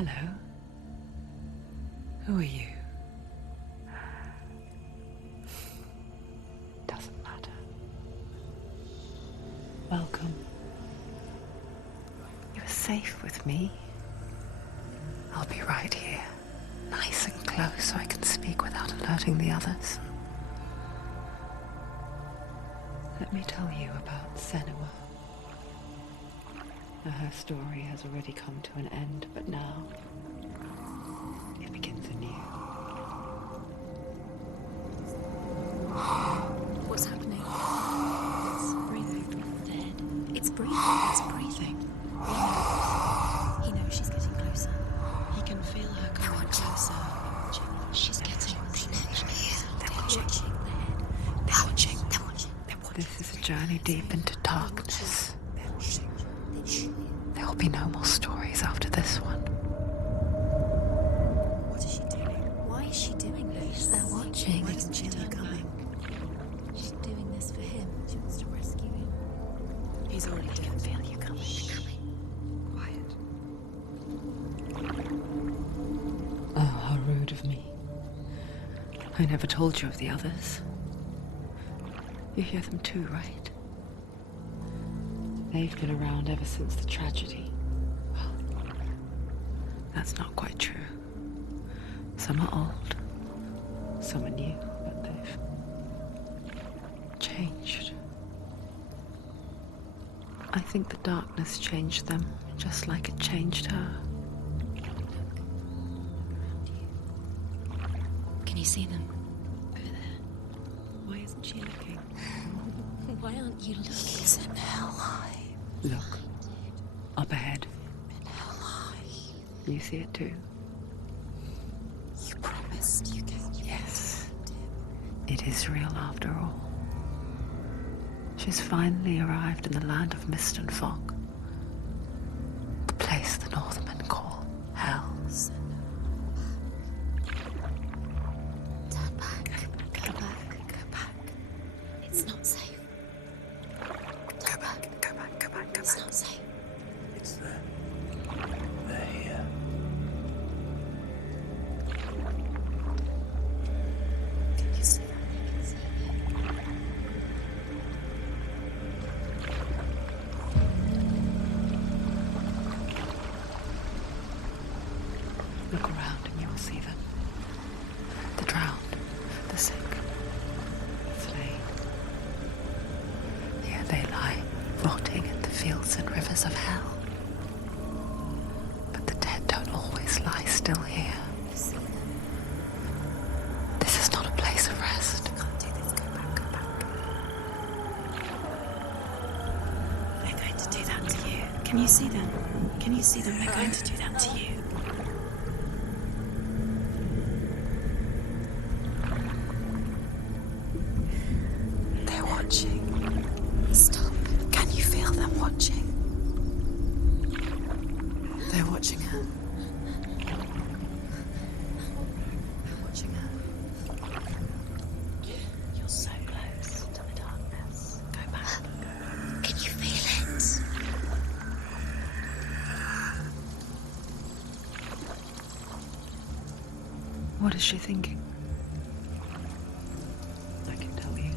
Hello. Who are you? Doesn't matter. Welcome. You are safe with me. I'll be right here, nice and close so I can speak without alerting the others. Let me tell you about Senua. Her story has already come to an end, but now it begins anew. What's happening? It's breathing. Dead. It's breathing. It's breathing. He knows she's getting closer. He can feel her coming closer. She's getting closer. They're watching. They're watching. They're watching. This is a journey deep into darkness. There will be no more stories after this one. What is she doing? Why is she doing this? They're watching. They can feel her coming. She's doing this for him. She wants to rescue him. He's already dead. I can feel you coming. Quiet. Oh, how rude of me. I never told you of the others. You hear them too, right? They've been around ever since the tragedy. Well, that's not quite true. Some are old, some are new, but they've changed. I think the darkness changed them, just like it changed her. Can you see them? Over there. Why isn't she looking? Why aren't you looking? He's in Helheim. Look, up ahead. In Helheim. You see it too? You promised you gave you. Yes. It is real after all. She's finally arrived in the land of mist and fog. The place the Northmen call Hell. Turn back. Go back. Go back. It's not safe. Go back. It's not safe. It's there. They're here. Can you see that? Look around and you will see them. The drowned, the sick, the slain. Here they lie, rotting in the fields and rivers of hell. But the dead don't always lie still here. This is not a place of rest. I can't do this. Go back. They're going to do that to you. Can you see them? Can you see them? They're going to do that to you. They're watching. Stop. Can you feel them watching? They're watching her. They're watching her. You're so close to the darkness. Go back. Can you feel it? What is she thinking? I can tell you.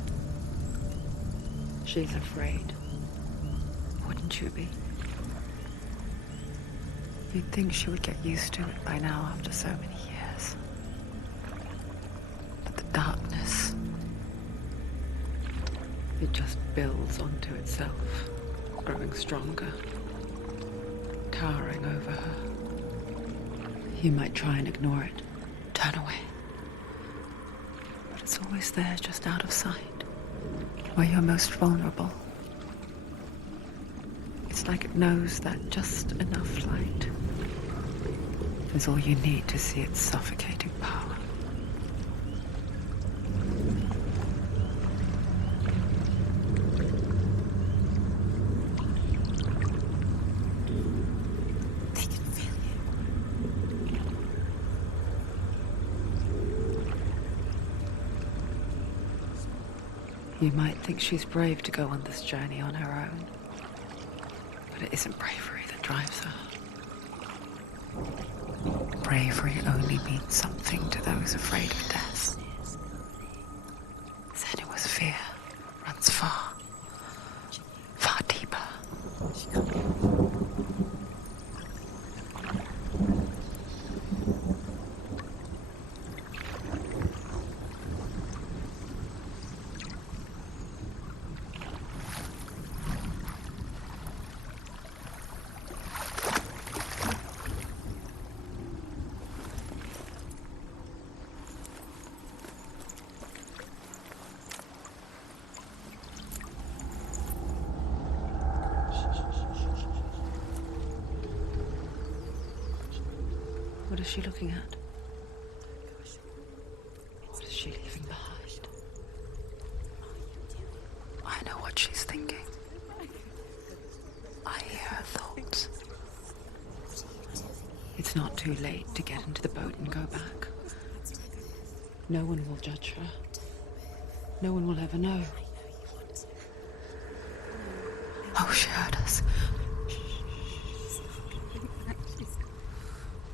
She's afraid. Wouldn't you be? You'd think she would get used to it by now after so many years. But the darkness, it just builds onto itself, growing stronger, towering over her. You might try and ignore it, turn away. But it's always there, just out of sight, where you're most vulnerable. It's like it knows that just enough light is all you need to see its suffocating power. They can feel you. You might think she's brave to go on this journey on her own, but it isn't bravery that drives her. bravery only means something to those afraid of death. Senua's fear runs far, far deeper. What is she looking at? What is she leaving behind? I know what she's thinking. I hear her thoughts. It's not too late to get into the boat and go back. No one will judge her. No one will ever know. Oh, she heard us.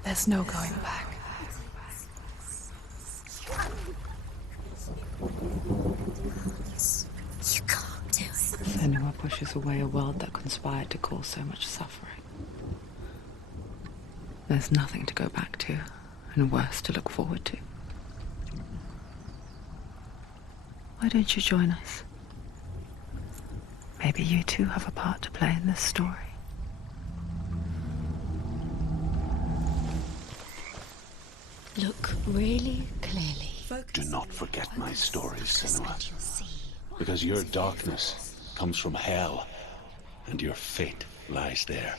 There's no going back. You can't do it. Senua pushes away a world that conspired to cause so much suffering. There's nothing to go back to, and worse to look forward to. Why don't you join us? Maybe you too have a part to play in this story. Look really clearly. Do not forget my stories, Senua, because your darkness comes from hell, and your fate lies there.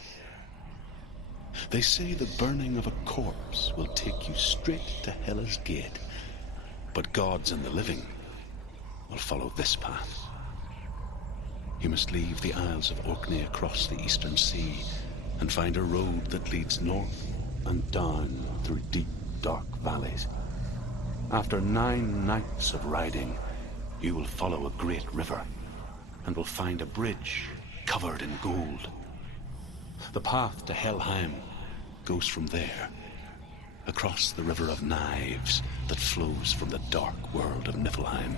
They say the burning of a corpse will take you straight to Hela's gate, but gods and the living will follow this path. You must leave the Isles of Orkney across the eastern sea and find a road that leads north and down through deep, dark valleys. After 9 nights of riding, you will follow a great river and will find a bridge covered in gold. The path to Helheim goes from there, across the River of Knives that flows from the dark world of Niflheim.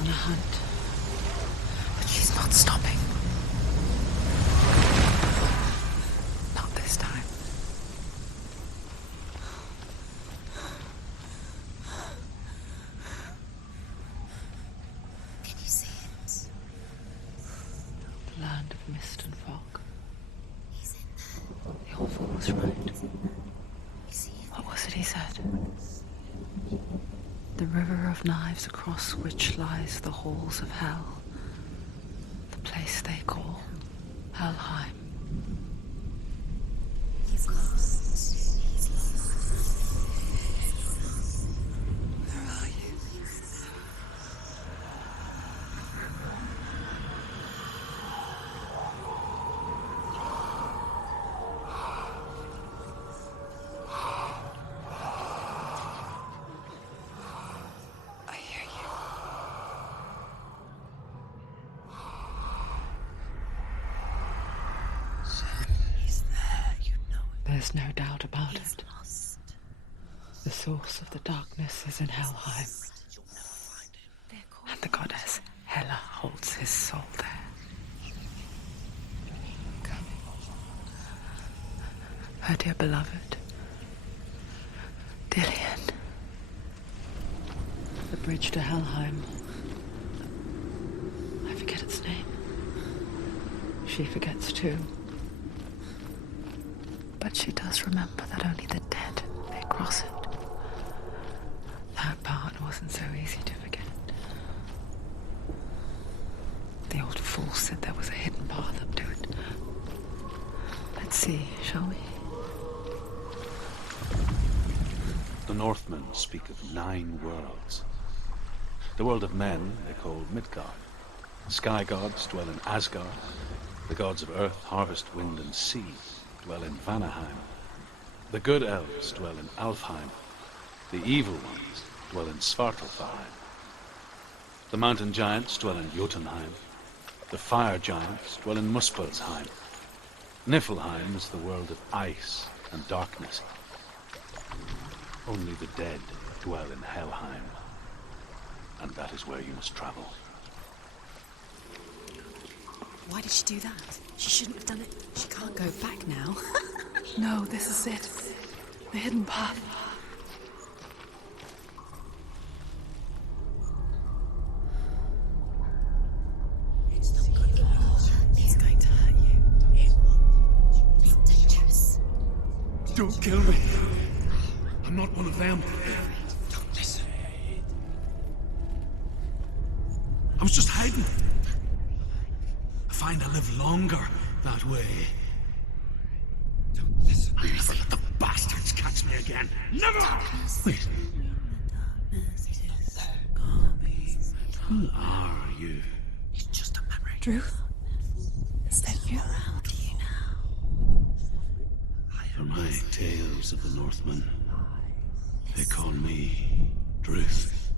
On a hunt. But she's not stopping. Not this time. Can you see it? The land of mist and fog. He's in there. The orphan was right. You see it? What was it he said? The river of knives across which lies the halls of hell. The place they call Helheim. He's lost. He's lost. Where are you? I hear you. So he's there, you know it. There's no doubt about He's it. lost. The source of the darkness is in Helheim, They're called and the goddess Hela holds his soul there. Her dear beloved, Dillian. The bridge to Helheim. I forget its name. She forgets too. But she does remember that only the dead may cross it. That part wasn't so easy to forget. The old fool said there was a hidden path up to it. Let's see, shall we? Northmen speak of 9 worlds. The world of men they call Midgard. Sky gods dwell in Asgard. The gods of earth, harvest, wind, and sea dwell in Vanaheim. The good elves dwell in Alfheim. The evil ones dwell in Svartalfheim. The mountain giants dwell in Jotunheim. The fire giants dwell in Muspelheim. Niflheim is the world of ice and darkness. Only the dead dwell in Helheim. And that is where you must travel. Why did she do that? She shouldn't have done it. She can't go back now. No, this is it. The hidden path. It's not good. It's going to hurt you. It's dangerous. Don't kill me. I'm not one of them. Don't listen. I was just hiding. I find I live longer that way. Don't listen. I'll never let the bastards catch me again. Never! Wait. Who are you? It's just a memory. Druth? Is that you? For my tales of the Northmen, they call me Druth.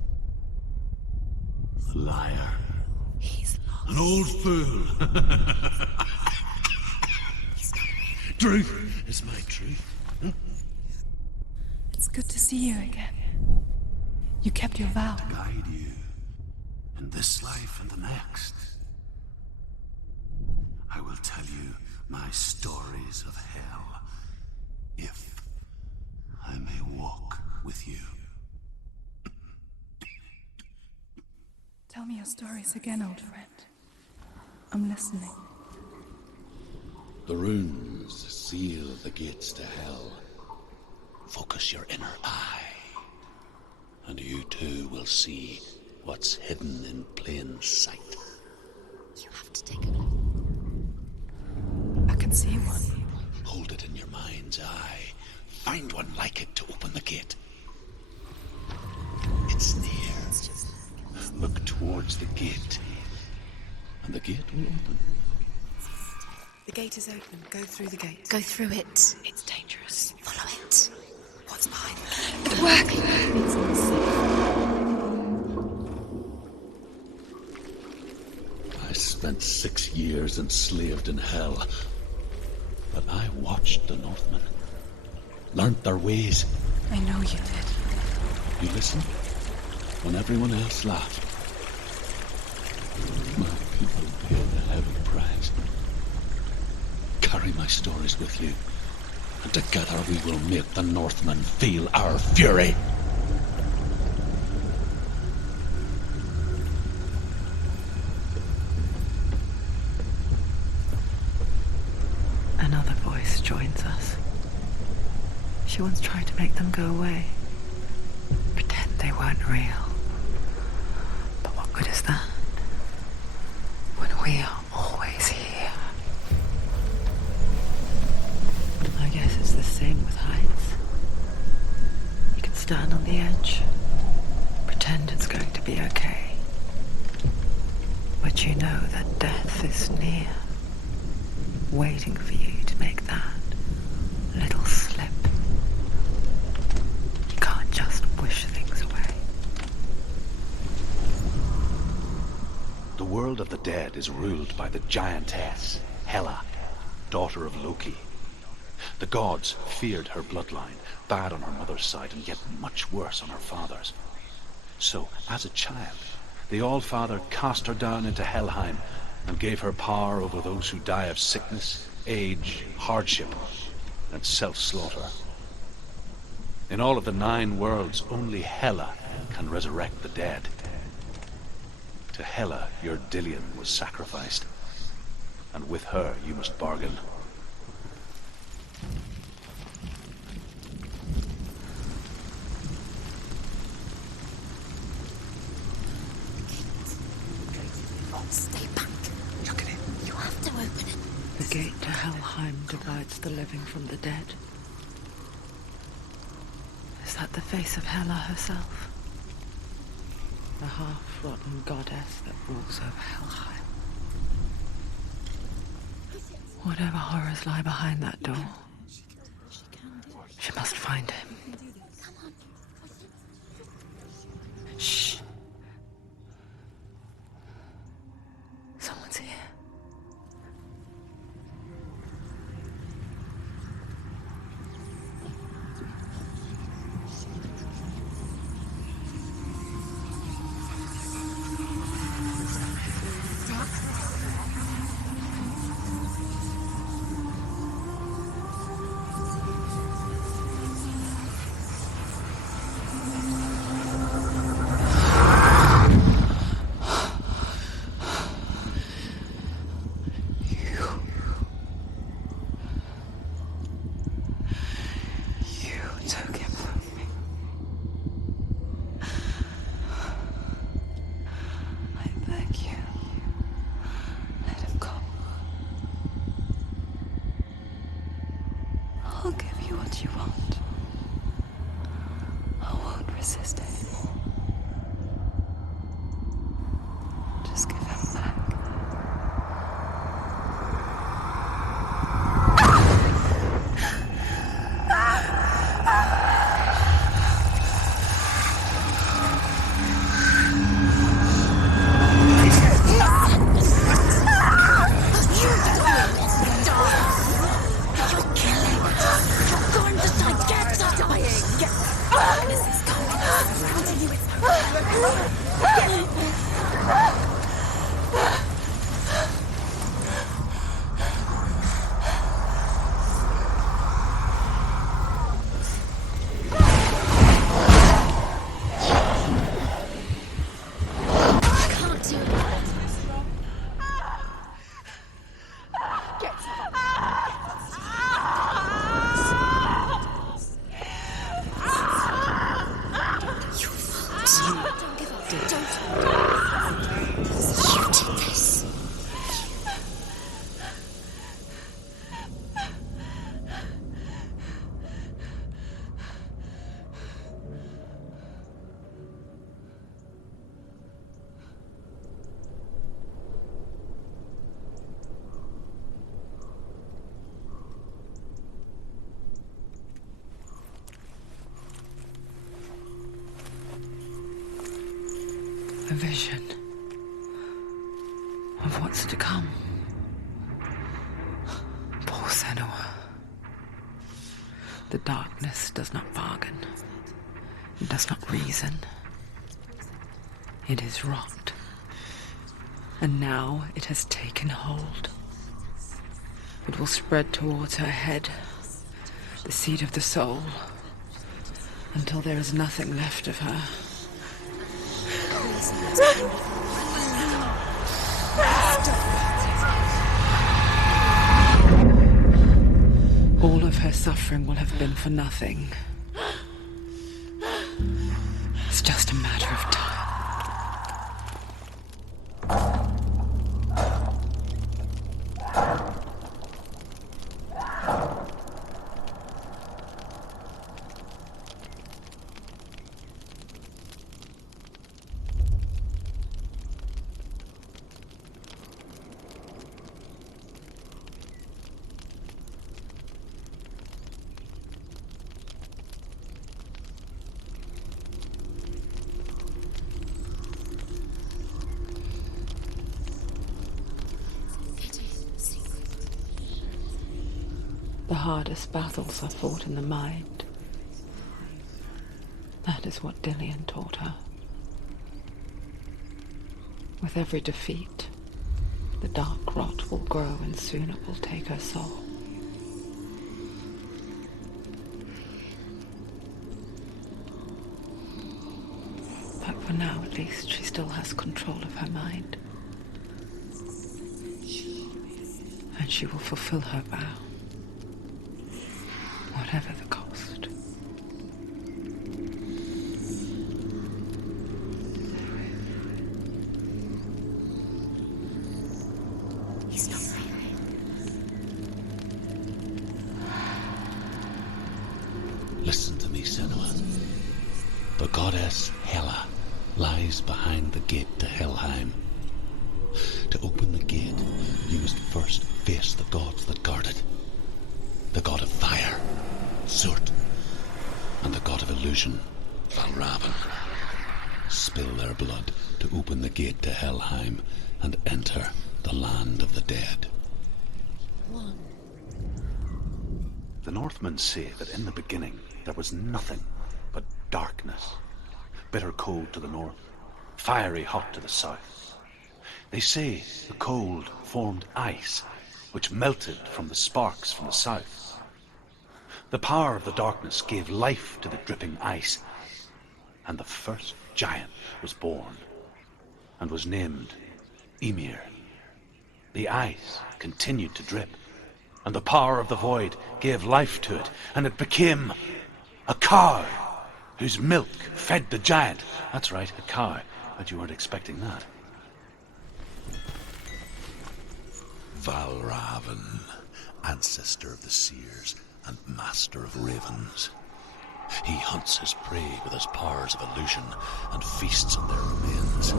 A liar. He's lost. An old fool. Truth is my truth. Huh? It's good to see you again. You kept your vow. Guide you in this life and the next. I will tell you my stories of hell, if I may walk with you. Tell me your stories again, old friend. I'm listening. The runes seal the gates to hell. Focus your inner eye, and you too will see what's hidden in plain sight. You have to take a look. I can see one. Hold it in your mind's eye. Find one like it to open the gate. It's near. Look towards the gate, and the gate will open. The gate is open. Go through the gate. Go through it. It's dangerous. Follow it. What's behind it? It's working. It's unsafe. I spent 6 years enslaved in hell, but I watched the Northmen, learnt their ways. I know you did. You listened when everyone else laughed. My people paid a heavy price. Carry my stories with you, and together we will make the Northmen feel our fury. Another voice joins us. She once tried to make them go away. Pretend they weren't real. But what good is that? When we are always here. I guess it's the same with heights. You can stand on the edge, pretend it's going to be okay. But you know that death is near, waiting for you to make that little slip. You can't just wish things away. The world of the dead is ruled by the giantess, Hela, daughter of Loki. The gods feared her bloodline, bad on her mother's side and yet much worse on her father's. So, as a child, the All-Father cast her down into Helheim and gave her power over those who die of sickness, age, hardship, and self-slaughter. In all of the 9 worlds, only Hela can resurrect the dead. To Hela, your Dillion was sacrificed, and with her you must bargain. Stay back. Look at it. You have to open it. The gate to Helheim divides the living from the dead. Is that the face of Hela herself? The half-rotten goddess that walks over Helheim. Whatever horrors lie behind that door, she must find him. Shh. Someone's here. I'll give you what you want. I won't resist anymore. Just give him back. A vision of what's to come. Poor Senua. The darkness does not bargain. It does not reason. It is rot. And now it has taken hold. It will spread towards her head, the seat of the soul, until there is nothing left of her. All of her suffering will have been for nothing. It's just a matter of time. The hardest battles are fought in the mind. That is what Dillian taught her. With every defeat, the dark rot will grow and soon it will take her soul. But for now, at least, she still has control of her mind. And she will fulfill her vow. Whatever the cost. He's not real. Listen to me, Senua. The goddess Hela lies behind the gate to Helheim. To open the gate, you must first face the gods that guard it. The god of fire, Surt, and the god of illusion, Valravn. Spill their blood to open the gate to Helheim and enter the land of the dead. The Northmen say that in the beginning there was nothing but darkness. Bitter cold to the north, fiery hot to the south. They say the cold formed ice, which melted from the sparks from the south. The power of the darkness gave life to the dripping ice, and the first giant was born, and was named Ymir. The ice continued to drip, and the power of the void gave life to it, and it became a cow, whose milk fed the giant. That's right, a cow. But you weren't expecting that. Valravn, ancestor of the seers and master of ravens. He hunts his prey with his powers of illusion and feasts on their remains.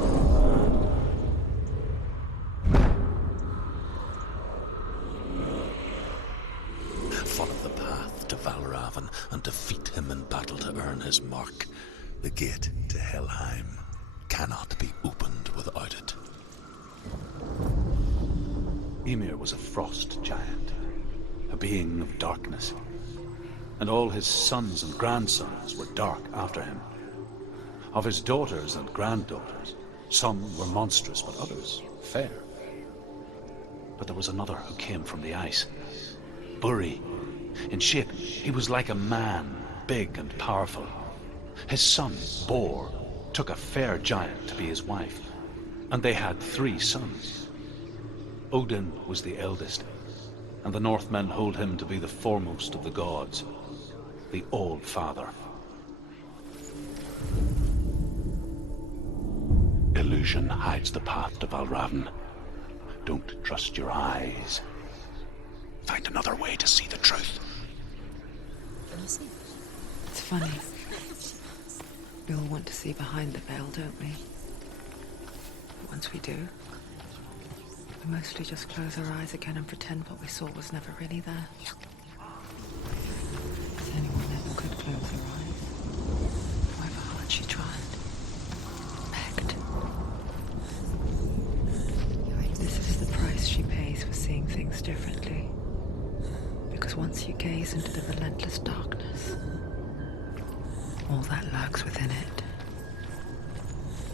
Follow the path to Valravn and defeat him in battle to earn his mark. The gate to Helheim cannot be opened without it. Ymir was a frost giant, a being of darkness, and all his sons and grandsons were dark after him. Of his daughters and granddaughters, some were monstrous, but others fair. But there was another who came from the ice. Buri. In shape, he was like a man, big and powerful. His son, Bor, took a fair giant to be his wife, and they had 3 sons. Odin was the eldest, and the Northmen hold him to be the foremost of the gods, the All-Father. Illusion hides the path to Valravn. Don't trust your eyes. Find another way to see the truth. It's funny. We all want to see behind the veil, don't we? But once we do, we mostly just close our eyes again and pretend what we saw was never really there. If anyone ever could close her eyes, however hard she tried, begged. This is the price she pays for seeing things differently. Because once you gaze into the relentless darkness, all that lurks within it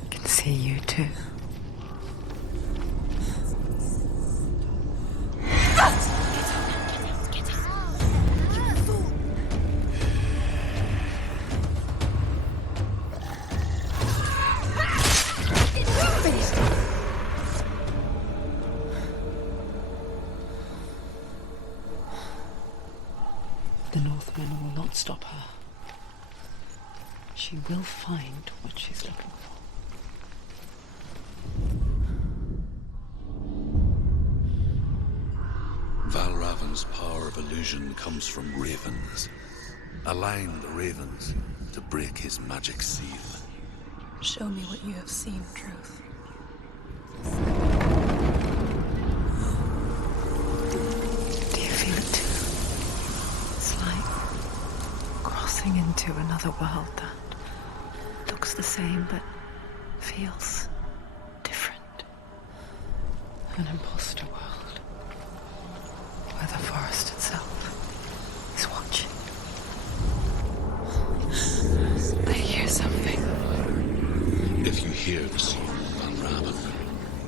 can see you too. The Northmen will not stop her. She will find what she's looking for. Valravn's power of illusion comes from ravens. Align the ravens to break his magic seal. Show me what you have seen, Truth. Do you feel it too? It's like crossing into another world that looks the same but feels different. An imposter world where the forest itself is watching. They hear something. If you hear the soul of Valravn,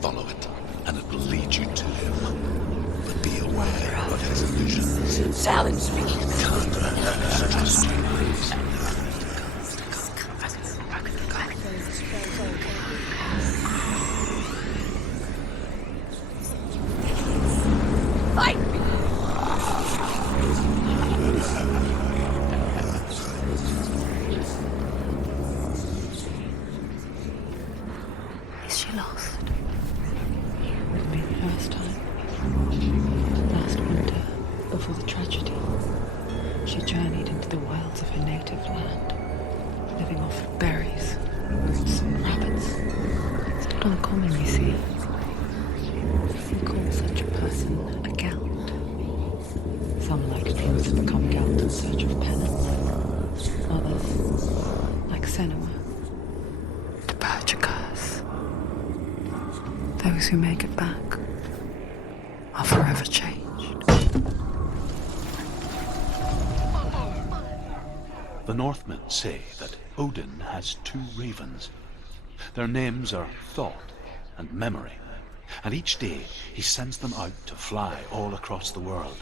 follow it, and it will lead you to him. But be aware of his illusions. Talon speaking. journeyed into the wilds of her native land, living off of berries, roots, and rabbits. It's not uncommon, you see. We call such a person a Gelt. Some, like Fuse, have become Gelt in search of penance. Others, like Senua, to purge a curse. Those who make it back are forever changed. The Northmen say that Odin has 2 ravens. Their names are Thought and Memory, and each day he sends them out to fly all across the world.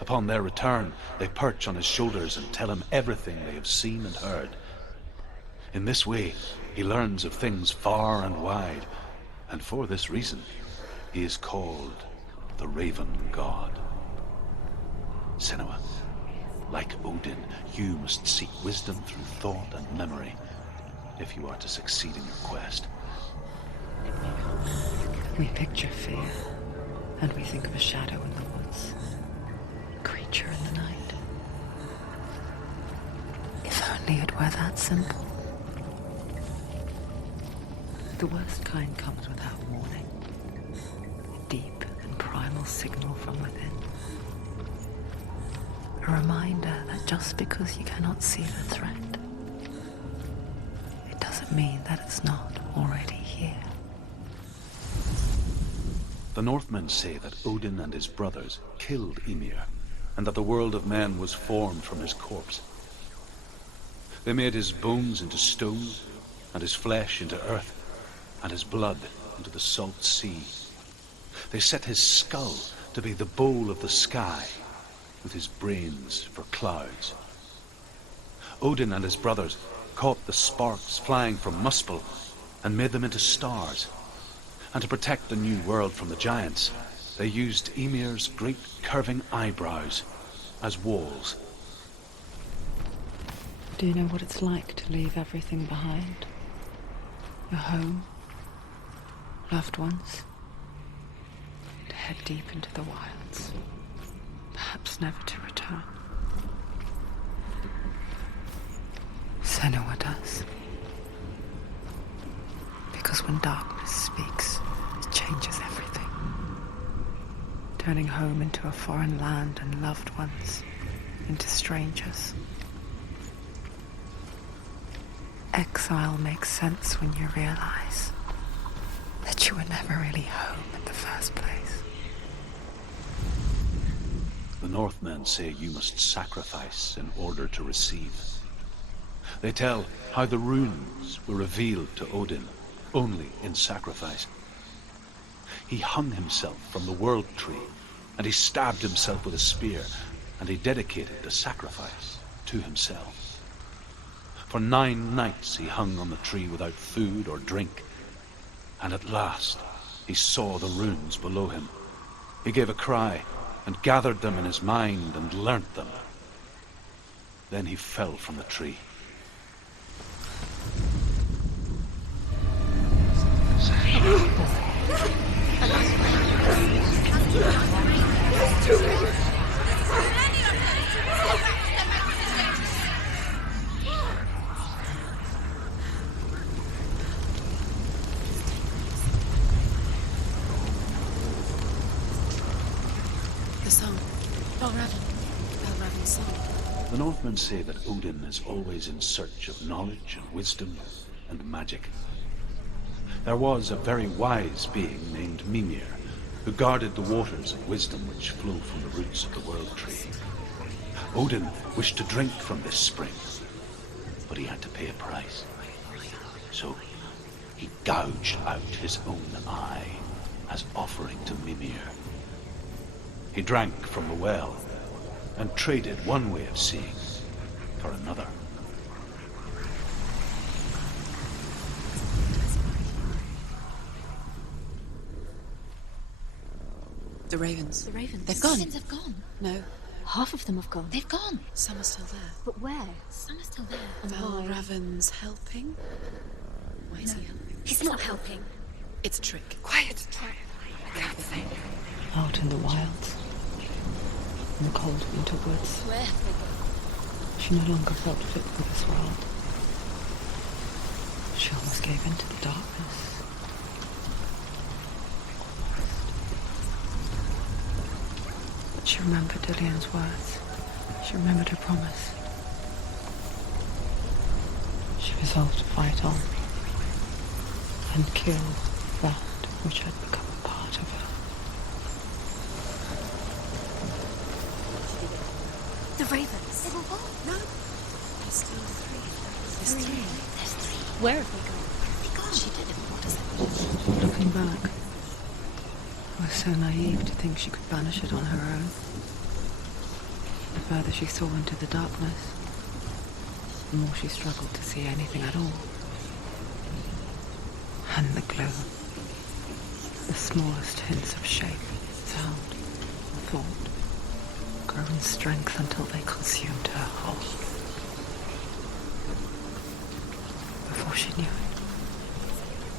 Upon their return, they perch on his shoulders and tell him everything they have seen and heard. In this way, he learns of things far and wide, and for this reason, he is called the Raven God. Senua, like Odin, you must seek wisdom through thought and memory if you are to succeed in your quest. We picture fear, and we think of a shadow in the woods, a creature in the night. If only it were that simple. The worst kind comes without warning. A deep and primal signal from within. A reminder that just because you cannot see the threat, it doesn't mean that it's not already here. The Northmen say that Odin and his brothers killed Ymir, and that the world of men was formed from his corpse. They made his bones into stone, and his flesh into earth, and his blood into the salt sea. They set his skull to be the bowl of the sky, with his brains for clouds. Odin and his brothers caught the sparks flying from Muspel and made them into stars. And to protect the new world from the giants, they used Ymir's great curving eyebrows as walls. Do you know what it's like to leave everything behind? Your home, loved ones, to head deep into the wilds, perhaps never to return. Senua does. Because when darkness speaks, it changes everything. Turning home into a foreign land and loved ones into strangers. Exile makes sense when you realize that you were never really home in the first place. The Northmen say you must sacrifice in order to receive. They tell how the runes were revealed to Odin only in sacrifice. He hung himself from the world tree, and he stabbed himself with a spear, and he dedicated the sacrifice to himself. For 9 nights he hung on the tree without food or drink, and at last he saw the runes below him. He gave a cry, and gathered them in his mind and learnt them. Then he fell from the tree. The song. Valravn's song. The Northmen say that Odin is always in search of knowledge and wisdom and magic. There was a very wise being named Mimir, who guarded the waters of wisdom which flow from the roots of the world tree. Odin wished to drink from this spring, but he had to pay a price. So he gouged out his own eye as offering to Mimir. He drank from the well and traded one way of seeing for another. The ravens. The ravens. They've gone. The ravens have gone. No, Half of them have gone. they've gone. Some are still there. But where? Some are still there. And why? Valravn's helping? Why is he helping? He's not helping. It's a trick. Quiet. I can't think. Out in the wilds, in the cold winter woods, Where have they gone? She no longer felt fit for this world. She almost gave in to the darkness. But she remembered Dillian's words. She remembered her promise. She resolved to fight on and kill that which had become a part of her. The ravens. They were what? No. There's still three. There's three. There's three. Where have they gone? Where have they gone? She did it. What does that mean? Looking back, I was so naive to think she could banish it on her own. The further she saw into the darkness, the more she struggled to see anything at all. And the glow, the smallest hints of shape, sound, or thought, grow in strength until they consumed her whole. Before she knew it,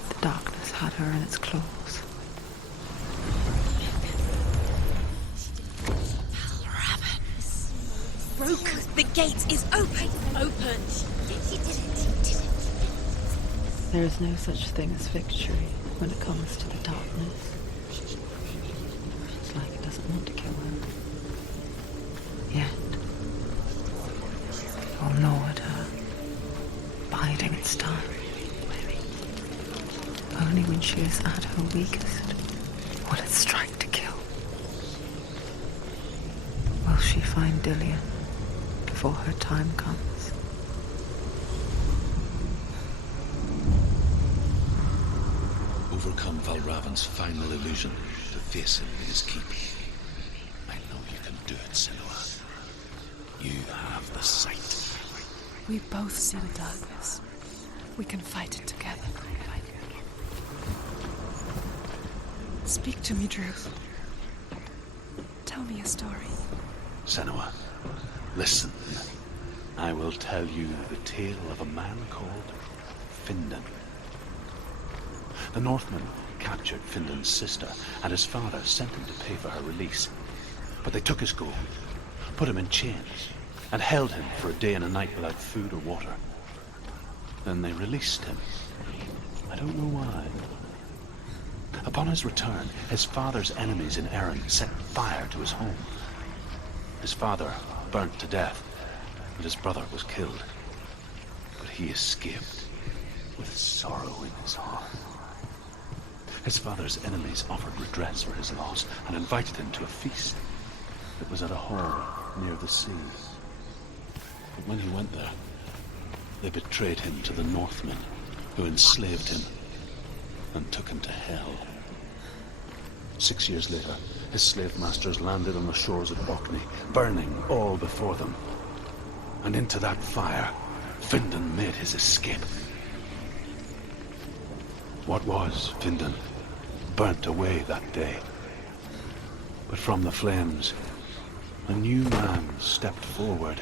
the darkness had her in its claws. Valravn. Broke. The gate is open. Open. He did it. He did it. There is no such thing as victory when it comes to the darkness. It's like it doesn't want to kill her. Yet, it will gnaw at her, biding its time. Only when she is at her weakest will it strike to kill. Will she find Dillian before her time comes? Overcome Valravn's final illusion to face him in his keep. I know you can do it, Senua. You have the sight. We both see the darkness. We can fight it together. Speak to me, Druth. Tell me a story. Senua, listen. I will tell you the tale of a man called Findan. The Northmen captured Findan's sister, and his father sent him to pay for her release. But they took his gold, put him in chains, and held him for a day and a night without food or water. Then they released him. I don't know why. Upon his return, his father's enemies in Erin set fire to his home. His father burnt to death, and his brother was killed. But he escaped with sorrow in his heart. His father's enemies offered redress for his loss and invited him to a feast. It was at a hall near the sea. But when he went there, they betrayed him to the Northmen, who enslaved him and took him to hell. 6 years later, his slave masters landed on the shores of Orkney, burning all before them. And into that fire, Findan made his escape. What was Findan burnt away that day. But from the flames, a new man stepped forward,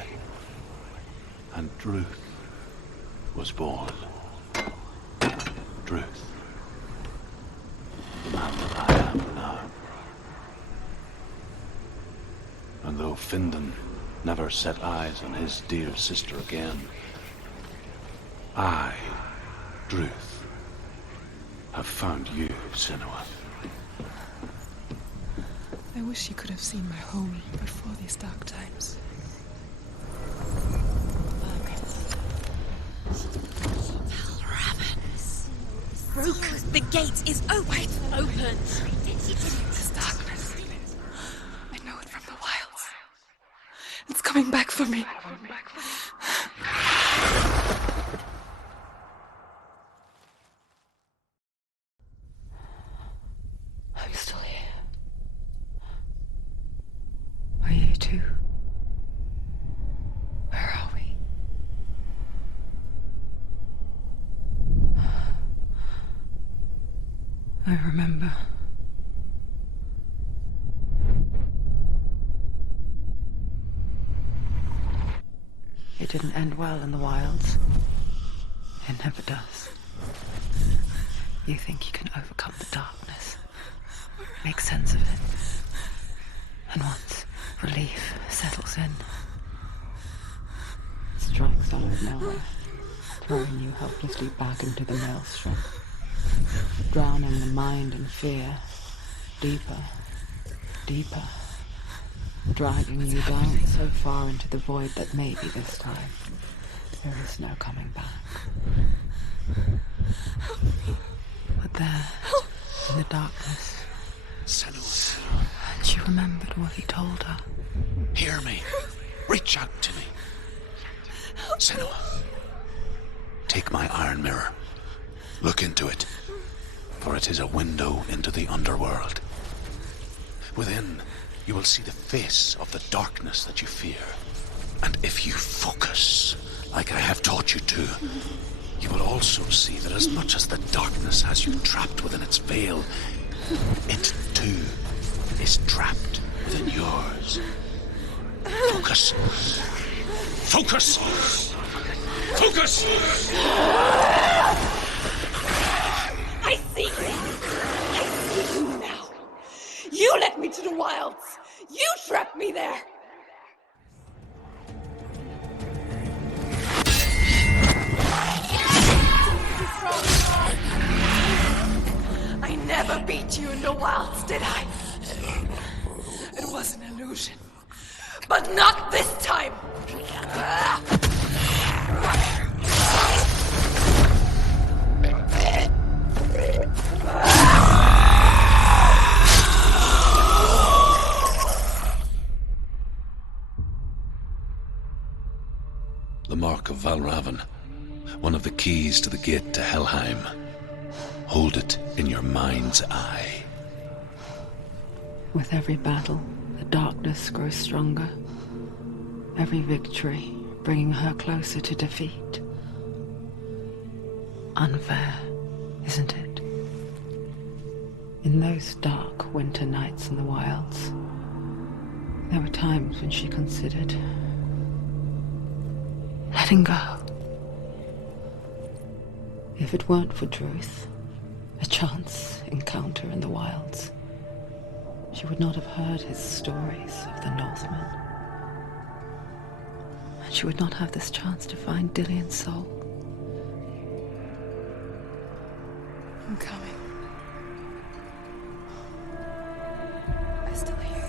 and Druth was born. Druth. The man that I am now. And though Findan never set eyes on his dear sister again, I, Druth, have found you, Senua. I wish you could have seen my home before these dark times. Valravn. Broke. The gate is open. Open. This darkness. I know it from the wilds. It's coming back for me. I'm still here. Are you too? Where are we? I remember. It didn't end well in the wilds. It never does. You think you can overcome the darkness, make sense of it, and once relief settles in, of mine, throwing you helplessly back into the maelstrom, drowning the mind in fear, deeper, deeper, dragging you down so far into the void that maybe this time there is no coming back. But there, in the darkness, Senua, she remembered what he told her. hear me. Reach out to me. Senua, take my iron mirror. Look into it, for it is a window into the underworld. Within, you will see the face of the darkness that you fear. And if you focus, like I have taught you to, you will also see that as much as the darkness has you trapped within its veil, it too is trapped within yours. Focus. Focus! Focus! I see you! I see you now! You led me to the wilds! You trapped me there! I never beat you in the wilds, did I? It was an illusion. But not this time! The mark of Valravn, one of the keys to the gate to Helheim. Hold it in your mind's eye. With every battle, the darkness grows stronger. Every victory bringing her closer to defeat. Unfair, isn't it? In those dark winter nights in the wilds, there were times when she considered letting go. If it weren't for Druth, a chance encounter in the wilds, she would not have heard his stories of the Northmen. And she would not have this chance to find Dillion's soul. I'm coming. I still hear you.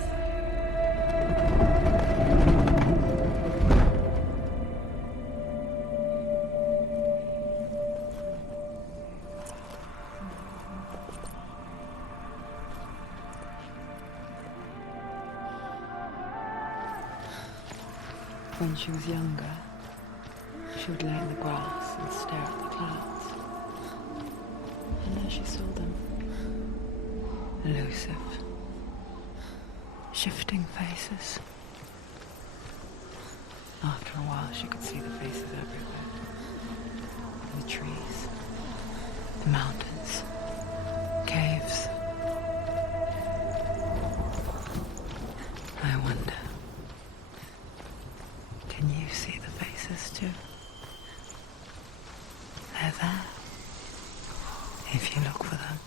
When she was younger, she would lay in the grass and stare at the clouds. And there she saw them. Elusive. Shifting faces. After a while, she could see the faces everywhere. In the trees, the mountains, caves. I wonder, can you see the faces too? They're there, if you look for them.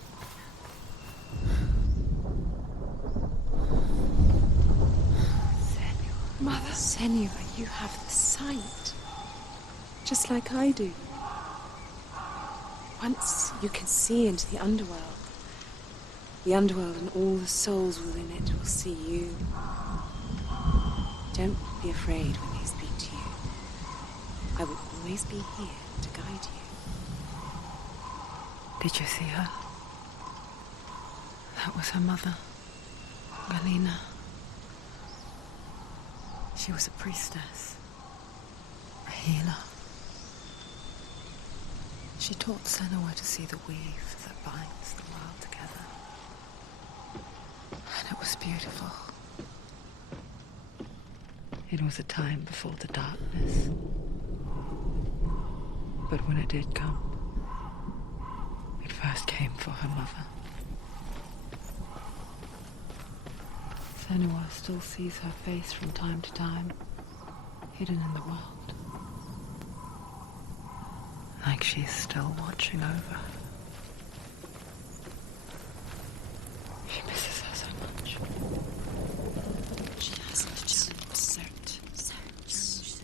Mother. Senua, you have the sight. Just like I do. Once you can see into the underworld. The underworld and all the souls within it will see you. Don't be afraid when they speak to you. I will always be here to guide you. Did you see her? That was her mother, Galina. She was a priestess, a healer. She taught Senua to see the weave that binds the world together. And it was beautiful. It was a time before the darkness. But when it did come, it first came for her mother. Senua still sees her face from time to time, hidden in the world. Like she's still watching over her. She misses her so much. She hasn't challenged Surt. Surt.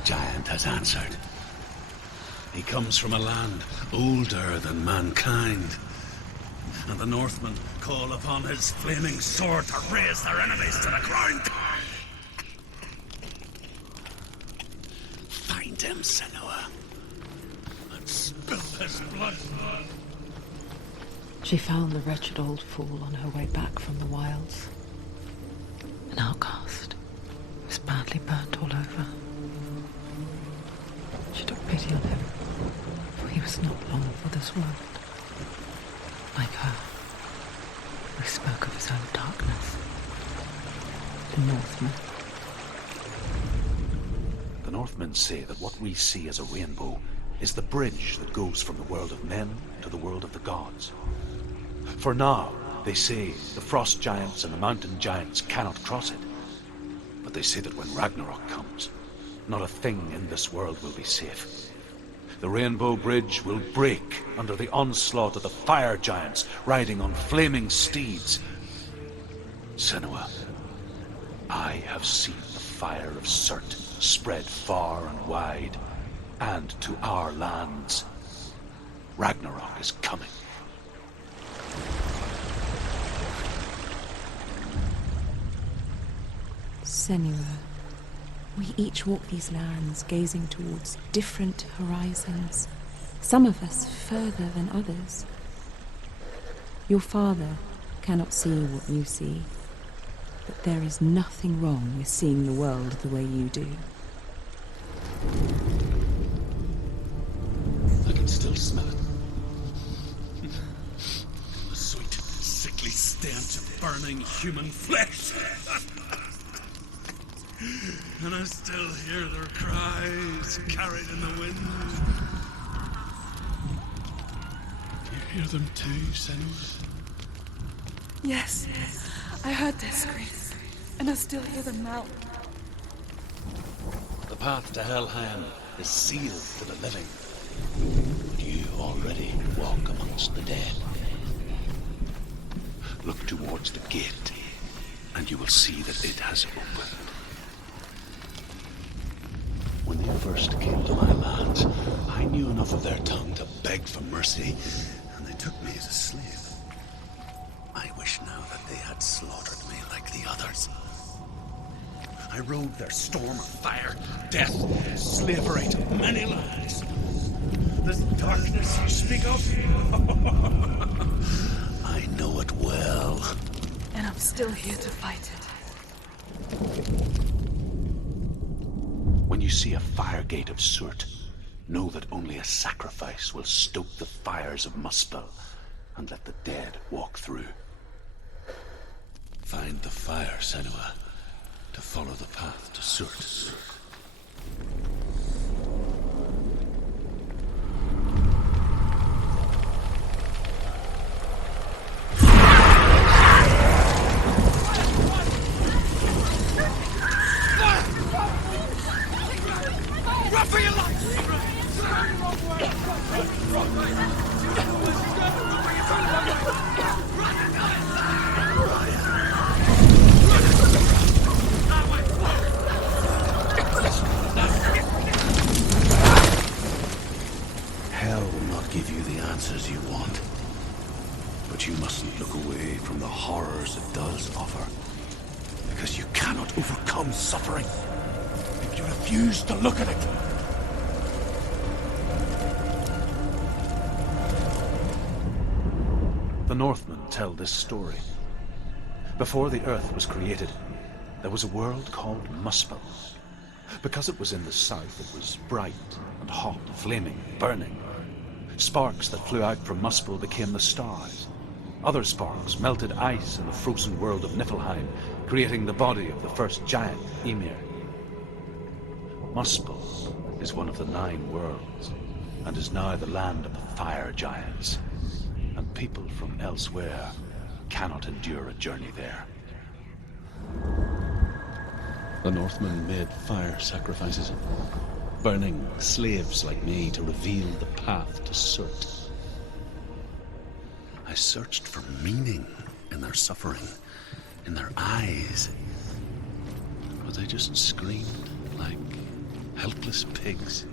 fire giant has answered. He comes from a land older than mankind, and the Northmen call upon his flaming sword to raise their enemies to the ground. Find him, Senua, and spill his blood. She found the wretched old fool on her way back from the wilds. An outcast, who was badly burnt all over. She took pity on him, for he was not long for this world. Like her, who spoke of his own darkness. The Northmen. The Northmen say that what we see as a rainbow is the bridge that goes from the world of men to the world of the gods. For now, they say the frost giants and the mountain giants cannot cross it. But they say that when Ragnarok comes, not a thing in this world will be safe. The Rainbow Bridge will break under the onslaught of the fire giants riding on flaming steeds. Senua, I have seen the fire of Surt spread far and wide, and to our lands. Ragnarok is coming. Senua, we each walk these lands gazing towards different horizons, some of us further than others. Your father cannot see what you see, but there is nothing wrong with seeing the world the way you do. I can still smell it. The sweet, sickly stench of burning human flesh. And I still hear their cries carried in the wind. Do you hear them too, Senua? Yes, I heard their screams, and I still hear them now. The path to Helheim is sealed to the living. You already walk amongst the dead. Look towards the gate, and you will see that it has opened. When they first came to my lands, I knew enough of their tongue to beg for mercy, and they took me as a slave. I wish now that they had slaughtered me like the others. I rode their storm of fire, death, slavery to many lands. This darkness you speak of, I know it well. And I'm still here to fight it. When you see a fire gate of Surt, know that only a sacrifice will stoke the fires of Muspel and let the dead walk through. Find the fire, Senua, to follow the path to Surt. Hell will not give you the answers you want. But you mustn't look away from the horrors it does offer. Because you cannot overcome suffering if you refuse to look at it. The Northmen tell this story. Before the Earth was created, there was a world called Muspel. Because it was in the south, it was bright and hot, flaming, burning. Sparks that flew out from Muspel became the stars. Other sparks melted ice in the frozen world of Niflheim, creating the body of the first giant, Ymir. Muspel is one of the 9 worlds, and is now the land of the fire giants. And people from elsewhere cannot endure a journey there. The Northmen made fire sacrifices, burning slaves like me to reveal the path to Surt. I searched for meaning in their suffering, in their eyes, but they just screamed like helpless pigs.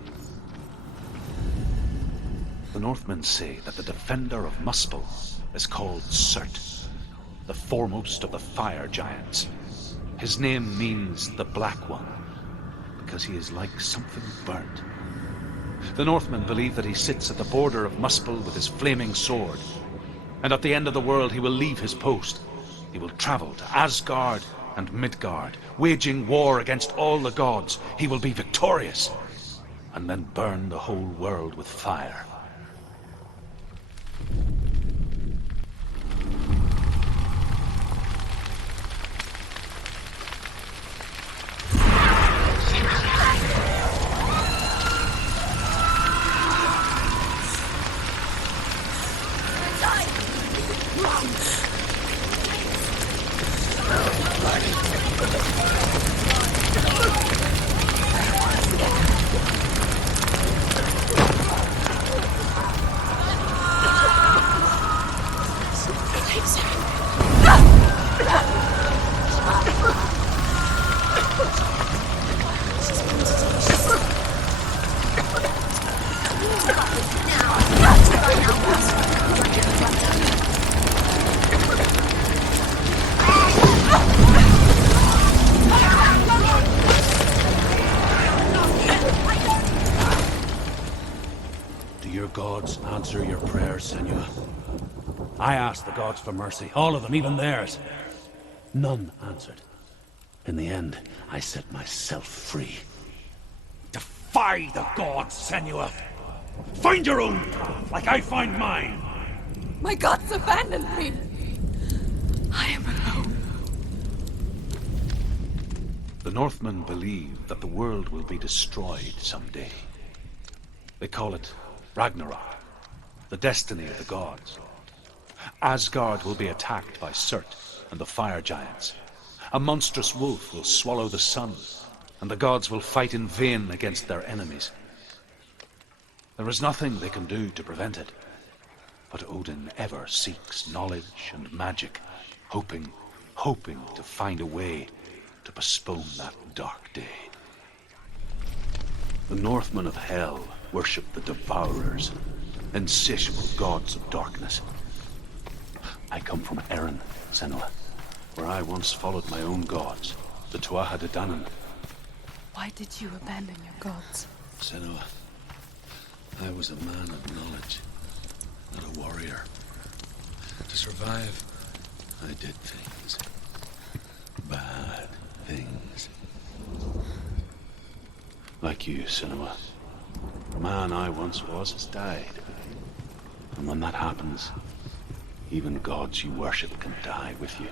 The Northmen say that the defender of Muspel is called Surt, the foremost of the fire giants. His name means the Black One, because he is like something burnt. The Northmen believe that he sits at the border of Muspel with his flaming sword, and at the end of the world he will leave his post. He will travel to Asgard and Midgard, waging war against all the gods. He will be victorious, and then burn the whole world with fire. Answer your prayers, Senua. I asked the gods for mercy, all of them, even theirs. None answered. In the end, I set myself free. Defy the gods, Senua! Find your own path, like I find mine! My gods abandoned me! I am alone. The Northmen believe that the world will be destroyed someday. They call it Ragnarok, the destiny of the gods. Asgard will be attacked by Surt and the fire giants. A monstrous wolf will swallow the sun, and the gods will fight in vain against their enemies. There is nothing they can do to prevent it, but Odin ever seeks knowledge and magic, hoping to find a way to postpone that dark day. The Northmen of Hell worship the Devourers, insatiable gods of darkness. I come from Erin, Senua, where I once followed my own gods, the Tuatha De Danann. Why did you abandon your gods? Senua, I was a man of knowledge, not a warrior. To survive, I did things. Bad things. Like you, Senua. The man I once was has died. And when that happens, even gods you worship can die with you.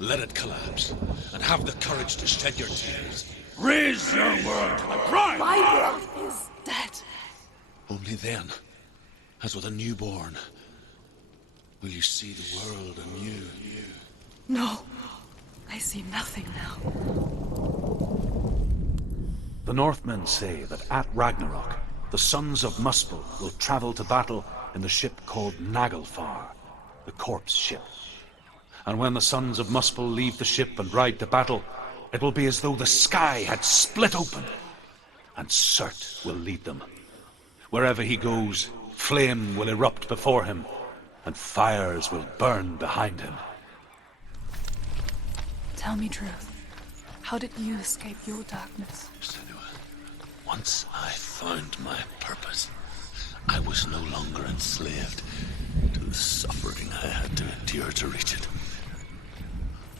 Let it collapse, and have the courage to shed your tears. Raise your world to the prime! My world is dead. Only then, as with a newborn, Will you see the world anew? No. I see nothing now. The Northmen say that at Ragnarok, the sons of Muspel will travel to battle in the ship called Naglfar, the corpse ship. And when the sons of Muspel leave the ship and ride to battle, it will be as though the sky had split open, and Surt will lead them. Wherever he goes, flame will erupt before him, and fires will burn behind him. Tell me truth. How did you escape your darkness? Senua, once I found my purpose, I was no longer enslaved to the suffering I had to endure to reach it.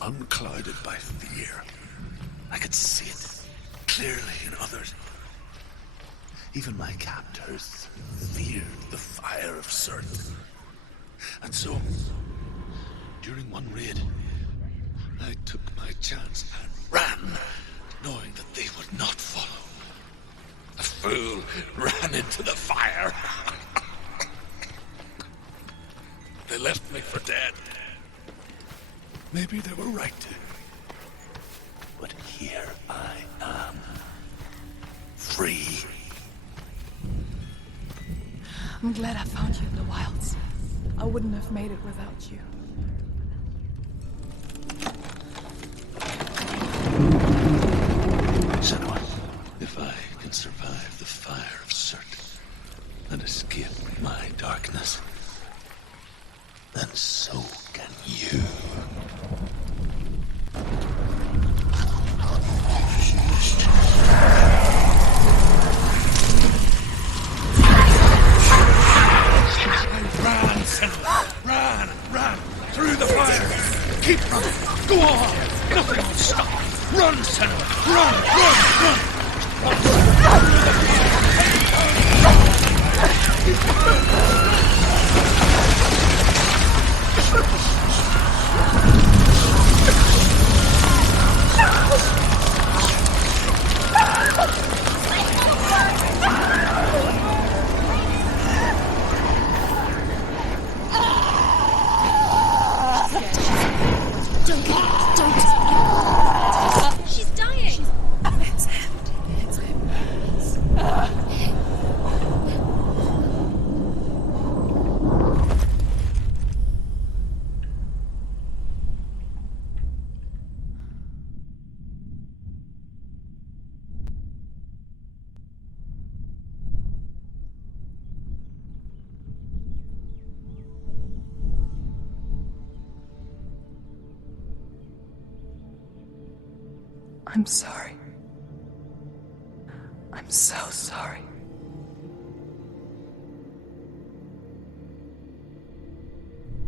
Unclouded by fear, I could see it clearly in others. Even my captors feared the fire of Surt. And so, during one raid, I took my chance and ran, knowing that they would not follow. A fool ran into the fire. They left me for dead. Maybe they were right to. But here I am. Free. I'm glad I found you in the wilds. I wouldn't have made it without you. Senua, if I can survive the fire of Surt and escape my darkness, then so can you. Run, Senua! Run! Through the fire! Keep running! Go on! Nothing will stop! Run, Senua! Run! She's dying! It's him. I'm sorry. I'm so sorry.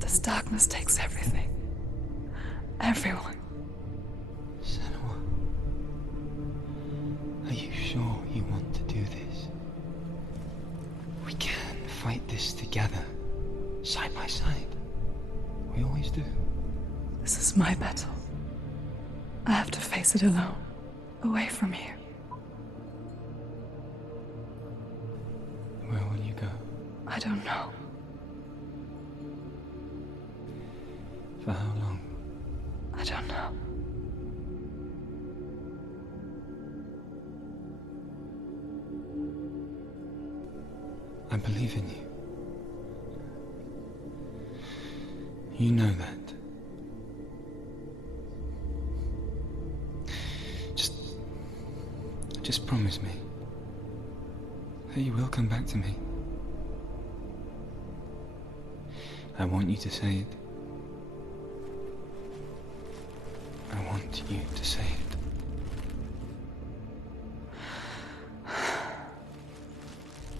This darkness takes everything. Everyone. Senua, are you sure you want to do this? We can fight this together, side by side. We always do. This is my battle. I have to face it alone, away from here. Where will you go? I don't know. For how long? I don't know. I believe in you. You know that. Just promise me that you will come back to me. I want you to say it. I want you to say it.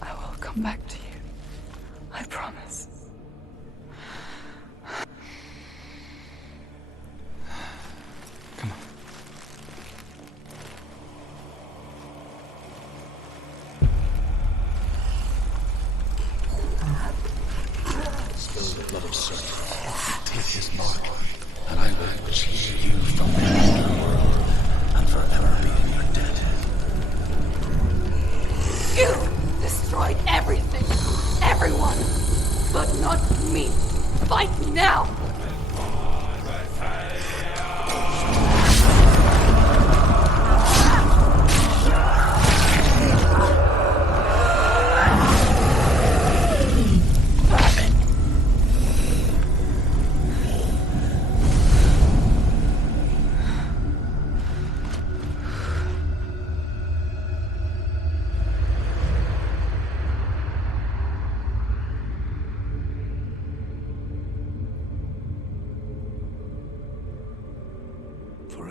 I will come back to you. I promise. Come on. Spill the blood of Surt. Take his mark, and I will cheer you from the underworld and forever be in your debt. You destroyed everything, everyone, but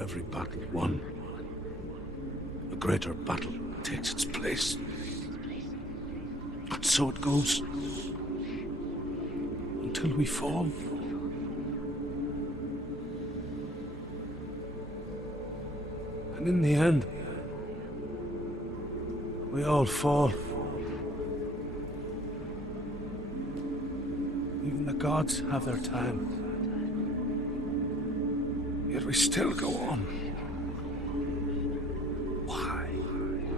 every battle won, a greater battle takes its place. But so it goes. Until we fall. And in the end, we all fall. Even the gods have their time. Yet we still go on. Why?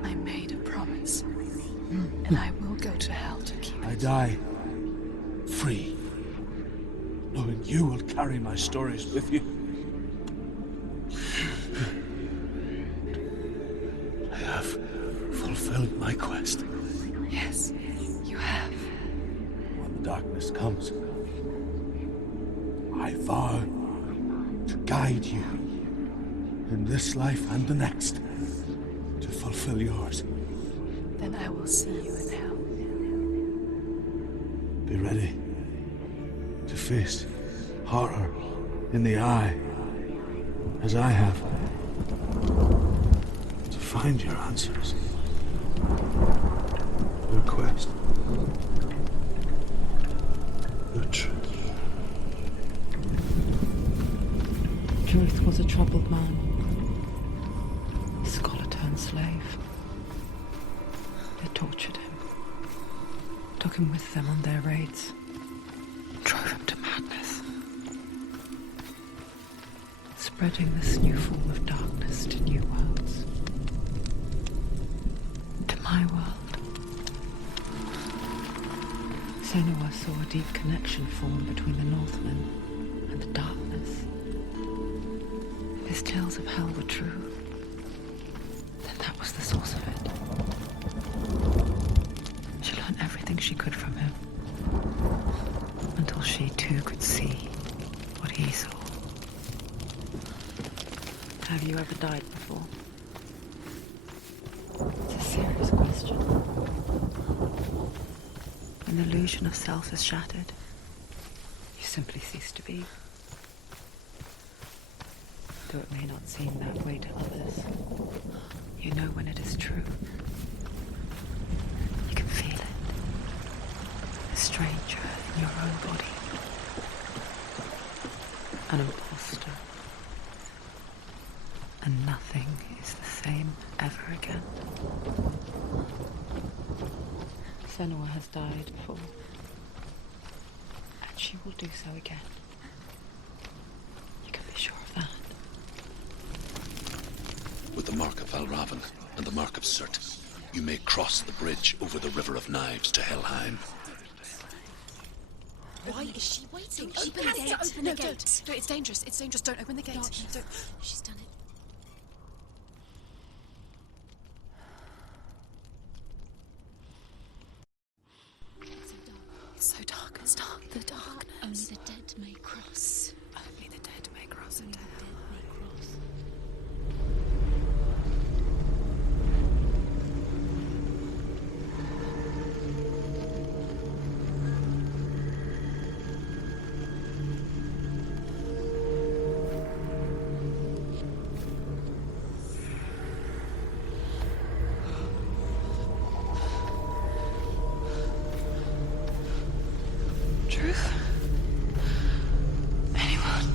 I made a promise. And I will go to hell to keep I it. die free, knowing you will carry my stories with you. I have fulfilled my quest. Yes, you have. When the darkness comes, I vow to guide you in this life and the next to fulfill yours. Then I will see you in hell. Be ready to face horror in the eye, as I have. To find your answers. Your quest. Your truth. Truth was a troubled man. Scholar turned slave. They tortured him. Took him with them on their raids. Drove him to madness. Spreading this new form of darkness to new worlds. To my world. Senua saw a deep connection form between the Northmen and the darkness. If his tales of hell were true, then that was the source of it. She learned everything she could from him, until she too could see what he saw. Have you ever died before? It's a serious question. When the illusion of self is shattered, you simply cease to be. Though it may not seem that way to others, you know when it is true. You can feel it. A stranger in your own body. An imposter. And nothing is the same ever again. Senua has died before. And she will do so again. You can be sure of that. With the mark of Valravn and the mark of Surt, you may cross the bridge over the River of Knives to Helheim. Why is she waiting? Open She the has gate. to open No, the gate. don't. It's dangerous. It's dangerous. Don't open the gate. Darkness. Don't. She's done it. It's so dark. It's dark. The darkness. Only the dead may cross. Only the dead may cross Only into the hell. dead may cross. Truth? Anyone?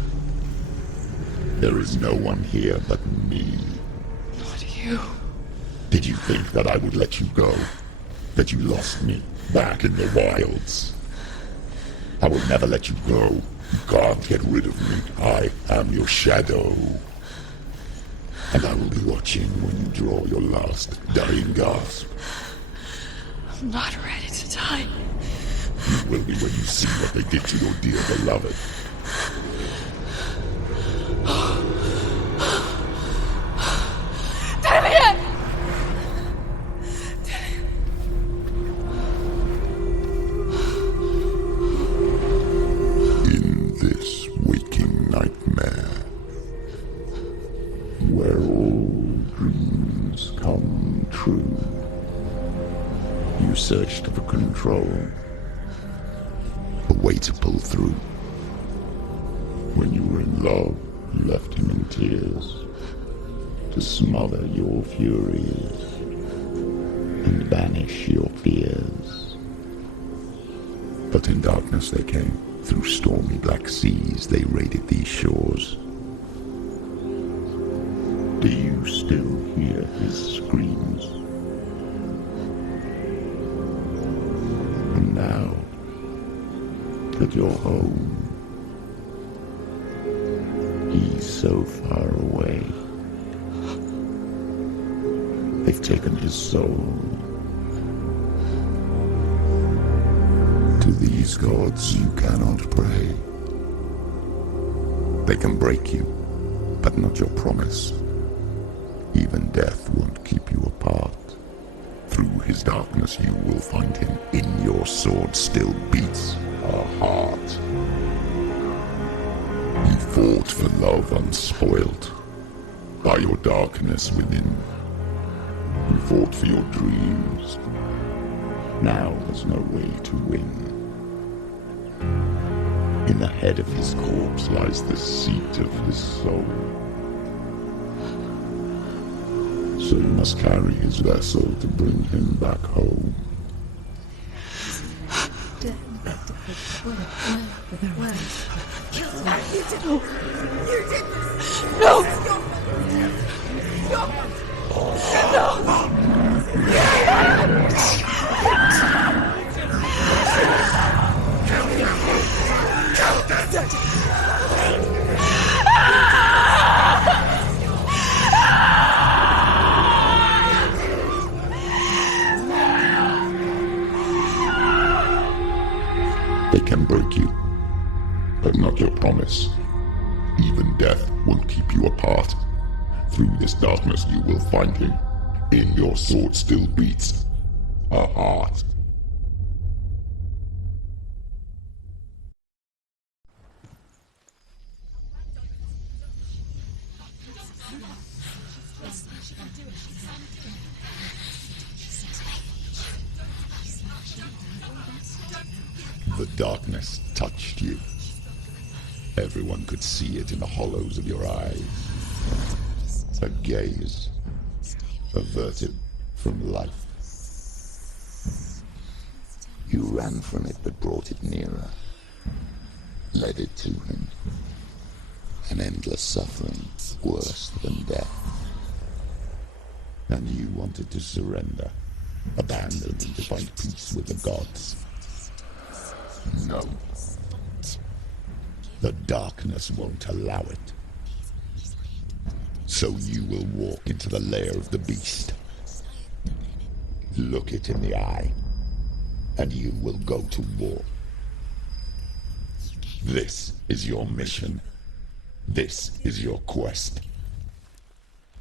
There is no one here but me. Not you. Did you think that I would let you go? That you lost me back in the wilds? I will never let you go. You can't get rid of me. I am your shadow. And I will be watching when you draw your last dying gasp. I'm not ready to die. You will be when you see what they did to your dear beloved. Damn it! In this waking nightmare, where all dreams come true, you searched for control, a way to pull through. When you were in love, you left him in tears. to smother your furies and banish your fears. But in darkness they came, through stormy black seas they raided these shores. Do you still hear his screams? And now that you're home, he's so far away. They've taken his soul. To these gods you cannot pray. They can break you, but not your promise. Even death won't keep you apart. Through his darkness you will find him. In your sword still beats a heart. You fought for love unspoilt by your darkness within. You fought for your dreams. Now there's no way to win. In the head of his corpse lies the seat of his soul. So you must carry his vessel to bring him back home. They can break you, but not your promise. Even death won't keep you apart. Through this darkness you will find him. In your sword still beats a heart. The darkness touched you. Everyone could see it in the hollows of your eyes. A gaze averted from life. You ran from it but brought it nearer. Led it to him. An endless suffering, worse than death. And you wanted to surrender, abandon and to find peace with the gods. No. The darkness won't allow it. So you will walk into the lair of the beast. Look it in the eye, and you will go to war. This is your mission. This is your quest.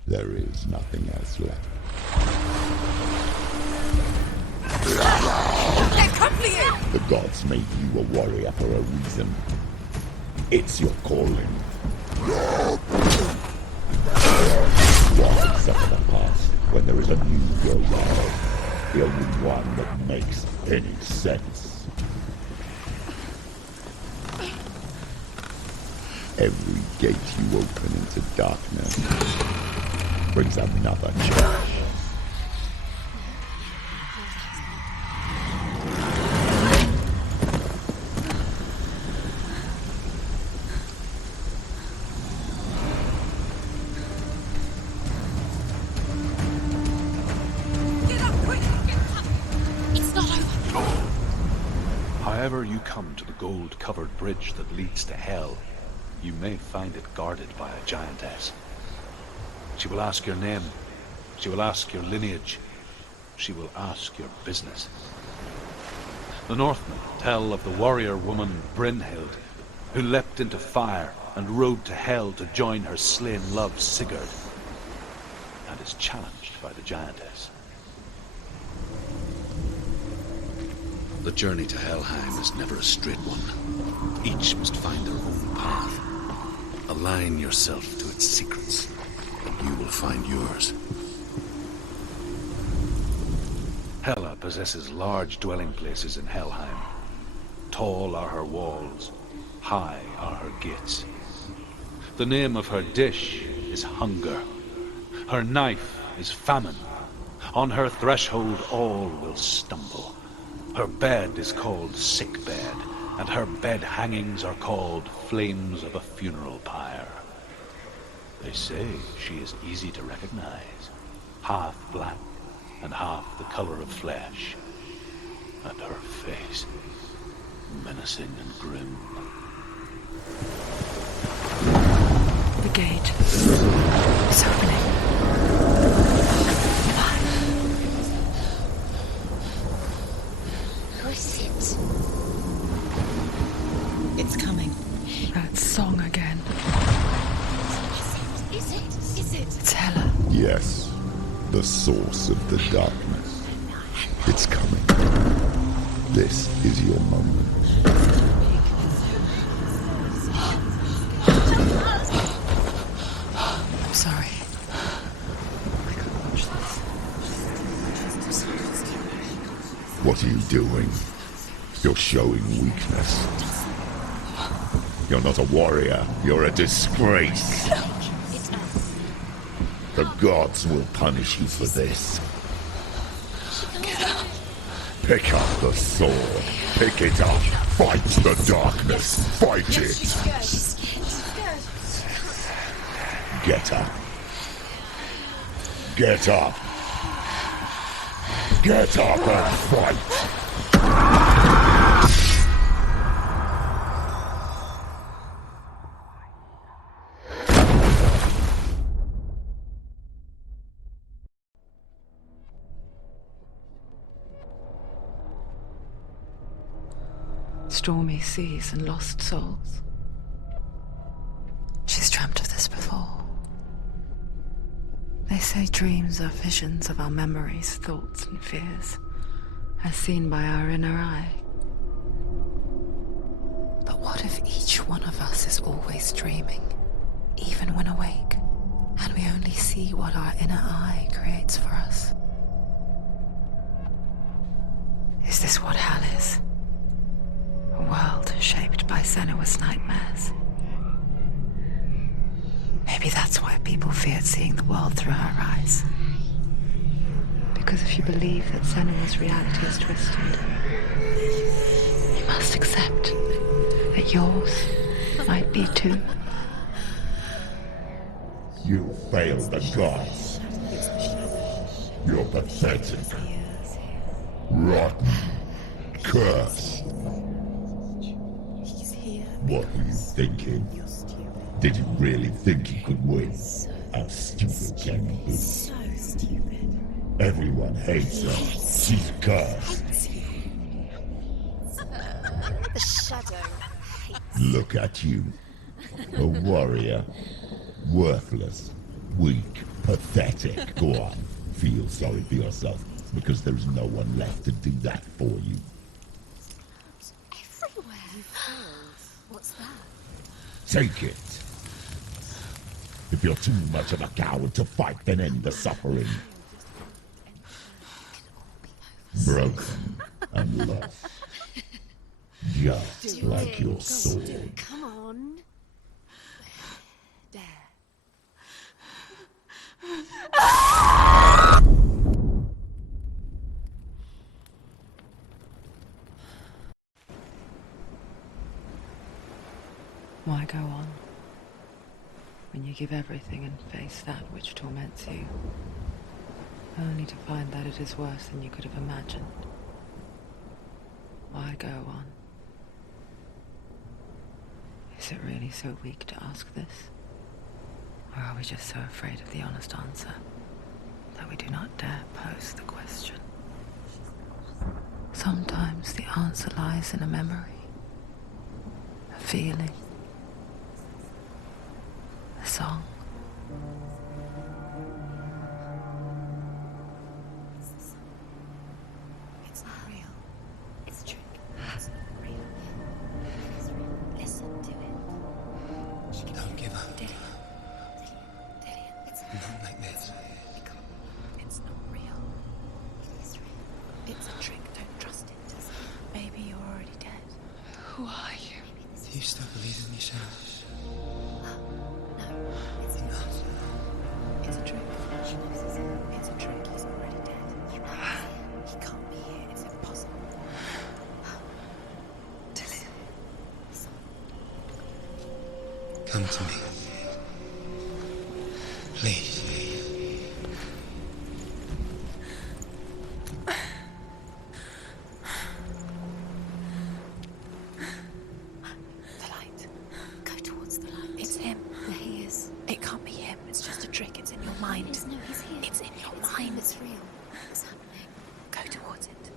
There is nothing else left. The gods made you a warrior for a reason. It's your calling. Why suffer the past when there is a new world? The only one that makes any sense. Every gate you open into darkness brings another change. However you come to the gold-covered bridge that leads to Hell, you may find it guarded by a giantess. She will ask your name. She will ask your lineage. She will ask your business. The Northmen tell of the warrior woman Brynhild, who leapt into fire and rode to Hell to join her slain love Sigurd, and is challenged by the giantess. The journey to Helheim is never a straight one. Each must find their own path. Align yourself to its secrets, and you will find yours. Hela possesses large dwelling places in Helheim. Tall are her walls, high are her gates. The name of her dish is hunger. Her knife is famine. On her threshold all will stumble. Her bed is called sick bed, and her bed hangings are called flames of a funeral pyre. They say she is easy to recognize, half black and half the color of flesh, and her face menacing and grim. The gate is opening. Who is it? It's coming. That song again. Is it? It's Hela. Yes, the source of the darkness. It's coming. This is your moment. I'm sorry. I can't watch this. What are you doing? You're showing weakness. You're not a warrior. You're a disgrace. The gods will punish you for this. Pick up the sword. Pick it up. Fight the darkness. Fight it. Get up. Get up. Get up and fight. Stormy seas and lost souls. She's dreamt of this before. They say dreams are visions of our memories, thoughts and fears, as seen by our inner eye. But what if each one of us is always dreaming, even when awake, and we only see what our inner eye creates for us? Is this what hell is? A world shaped by Senua's nightmares. Maybe that's why people feared seeing the world through her eyes. Because if you believe that Senua's reality is twisted, you must accept that yours might be too. You failed the gods. You're pathetic. Rotten. Cursed. What were you thinking? Did you really think you could win? How stupid can you be? So stupid. Everyone hates her. She's cursed. The shadow hates. Look at you. A warrior. Worthless. Weak. Pathetic. Go on. Feel sorry for yourself, because there's no one left to do that for you. Everywhere. What's that? Take it. If you're too much of a coward to fight, then end the suffering. Broken and lost. Just like your sword. Come on. There. Why go on? When you give everything and face that which torments you, only to find that it is worse than you could have imagined. Why go on? Is it really so weak to ask this? Or are we just so afraid of the honest answer that we do not dare pose the question? Sometimes the answer lies in a memory, a feeling, a song. It's not real. It's trick. It's not real. It's real. Listen to it. Don't give up. Dillian. It's Not like this. It's not real. It is real. It's a trick. Don't trust it. Maybe you're already dead. Who are you? Do you still believe in yourself? No, it's a trick. done to me. Please. The light. Go towards the light. It's him. There he is. It can't be him. It's just a trick. It's in your mind. No, he's here. It's in your It's mind. him. It's real. What's happening? Go towards it.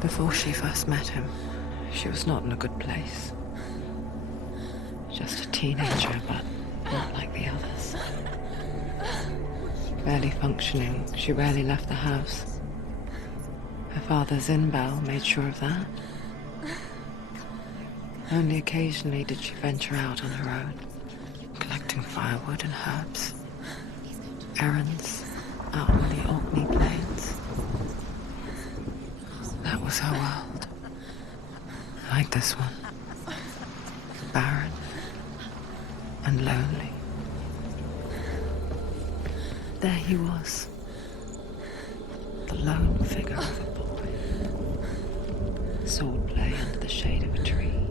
Before she first met him, she was not in a good place. Just a teenager, but not like the others. Barely functioning, she rarely left the house. Her father's in-bell made sure of that. Only occasionally did she venture out on her own, collecting firewood and herbs. Errands out on the Orkney plains. That was her world. Like this one. Barren and lonely. There he was. The lone figure of a boy. Swordplay under the shade of a tree.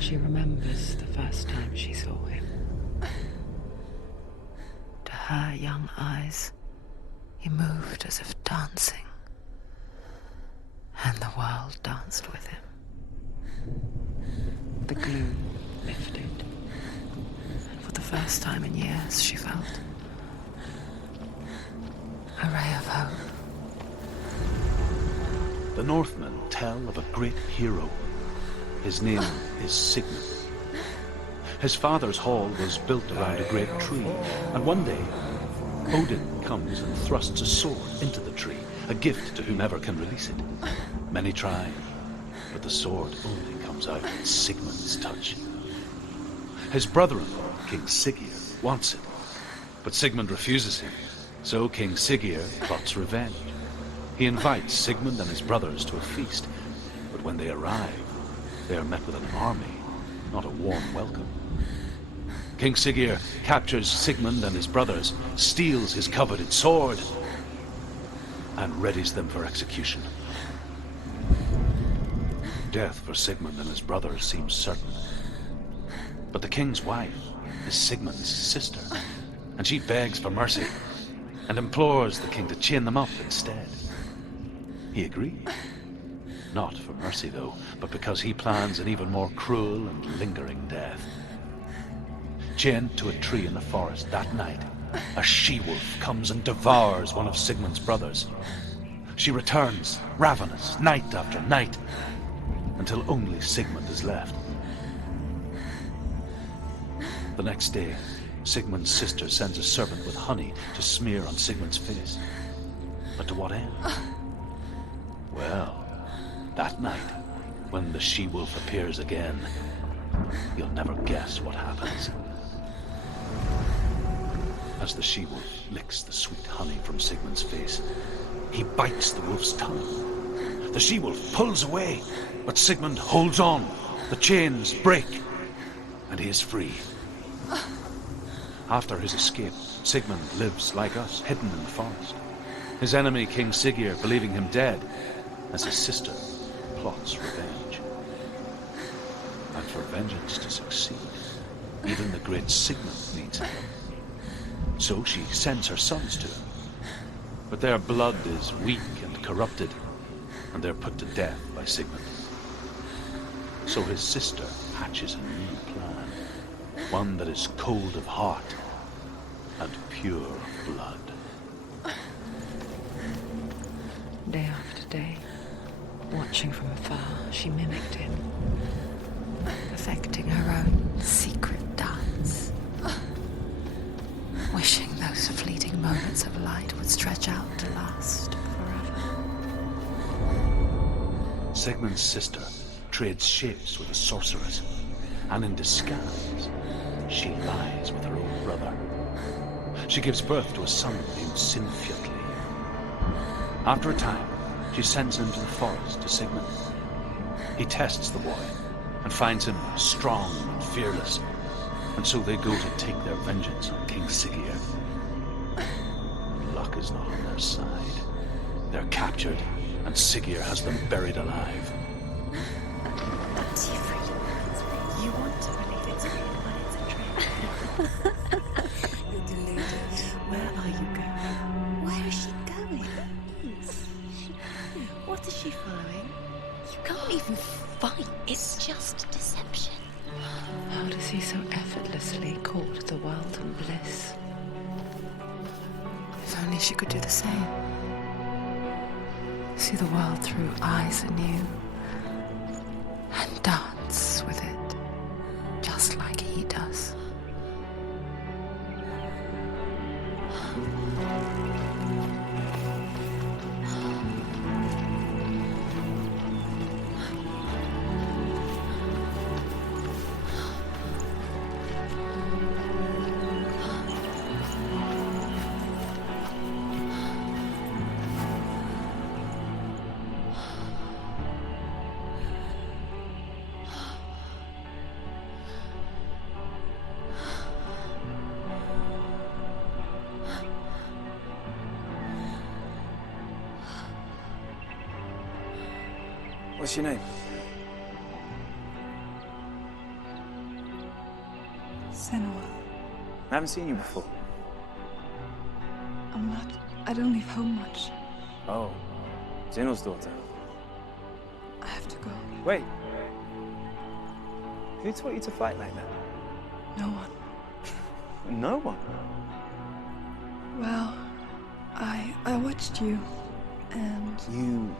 She remembers the first time she saw him. To her young eyes, he moved as if dancing. And the world danced with him. The gloom lifted. And for the first time in years, she felt a ray of hope. The Northmen tell of a great hero. His name is Sigmund. His father's hall was built around a great tree, and one day, Odin comes and thrusts a sword into the tree, a gift to whomever can release it. Many try, but the sword only comes out with Sigmund's touch. His brother-in-law, King Siggeir, wants it, but Sigmund refuses him, so King Siggeir plots revenge. He invites Sigmund and his brothers to a feast, but when they arrive, they are met with an army, not a warm welcome. King Siggeir captures Sigmund and his brothers, steals his coveted sword, and readies them for execution. Death for Sigmund and his brothers seems certain. But the king's wife is Sigmund's sister, and she begs for mercy and implores the king to chain them up instead. He agrees. Not for mercy, though, but because he plans an even more cruel and lingering death. Chained to a tree in the forest that night, a she-wolf comes and devours one of Sigmund's brothers. She returns, ravenous, night after night, until only Sigmund is left. The next day, Sigmund's sister sends a servant with honey to smear on Sigmund's face. But to what end? Well, that night, when the she-wolf appears again, you'll never guess what happens. As the she-wolf licks the sweet honey from Sigmund's face, he bites the wolf's tongue. The she-wolf pulls away, but Sigmund holds on. The chains break, and he is free. After his escape, Sigmund lives like us, hidden in the forest. His enemy, King Siggeir, believing him dead, as his sister plots revenge. And for vengeance to succeed, even the great Sigmund needs help. So she sends her sons to him. But their blood is weak and corrupted, and they're put to death by Sigmund. So his sister hatches a new plan, one that is cold of heart and pure of blood. Day after day, watching from afar, she mimicked him, perfecting her own secret dance, wishing those fleeting moments of light would stretch out to last forever. Sigmund's sister trades shapes with a sorceress, and in disguise, she lies with her own brother. She gives birth to a son named Sinfjotli. After a time, she sends him to the forest to Sigmund. He tests the boy and finds him strong and fearless, and so they go to take their vengeance on King Siggeir. Luck is not on their side. They're captured, and Siggeir has them buried alive. You want to believe it's real when it's a trick. You're deluded. Where are you going? Where is she going? What is she following? You can't even fight. It's just deception. How does he so effortlessly court the world and bliss? If only she could do the same. See the world through eyes anew and dance with it, just like he does. What's your name? Senua. I haven't seen you before. I don't leave home much. Oh, Zenua's daughter. I have to go. Wait. Who taught you to fight like that? No one. No one? Well, I watched you, and You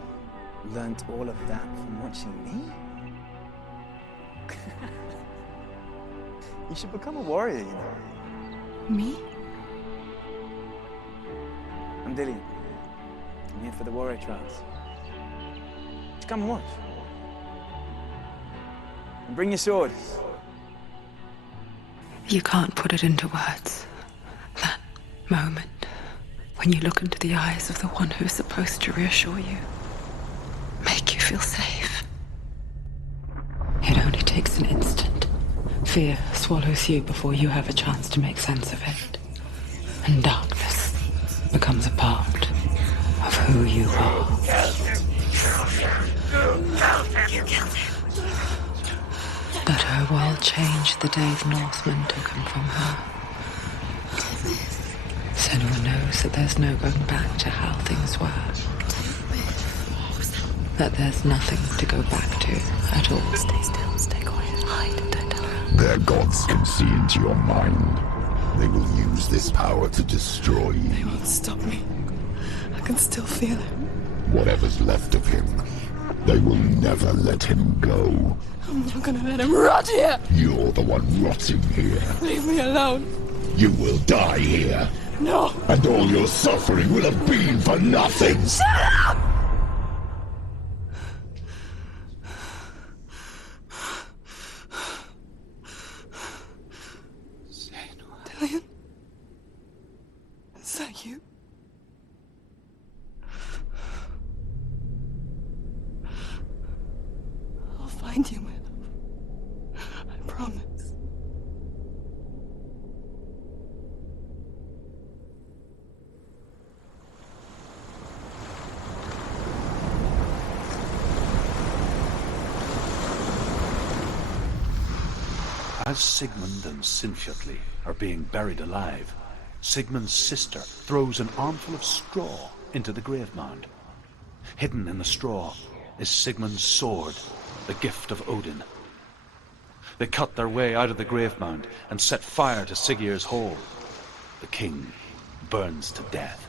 learnt all of that from watching me? You should become a warrior, you know. me? I'm Dillian. I'm here for the warrior trials. Just come and watch. And bring your sword. You can't put it into words. That moment when you look into the eyes of the one who's supposed to reassure you, make you feel safe. It only takes an instant. Fear swallows you before you have a chance to make sense of it. And darkness becomes a part of who you are. But her world changed the day the Northmen took him from her. Senua knows that there's no going back to how things were. That there's nothing to go back to at all. Stay still, stay quiet, hide, don't tell her. Their gods can see into your mind. They will use this power to destroy you. They won't stop me. I can still feel it. Whatever's left of him, they will never let him go. I'm not gonna let him rot here. You're the one rotting here. Leave me alone. You will die here. No. And all your suffering will have been for nothing. Shut up! Dillian? Is that you? I'll find you, my love. I promise. As Sigmund and Sinfjotli are being buried alive, Sigmund's sister throws an armful of straw into the grave mound. Hidden in the straw is Sigmund's sword, the gift of Odin. They cut their way out of the grave mound and set fire to Siggeir's hall. The king burns to death.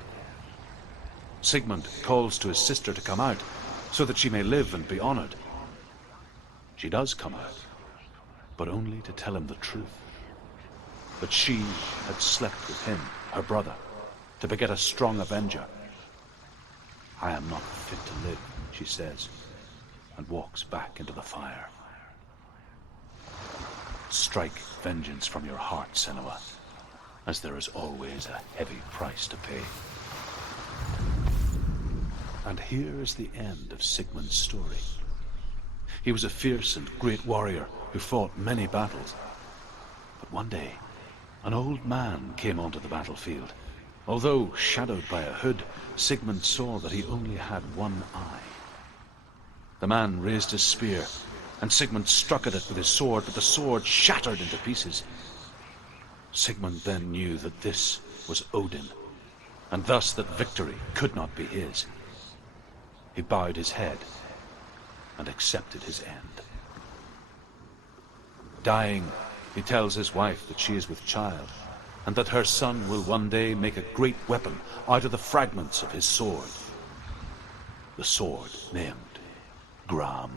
Sigmund calls to his sister to come out so that she may live and be honored. She does come out, but only to tell him the truth. That she had slept with him, her brother, to beget a strong avenger. I am not fit to live, she says, and walks back into the fire. Strike vengeance from your heart, Senua, as there is always a heavy price to pay. And here is the end of Sigmund's story. He was a fierce and great warrior who fought many battles. But one day, an old man came onto the battlefield. Although shadowed by a hood, Sigmund saw that he only had one eye. The man raised his spear and Sigmund struck at it with his sword, but the sword shattered into pieces. Sigmund then knew that this was Odin, and thus that victory could not be his. He bowed his head and accepted his end. Dying, he tells his wife that she is with child, and that her son will one day make a great weapon out of the fragments of his sword. The sword named Gram.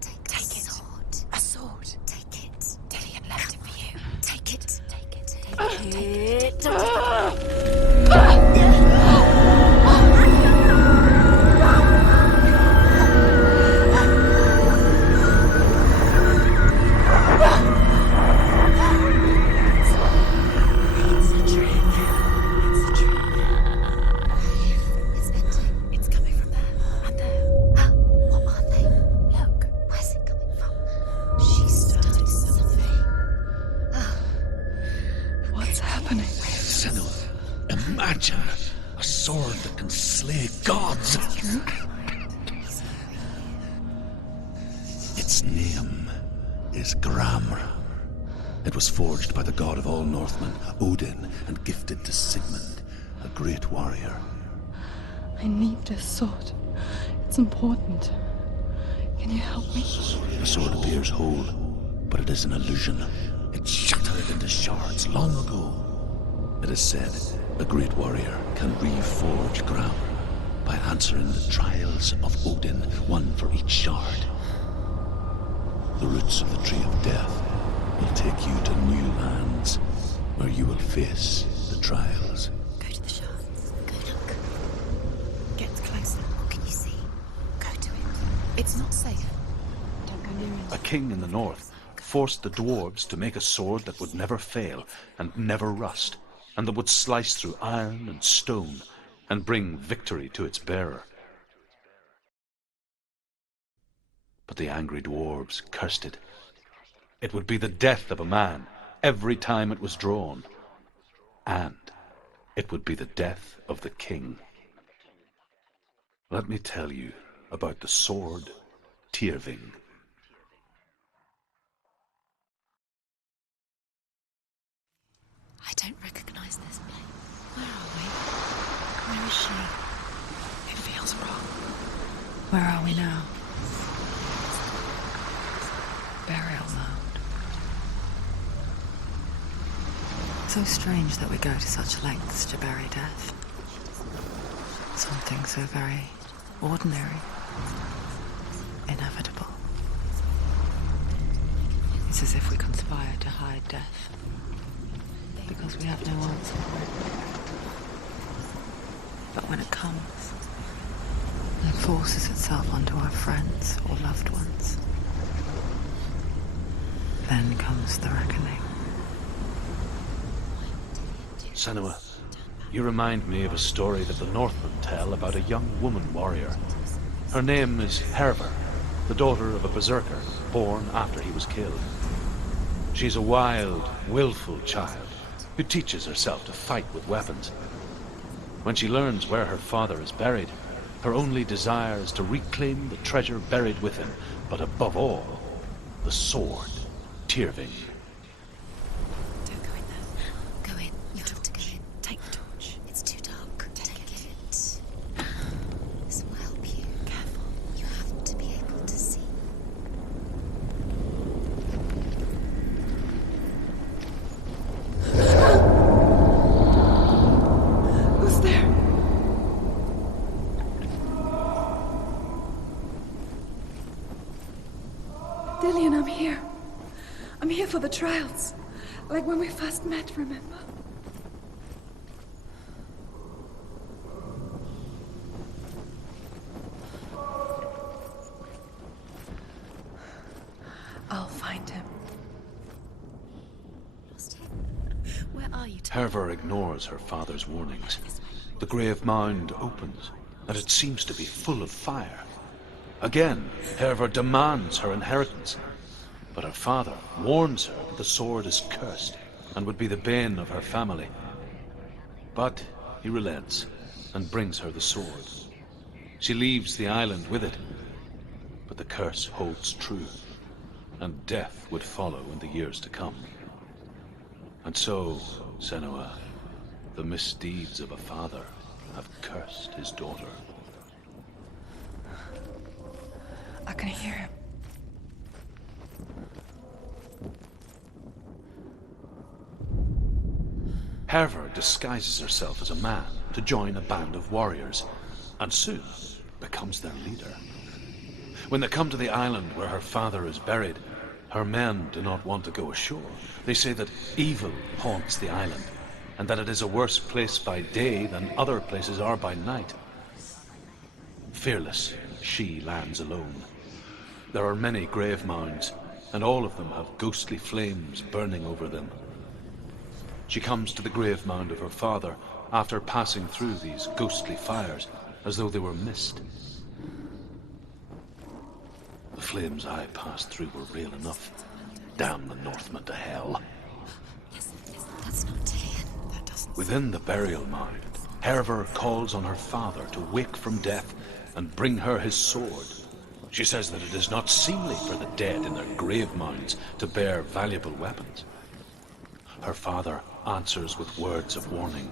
Take it. Sword. A sword. Take it. Dillian left it for you. Take it. Take it. Take it. Imagine a sword that can slay gods. Its name is Gramr. It was forged by the god of all Northmen, Odin, and gifted to Sigmund, a great warrior. I need this sword. It's important. Can you help me? The sword appears whole, but it is an illusion. It shattered into shards long ago. It is said a great warrior can reforge Gram by answering the trials of Odin, one for each shard. The roots of the Tree of Death will take you to new lands where you will face the trials. Go to the shards. Go look. Get closer. What can you see? Go to it. It's not safe. Don't go near it. A king in the north forced the dwarves to make a sword that would never fail and never rust, and that would slice through iron and stone and bring victory to its bearer. But the angry dwarves cursed it. It would be the death of a man every time it was drawn, and it would be the death of the king. Let me tell you about the sword Tyrving. I don't recognize this place. Where are we? Where is she? It feels wrong. Where are we now? Burial mound. So strange that we go to such lengths to bury death. Something so very ordinary, inevitable. It's as if we conspire to hide death, because we have no answer for it. But when it comes, it forces itself onto our friends or loved ones. Then comes the reckoning. Senua, you remind me of a story that the Northmen tell about a young woman warrior. Her name is Hervor, the daughter of a berserker born after he was killed. She's a wild, willful child who teaches herself to fight with weapons. When she learns where her father is buried, her only desire is to reclaim the treasure buried with him, but above all, the sword, Tyrving. Don't go in there. Go in. You have to go in. Take the torch. It's too dark. Take it. This will help you. Careful. You have to be able to see. Who's there? Dillian, I'm here. I'm here for the trials. Like when we first met, remember? I'll find him. Lost him. Where are you? Hervor ignores her father's warnings. The grave mound opens, and it seems to be full of fire. Again, Hervor demands her inheritance, but her father warns her that the sword is cursed and would be the bane of her family. But he relents and brings her the sword. She leaves the island with it, but the curse holds true, and death would follow in the years to come. And so, Senua, the misdeeds of a father have cursed his daughter. I can hear him. Hervor disguises herself as a man to join a band of warriors, and soon becomes their leader. When they come to the island where her father is buried, her men do not want to go ashore. They say that evil haunts the island, and that it is a worse place by day than other places are by night. Fearless, she lands alone. There are many grave mounds, and all of them have ghostly flames burning over them. She comes to the grave mound of her father after passing through these ghostly fires, as though they were mist. The flames I passed through were real enough. Damn the Northmen to hell. That's not Dillion. That doesn't... Within the burial mound, Hervor calls on her father to wake from death and bring her his sword. She says that it is not seemly for the dead in their grave mounds to bear valuable weapons. Her father answers with words of warning.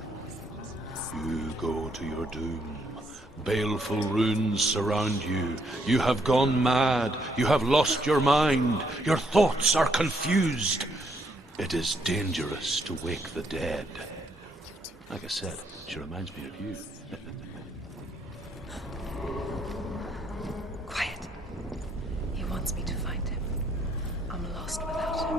You go to your doom. Baleful runes surround you. You have gone mad. You have lost your mind. Your thoughts are confused. It is dangerous to wake the dead. Like I said, she reminds me of you. Quiet. He wants me to find him. I'm lost without him.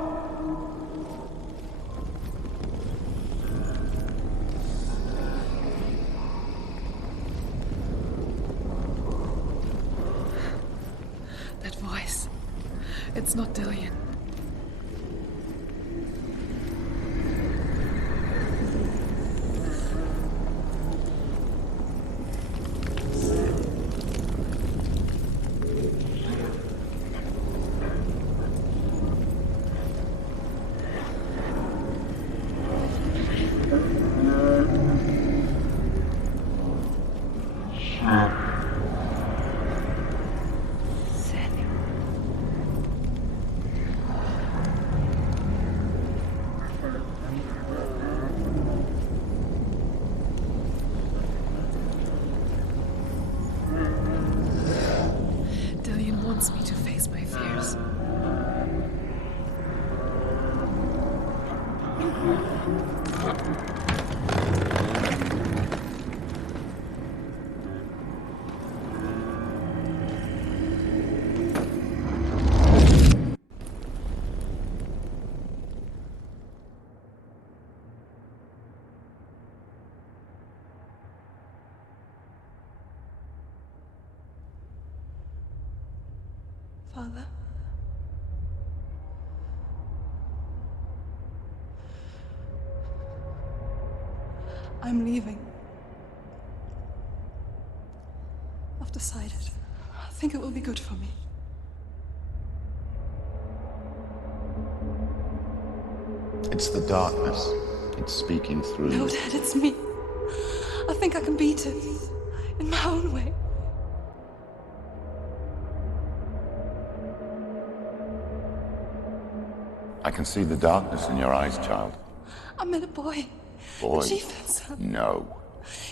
That voice. It's not Dillion. Wants me to face my fears. Father? I'm leaving. I've decided. I think it will be good for me. It's the darkness. It's speaking through No, you. Dad, it's me. I think I can beat it. In my own way. I can see the darkness in your eyes, child. I met a boy. Boy. The chieftain's son. No.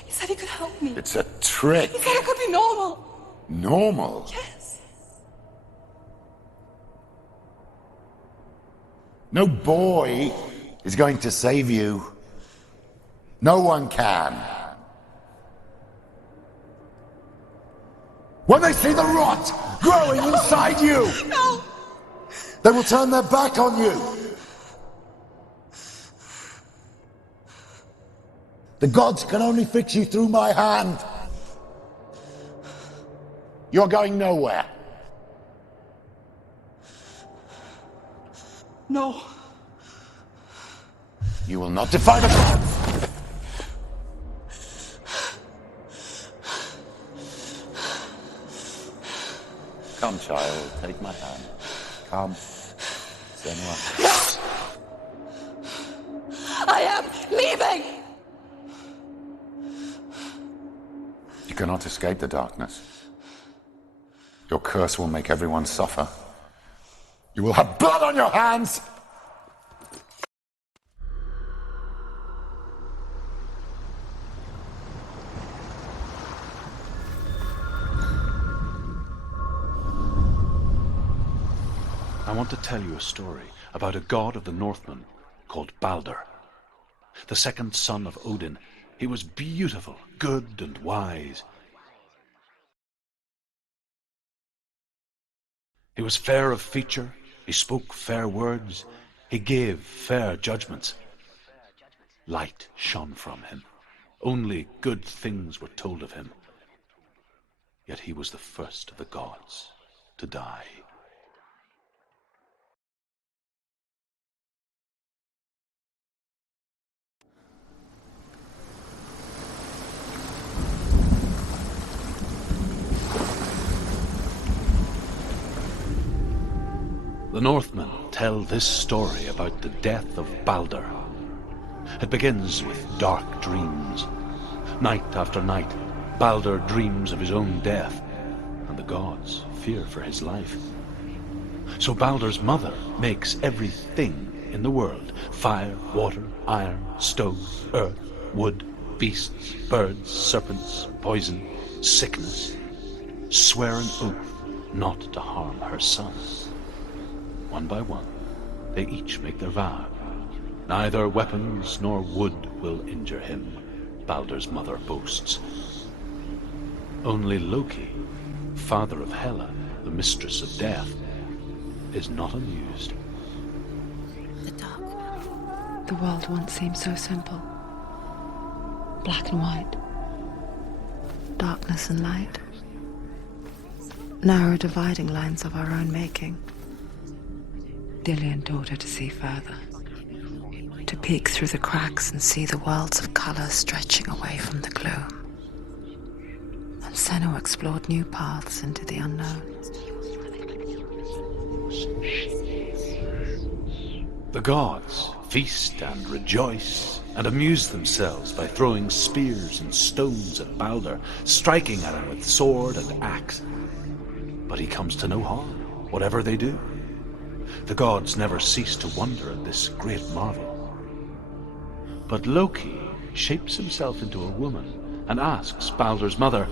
He said he could help me. It's a trick. He said I could be normal. Normal? Yes. No boy is going to save you. No one can. When they see the rot growing inside you, No! they will turn their back on you. The gods can only fix you through my hand. You're going nowhere. No. You will not defy the gods. Come, child, take my hand. Come. Senua. I am leaving! You cannot escape the darkness. Your curse will make everyone suffer. You will have blood on your hands! I want to tell you a story about a god of the Northmen called Balder. The second son of Odin. He was beautiful, good, and wise. He was fair of feature, he spoke fair words, he gave fair judgments. Light shone from him. Only good things were told of him. Yet he was the first of the gods to die. The Northmen tell this story about the death of Balder. It begins with dark dreams. Night after night, Balder dreams of his own death, and the gods fear for his life. So Balder's mother makes everything in the world: fire, water, iron, stone, earth, wood, beasts, birds, serpents, poison, sickness, swear an oath not to harm her son. One by one, they each make their vow. Neither weapons nor wood will injure him, Balder's mother boasts. Only Loki, father of Hela, the mistress of death, is not amused. The dark one. The world once seemed so simple. Black and white. Darkness and light. Narrow dividing lines of our own making. Dillian taught her to see further. To peek through the cracks and see the worlds of color stretching away from the gloom. And Senua explored new paths into the unknown. The gods feast and rejoice and amuse themselves by throwing spears and stones at Balder, striking at him with sword and axe. But he comes to no harm, whatever they do. The gods never cease to wonder at this great marvel. But Loki shapes himself into a woman and asks Balder's mother,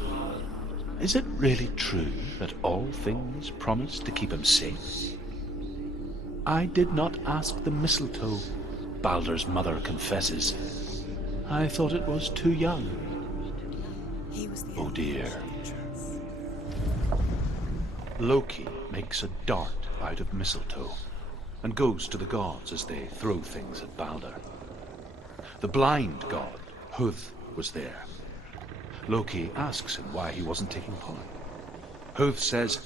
"Is it really true that all things promise to keep him safe?" "I did not ask the mistletoe," Balder's mother confesses. "I thought it was too young." Oh dear. Loki makes a dart out of mistletoe and goes to the gods as they throw things at Balder. The blind god, Huth, was there. Loki asks him why he wasn't taking part. Huth says,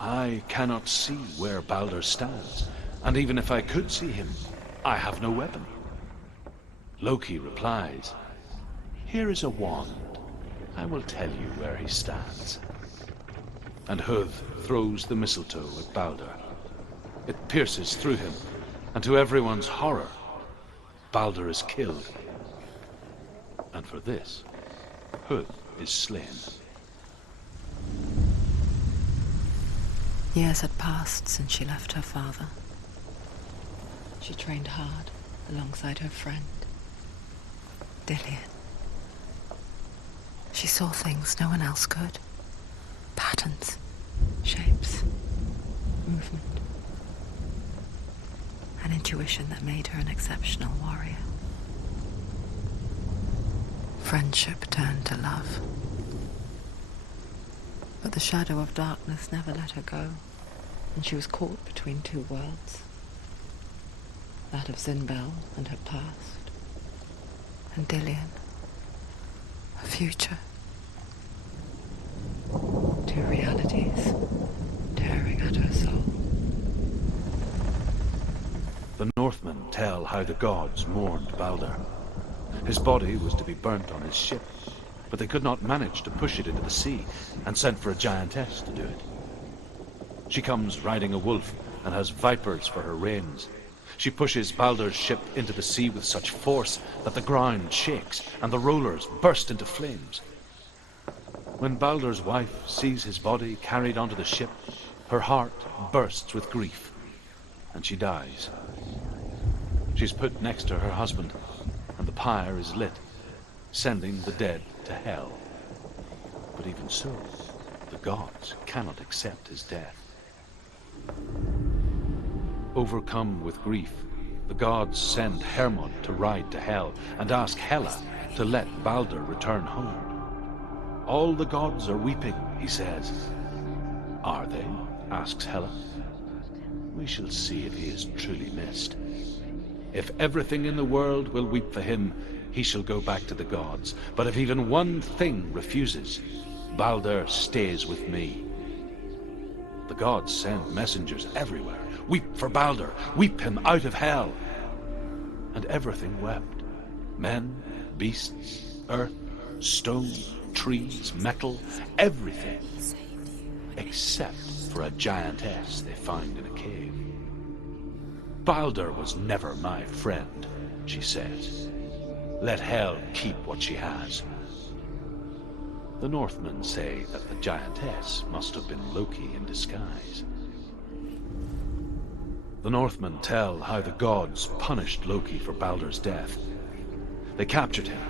"I cannot see where Balder stands, and even if I could see him, I have no weapon." Loki replies, "Here is a wand. I will tell you where he stands." And Huth throws the mistletoe at Balder. It pierces through him, and to everyone's horror, Balder is killed. And for this, Huth is slain. Years had passed since she left her father. She trained hard alongside her friend, Dillian. She saw things no one else could. Patterns, shapes, movement. An intuition that made her an exceptional warrior. Friendship turned to love. But the shadow of darkness never let her go, and she was caught between two worlds. That of Zinbel and her past, and Dillian, her future. Two realities tearing at her soul. The Northmen tell how the gods mourned Balder. His body was to be burnt on his ship, but they could not manage to push it into the sea, and sent for a giantess to do it. She comes riding a wolf and has vipers for her reins. She pushes Balder's ship into the sea with such force that the ground shakes and the rollers burst into flames. When Baldur's wife sees his body carried onto the ship, her heart bursts with grief, and she dies. She's put next to her husband, and the pyre is lit, sending the dead to hell. But even so, the gods cannot accept his death. Overcome with grief, the gods send Hermod to ride to hell and ask Hela to let Baldur return home. All the gods are weeping, he says. Are they? Asks Hela. We shall see if he is truly missed. If everything in the world will weep for him, he shall go back to the gods. But if even one thing refuses, Baldur stays with me. The gods send messengers everywhere. Weep for Baldur, weep him out of hell. And everything wept. Men, beasts, earth, stone, trees, metal, everything. Except for a giantess they find in a cave. Baldur was never my friend, she says. Let hell keep what she has. The Northmen say that the giantess must have been Loki in disguise. The Northmen tell how the gods punished Loki for Baldur's death. They captured him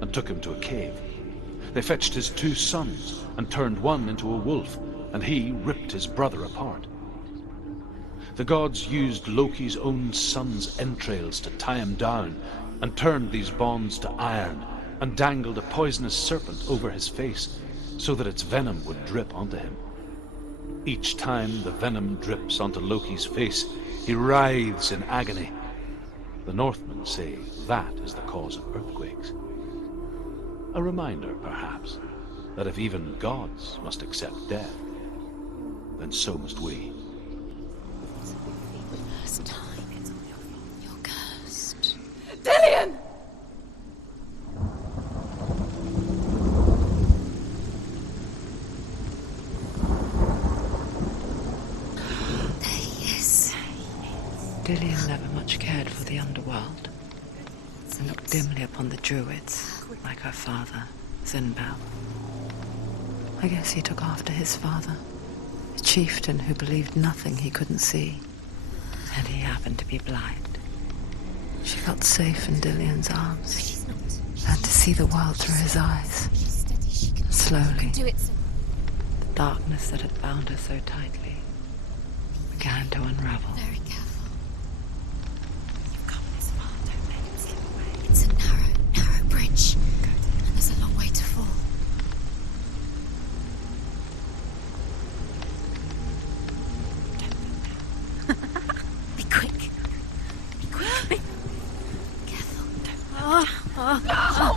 and took him to a cave. They fetched his 2 sons and turned one into a wolf, and he ripped his brother apart. The gods used Loki's own son's entrails to tie him down, and turned these bonds to iron, and dangled a poisonous serpent over his face, so that its venom would drip onto him. Each time the venom drips onto Loki's face, he writhes in agony. The Northmen say that is the cause of earthquakes. A reminder, perhaps, that if even gods must accept death, then so must we. First time, you're cursed. Dillion! There he is. Dillion never much cared for the underworld, and looked dimly upon the druids, like her father, Zinbel. I guess he took after his father, a chieftain who believed nothing he couldn't see, and he happened to be blind. She felt safe in Dillion's arms, learned to see the world through his eyes. Slowly, the darkness that had bound her so tightly began to unravel. Very careful. You've come this far, don't let it slip away. It's a narrow bridge, and there's a long way to fall. Be quick. Be quick. Careful. No!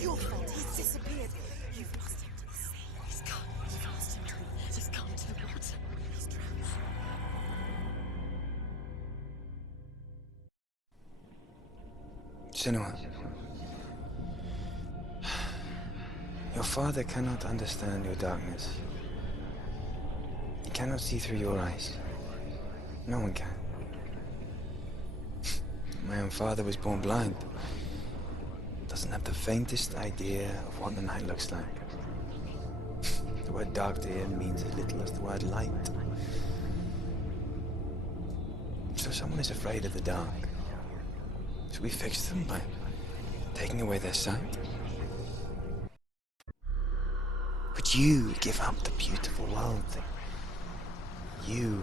Your fault. He's disappeared. You've lost him to the sea. He's gone. You've lost him. He's gone to the water. He's drowned. Senua. Your father cannot understand your darkness. He cannot see through your eyes. No one can. My own father was born blind. Doesn't have the faintest idea of what the night looks like. The word dark to him means as little as the word light. So someone is afraid of the dark. So we fix them by taking away their sight. But you give up the beautiful world that you,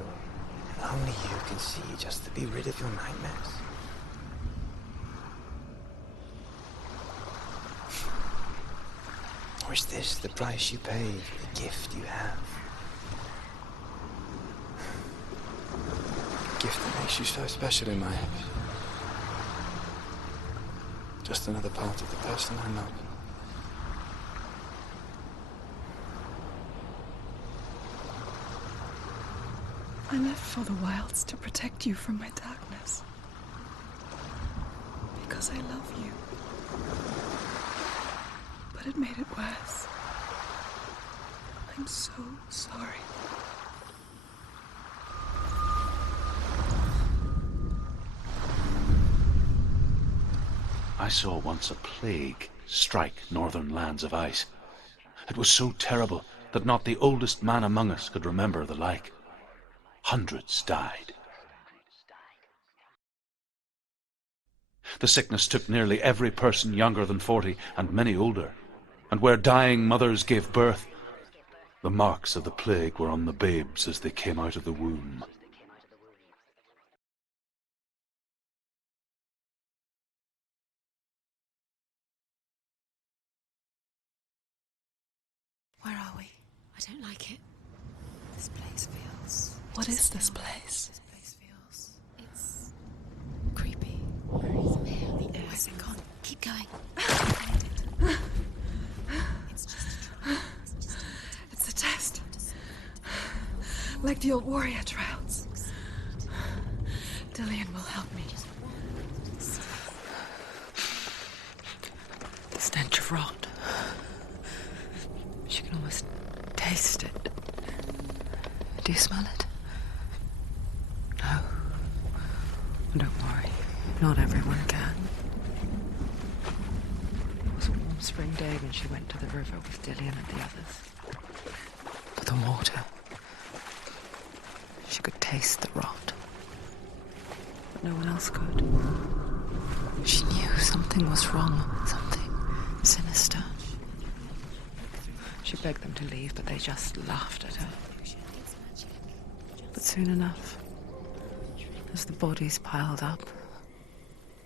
and only you, can see just to be rid of your nightmares. Or is this the price you pay for the gift you have? A gift that makes you so special in my eyes. Just another part of the person I love. I left for the wilds to protect you from my darkness. Because I love you. But it made it worse. I'm so sorry. I saw once a plague strike northern lands of ice. It was so terrible that not the oldest man among us could remember the like. Hundreds died. The sickness took nearly every person younger than 40 and many older, and where dying mothers gave birth, the marks of the plague were on the babes as they came out of the womb. Where are we? I don't like it. This place feels... What is this place? This place feels... It's... creepy. Where's it gone? Keep going. It's just a trial. It's a test. Like the old warrior trials. Dillian will help me. The stench of rot. She can almost taste it. Do you smell it? No. Don't worry. Not everyone can. It was a warm spring day when she went to the river with Dillian and the others. For the water. She could taste the rot. But no one else could. She knew something was wrong. Something sinister. She begged them to leave, but they just laughed at her. But soon enough, as the bodies piled up,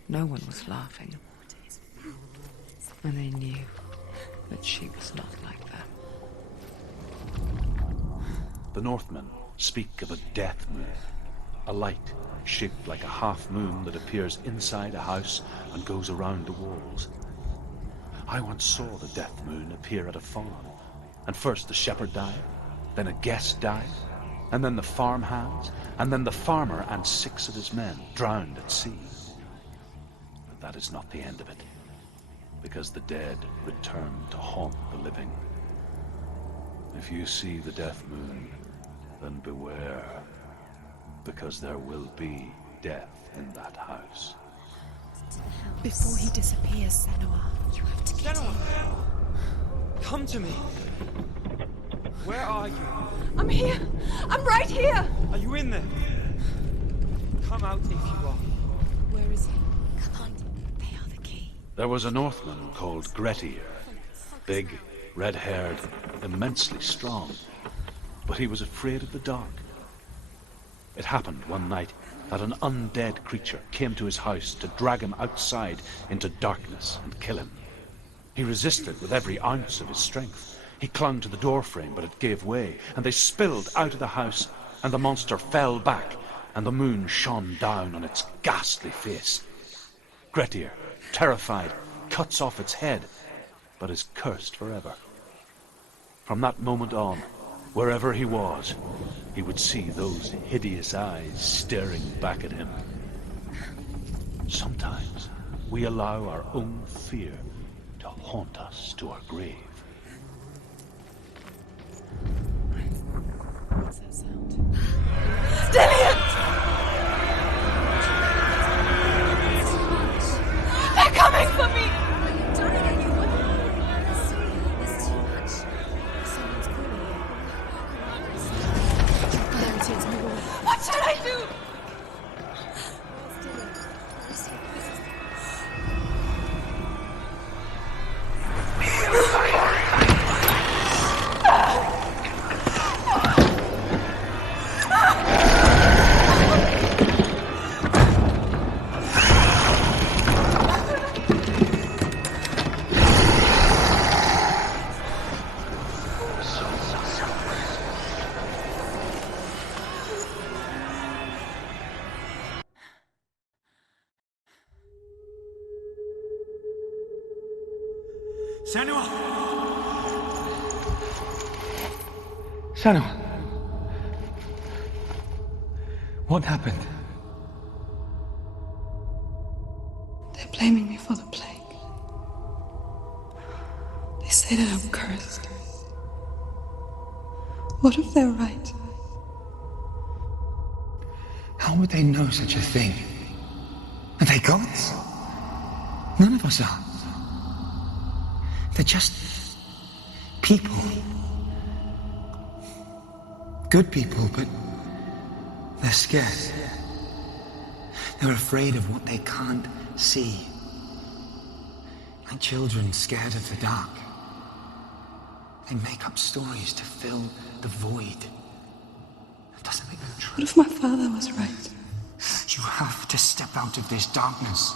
no one was laughing. And they knew that she was not like that. The Northmen speak of a death moon, a light shaped like a half moon that appears inside a house and goes around the walls. I once saw the death moon appear at a farm, and first the shepherd died, then a guest died, and then the farmhands, and then the farmer and 6 of his men drowned at sea. But that is not the end of it, because the dead return to haunt the living. If you see the death moon, then beware, because there will be death in that house. Before he disappears, Senua, you have to get Senua! Come to me! Where are you? I'm here! I'm right here! Are you in there? Come out if you are. Where is he? Come on, they are the key. There was a Northman called Grettir, big, red-haired, immensely strong, but he was afraid of the dark. It happened one night that an undead creature came to his house to drag him outside into darkness and kill him. He resisted with every ounce of his strength. He clung to the doorframe, but it gave way, and they spilled out of the house, and the monster fell back, and the moon shone down on its ghastly face. Grettir, terrified, cuts off its head, but is cursed forever. From that moment on, wherever he was, he would see those hideous eyes staring back at him. Sometimes we allow our own fear to haunt us to our grave. What's that sound? Dillian! They're coming for me! There's too much. Someone's calling you. There it is, move away. What should I do? Senua! Senua! What happened? They're blaming me for the plague. They say that I'm cursed. What if they're right? How would they know such a thing? Are they gods? None of us are. They're just people. Good people, but they're scared. They're afraid of what they can't see. Like children scared of the dark. They make up stories to fill the void. That doesn't make them true. What if my father was right? You have to step out of this darkness.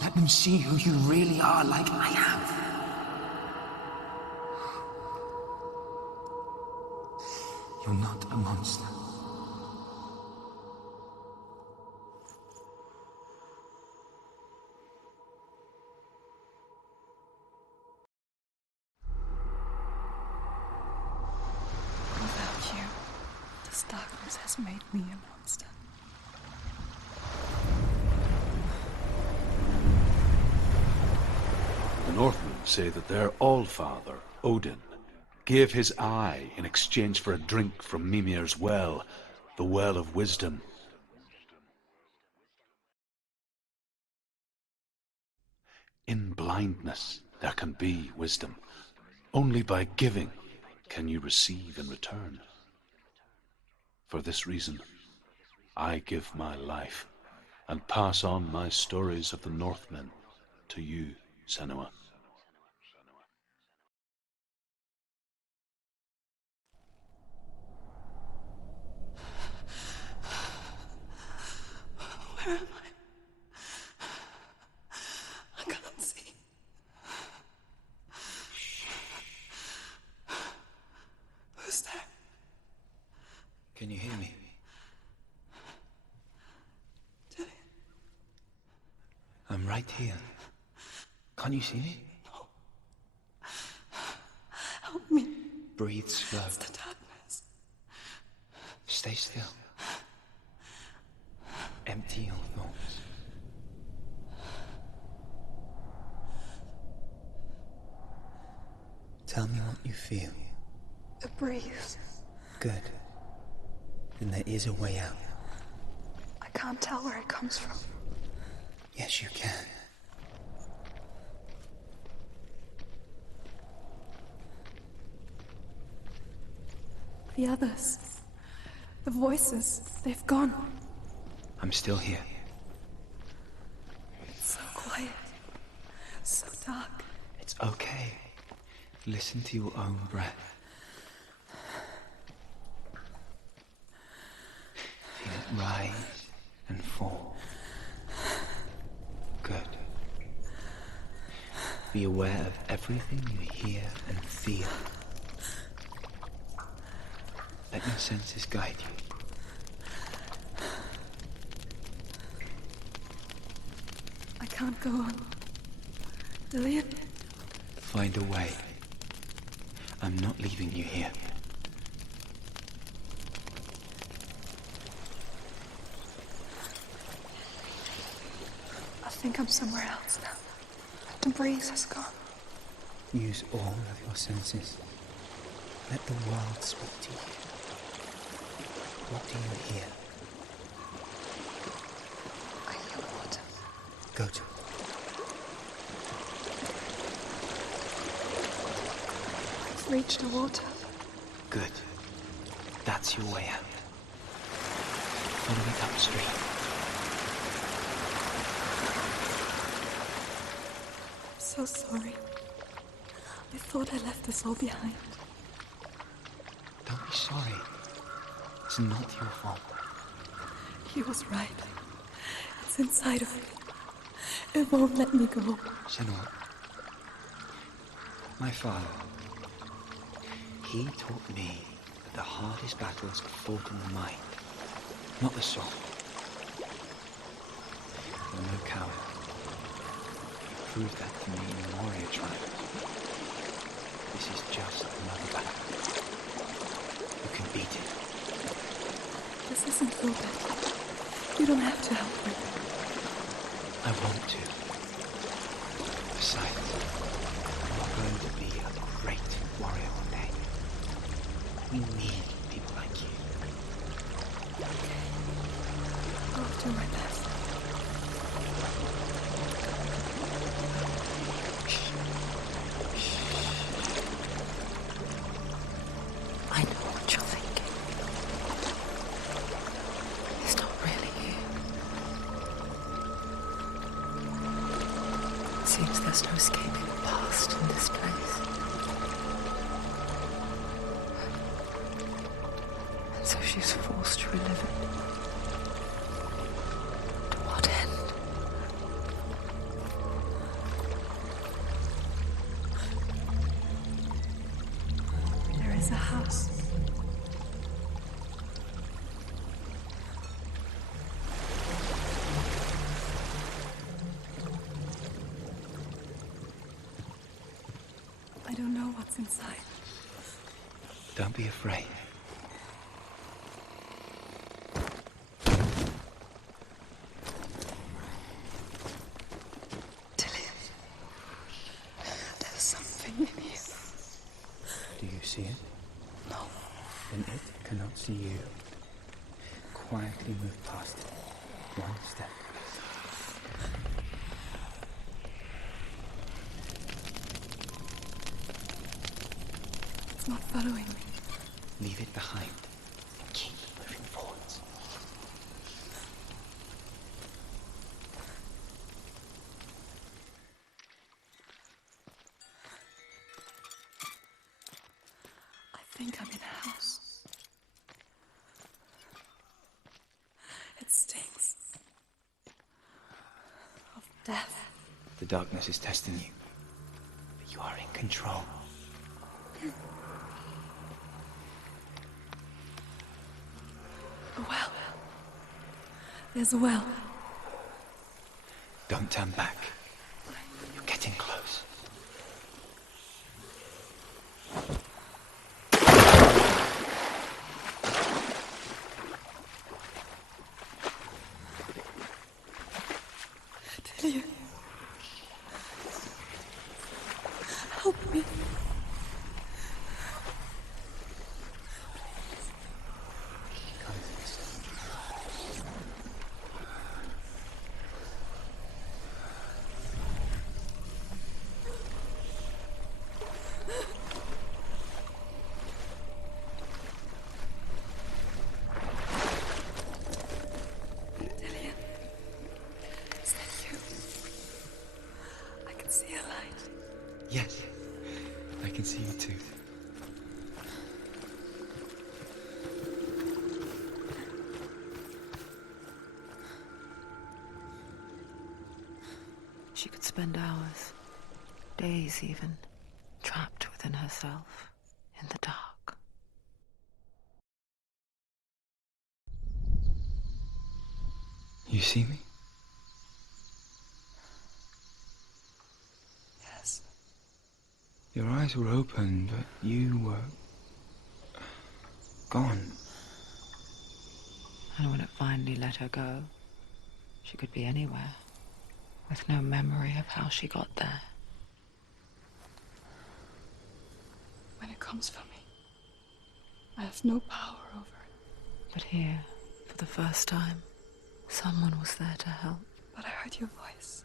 Let them see who you really are, like I have. You're not a monster. Without you, this darkness has made me a monster. The Northmen say that their Allfather, Odin, gave his eye in exchange for a drink from Mimir's well, the Well of Wisdom. In blindness, there can be wisdom. Only by giving can you receive in return. For this reason, I give my life and pass on my stories of the Northmen to you, Senua. Where am I? I can't see. Who's there? Can you hear me? Dillian. I'm right here. Can't you see me? No. Help me. Breathe slow. It's the darkness. Stay still. Empty your thoughts. Tell me what you feel. A breeze. Good. Then there is a way out. I can't tell where it comes from. Yes, you can. The others. The voices. They've gone. I'm still here. It's so quiet. So dark. It's okay. Listen to your own breath. Feel it rise and fall. Good. Be aware of everything you hear and feel. Let your senses guide you. I can't go on. Dillian? Find a way. I'm not leaving you here. I think I'm somewhere else now. The breeze has gone. Use all of your senses. Let the world speak to you. What do you hear? I hear water. Go to it. I've reached the water. Good. That's your way out. Follow it upstream. I'm so sorry. I thought I left this all behind. Don't be sorry. It's not your fault. He was right. It's inside of me. It won't let me go. Senua, my father, he taught me that the hardest battles are fought in the mind, not the soul. You're no coward. You proved that to me in the warrior tribe. This is just another battle. You can beat it. This isn't your battle. You don't have to help me. I want to. Besides, you're going to be a great warrior one day. We need people like you. I'll do my best. There's no escaping the past in this place. And so she's forced to relive it. To what end? There is a house. I don't know what's inside. Don't be afraid. Dillian, there's something in here. Do you see it? No. Then it cannot see you. Quietly move past it. One step. It's not following me. Leave it behind. Keep moving forwards. I think I'm in a house. It stinks. Of death. The darkness is testing you. But you are in control. A well. There's a well. Don't turn back. You're getting close. Dillian. Help me. Yes, I can see you too. She could spend hours, days even, trapped within herself, in the dark. You see me? Yes. Your eyes were open, but you were gone. And when it finally let her go, she could be anywhere, with no memory of how she got there. When it comes for me, I have no power over it. But here, for the first time, someone was there to help. But I heard your voice.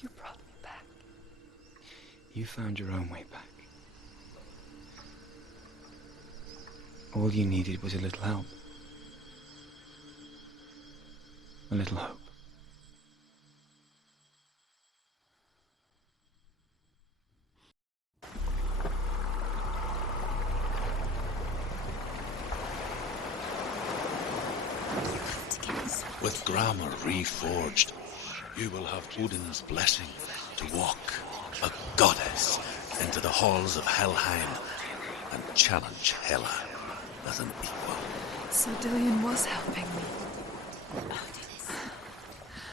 You brought me back. You found your own way back. All you needed was a little help. A little hope. With grammar reforged, you will have Odin's blessing to walk, a goddess, into the halls of Helheim and challenge Hela as an equal. So Dillian was helping me.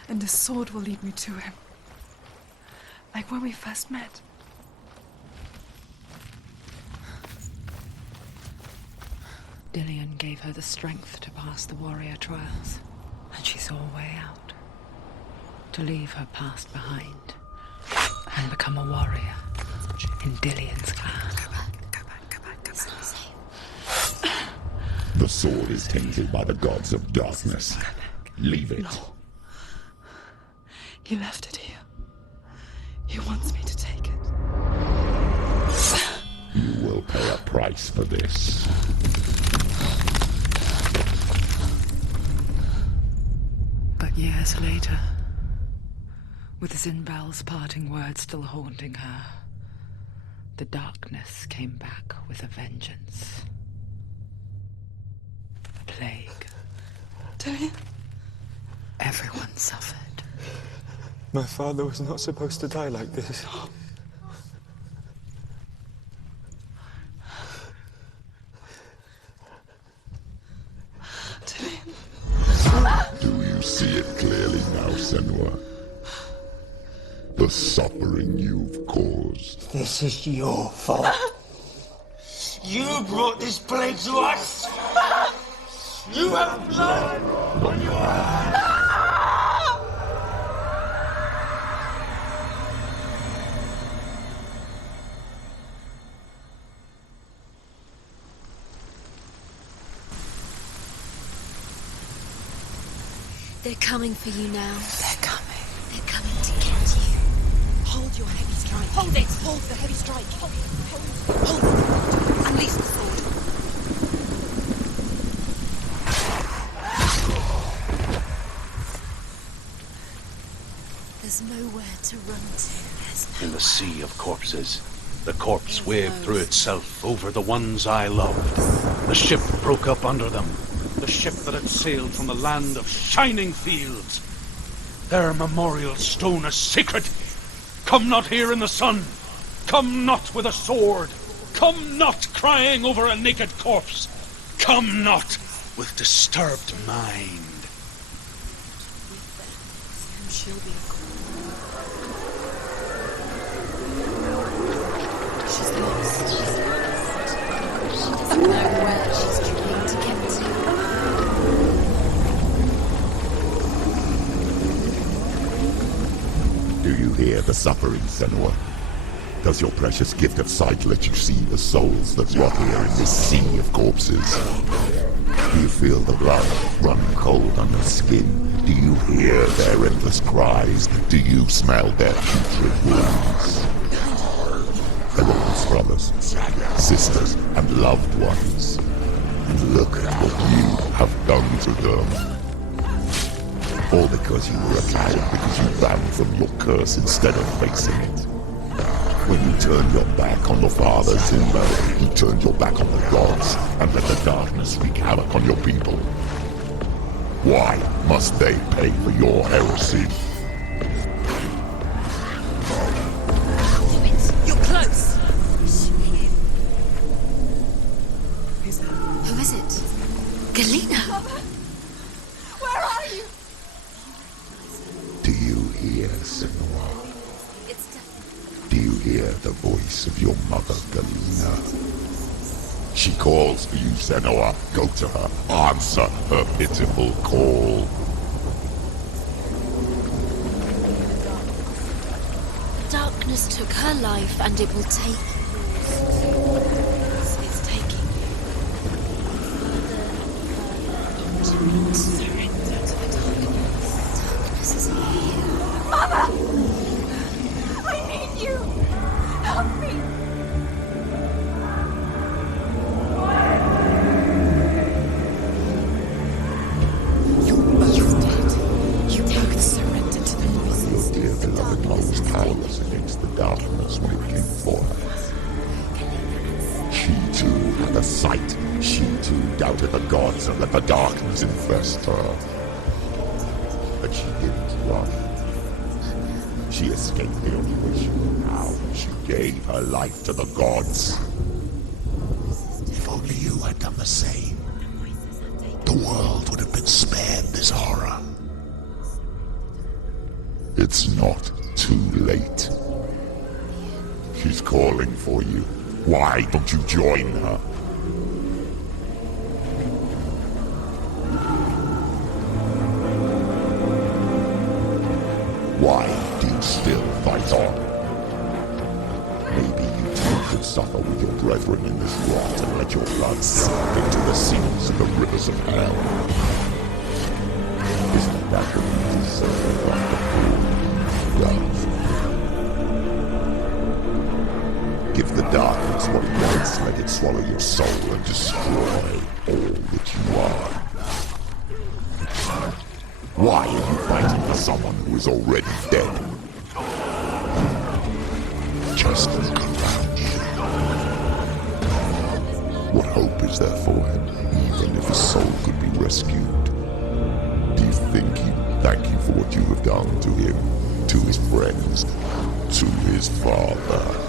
And the sword will lead me to him. Like when we first met. Dillian gave her the strength to pass the warrior trials, and she saw a way out. To leave her past behind, and become a warrior in Dillian's clan. Go back. It's not safe. The sword is tainted by the gods of darkness. Leave it. No. He left it here. He wants me to take it. You will pay a price for this. But years later, With Zinbel's parting words still haunting her, the darkness came back with a vengeance. The plague. Dillian? Everyone suffered. My father was not supposed to die like this. Do you see it clearly now, Senua? The suffering you've caused. This is your fault. You brought this plague to us. You have blood on your hands. They're coming for you now. They're coming. They're coming to get you. Hold your heavy strike. Hold it! Hold the heavy strike. Hold it. Unleash the sword. There's nowhere to run to. In the sea of corpses, the corpse waved through itself over the ones I loved. The ship broke up under them. The ship that had sailed from the land of shining fields. Their memorial stone is sacred. Come not here in the sun. Come not with a sword. Come not crying over a naked corpse. Come not with disturbed mind. And she'll be gone. She's lost. She doesn't know where she's trying to get to. Do you hear the suffering, Senua? Does your precious gift of sight let you see the souls that rot here in this sea of corpses? Do you feel the blood running cold on your skin? Do you hear their endless cries? Do you smell their putrid wounds? Hello, brothers, sisters, and loved ones. And look at what you have done to them. All because you were a coward, because you ran from your curse instead of facing it. When you turned your back on the Father Zinbel, you turned your back on the gods and let the darkness wreak havoc on your people. Why must they pay for your heresy? You're close. Who is it? Galena. Where are you? Do you hear, Senua? Do you hear the voice of your mother, Galena? She calls for you, Senua. Go to her. Answer her pitiful call. Darkness took her life, and it will take yours. It's taking you further into it. Surrender to the darkness. Darkness is here. Mother! I need you! Help me! You're dead. You both surrendered to the voices. Your dear beloved was powerless against the darkness when it came for her. She too had a sight. She too doubted the gods and let the darkness infest her. But she didn't run. She escaped the only way she knew how. She gave her life to the gods. If only you had done the same, the world would have been spared this horror. It's not too late. She's calling for you. Why don't you join her? Why do you still fight on? Maybe you too could suffer with your brethren in this rot and let your blood sink into the seas and the rivers of hell. Isn't that what you deserve after all love? Give the darkness what it wants, let it swallow your soul and destroy all that you are. Why are you fighting for someone who is already dead? chased them around you. What hope is there for him, even if his soul could be rescued? Do you think he'd thank you for what you have done to him, to his friends, to his father?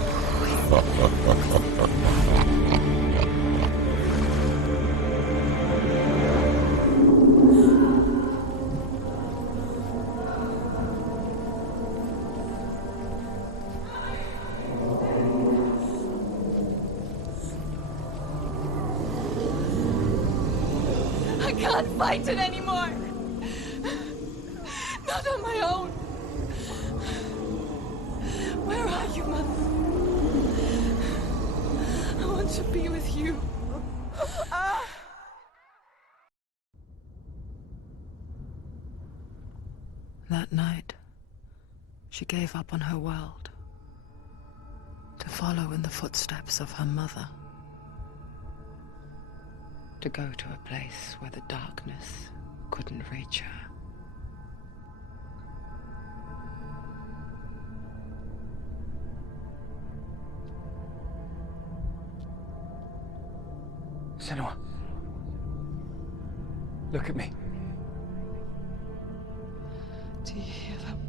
I can't fight it anymore. Not on my own. Where are you, Mother? I want to be with you. That night, she gave up on her world to follow in the footsteps of her mother, to go to a place where the darkness couldn't reach her. Senua. Look at me. Do you hear them?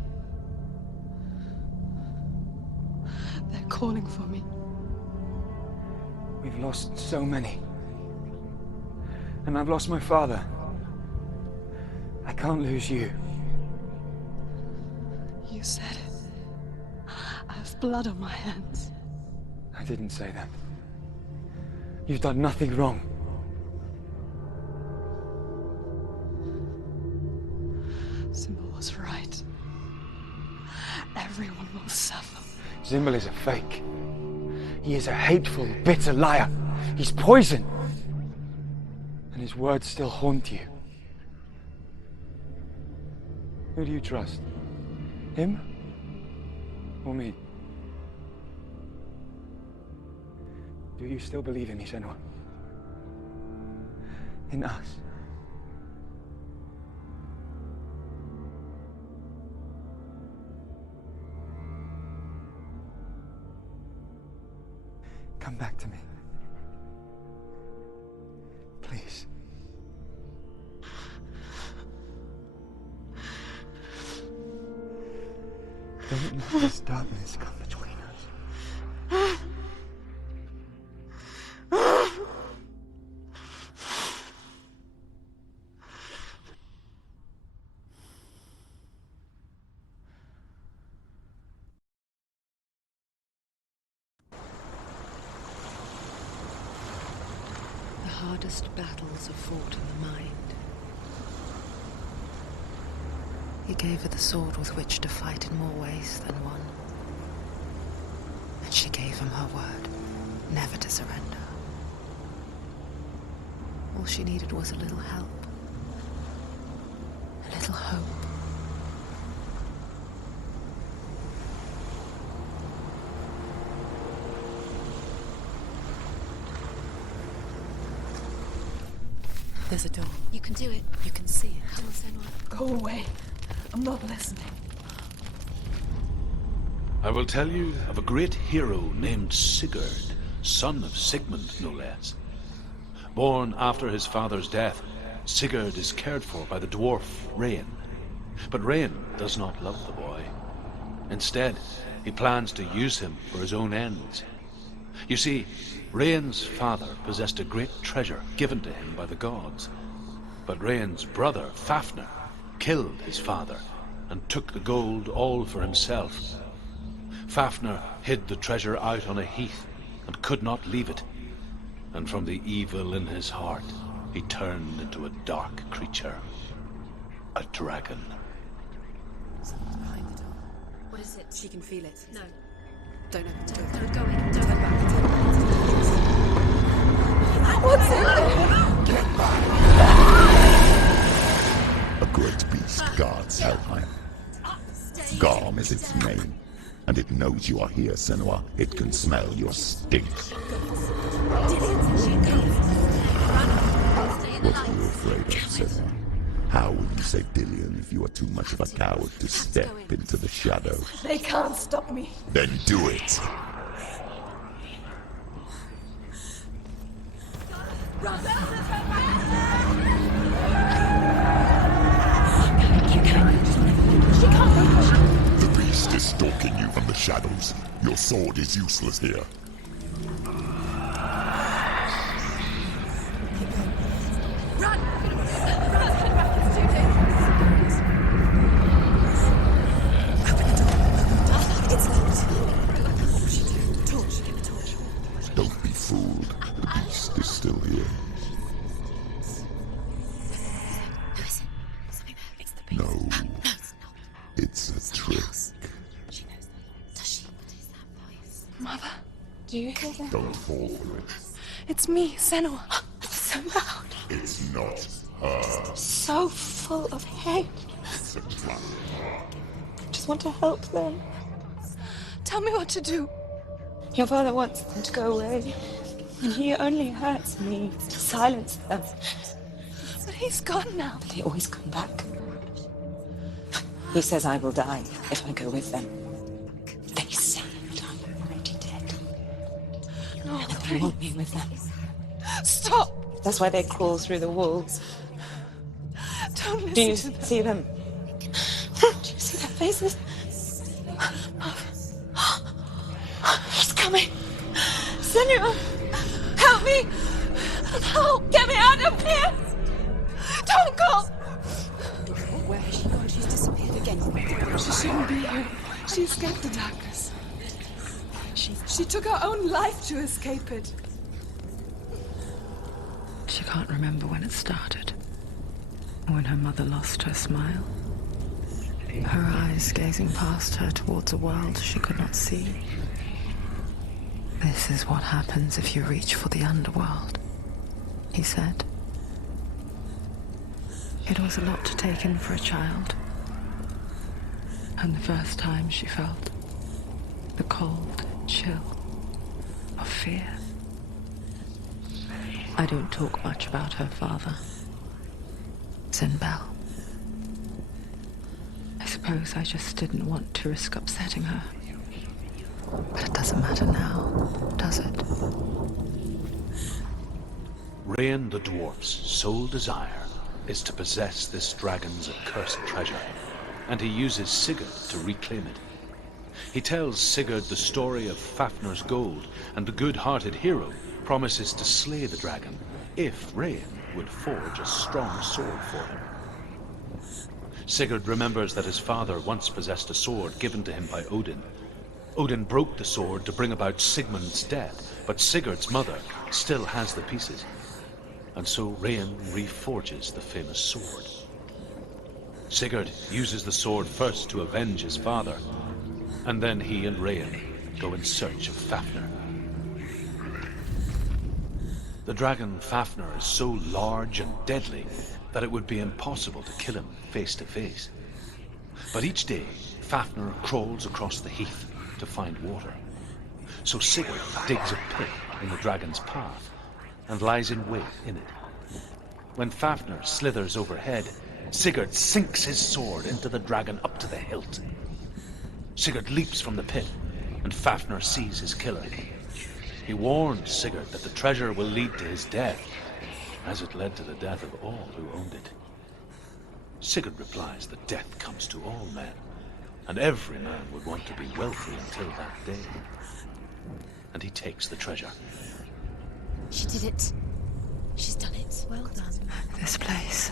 They're calling for me. We've lost so many. And I've lost my father. I can't lose you. You said it. I have blood on my hands. I didn't say that. You've done nothing wrong. Symbol was right. Everyone will suffer. Symbol is a fake. He is a hateful, bitter liar. He's poison. And his words still haunt you. Who do you trust? Him? Or me? Do you still believe in me, Senua? In us? Come back to me. Please. Don't let this darkness come between us. The hardest battles are fought in the mind. He gave her the sword with which to fight in more ways than one. And she gave him her word, never to surrender. All she needed was a little help. A little hope. There's a door. You can do it. You can see it. Come on, Senua. Go away. I'm not listening. I will tell you of a great hero named Sigurd, son of Sigmund, no less. Born after his father's death, Sigurd is cared for by the dwarf Rain. But Rain does not love the boy. Instead, he plans to use him for his own ends. You see, Rain's father possessed a great treasure given to him by the gods. But Rain's brother, Fafnir, killed his father and took the gold all for himself. Fafnir hid the treasure out on a heath and could not leave it. And from the evil in his heart, he turned into a dark creature. A dragon. Someone's behind the door. What is it? She can feel it. No. Don't open the door. Don't go in. Don't Turn back. Turn back. What's in there? Get back! A great beast guards Helheim. Garm is its name, and it knows you are here, Senua. It can smell your stink. What are you afraid of, Senua? How will you say Dillion if you are too much of a coward to step into the shadows? They can't stop me. Then do it! The beast is stalking you from the shadows. Your sword is useless here. Run! It's too dangerous. Open the door. It's locked. Torch. Give a torch. Don't be fooled. The beast is still here. No. It's a trick. She knows that. Does she? What is that voice? Mother, do you hear that? Don't fall for it. It's me, Senua. It's so loud. It's not her. So full of hate. It's a trap. I just want to help them. Tell me what to do. Your father wants them to go away. And he only hurts me to silence them. But he's gone now. They always come back. He says I will die if I go with them. They say that I'm already dead. No, And that they want me with them. Stop! That's why they crawl through the walls. Don't listen Do you to them. see them? Do you see their faces? He's coming. Senua, help me! Help! Get me out of here! Don't go! Where has she gone? She's disappeared again. She shouldn't be here. She escaped the darkness. She took her own life to escape it. She can't remember when it started. When her mother lost her smile. Her eyes gazing past her towards a world she could not see. This is what happens if you reach for the underworld, he said. It was a lot to take in for a child. And the first time she felt the cold chill of fear. I don't talk much about her father, Sinbel. I suppose I just didn't want to risk upsetting her. But it doesn't matter now, does it? Rain the dwarf's sole desire is to possess this dragon's accursed treasure, and he uses Sigurd to reclaim it. He tells Sigurd the story of Fafnir's gold, and the good-hearted hero promises to slay the dragon if Rain would forge a strong sword for him. Sigurd remembers that his father once possessed a sword given to him by Odin. Odin broke the sword to bring about Sigmund's death, but Sigurd's mother still has the pieces. And so Rain reforges the famous sword. Sigurd uses the sword first to avenge his father, and then he and Rain go in search of Fafnir. The dragon Fafnir is so large and deadly that it would be impossible to kill him face to face. But each day, Fafnir crawls across the heath to find water. So Sigurd digs a pit in the dragon's path and lies in wait in it. When Fafnir slithers overhead, Sigurd sinks his sword into the dragon up to the hilt. Sigurd leaps from the pit, and Fafnir sees his killer. He warns Sigurd that the treasure will lead to his death, as it led to the death of all who owned it. Sigurd replies that death comes to all men, and every man would want to be wealthy until that day. And he takes the treasure. She did it. She's done it. Well done. This place.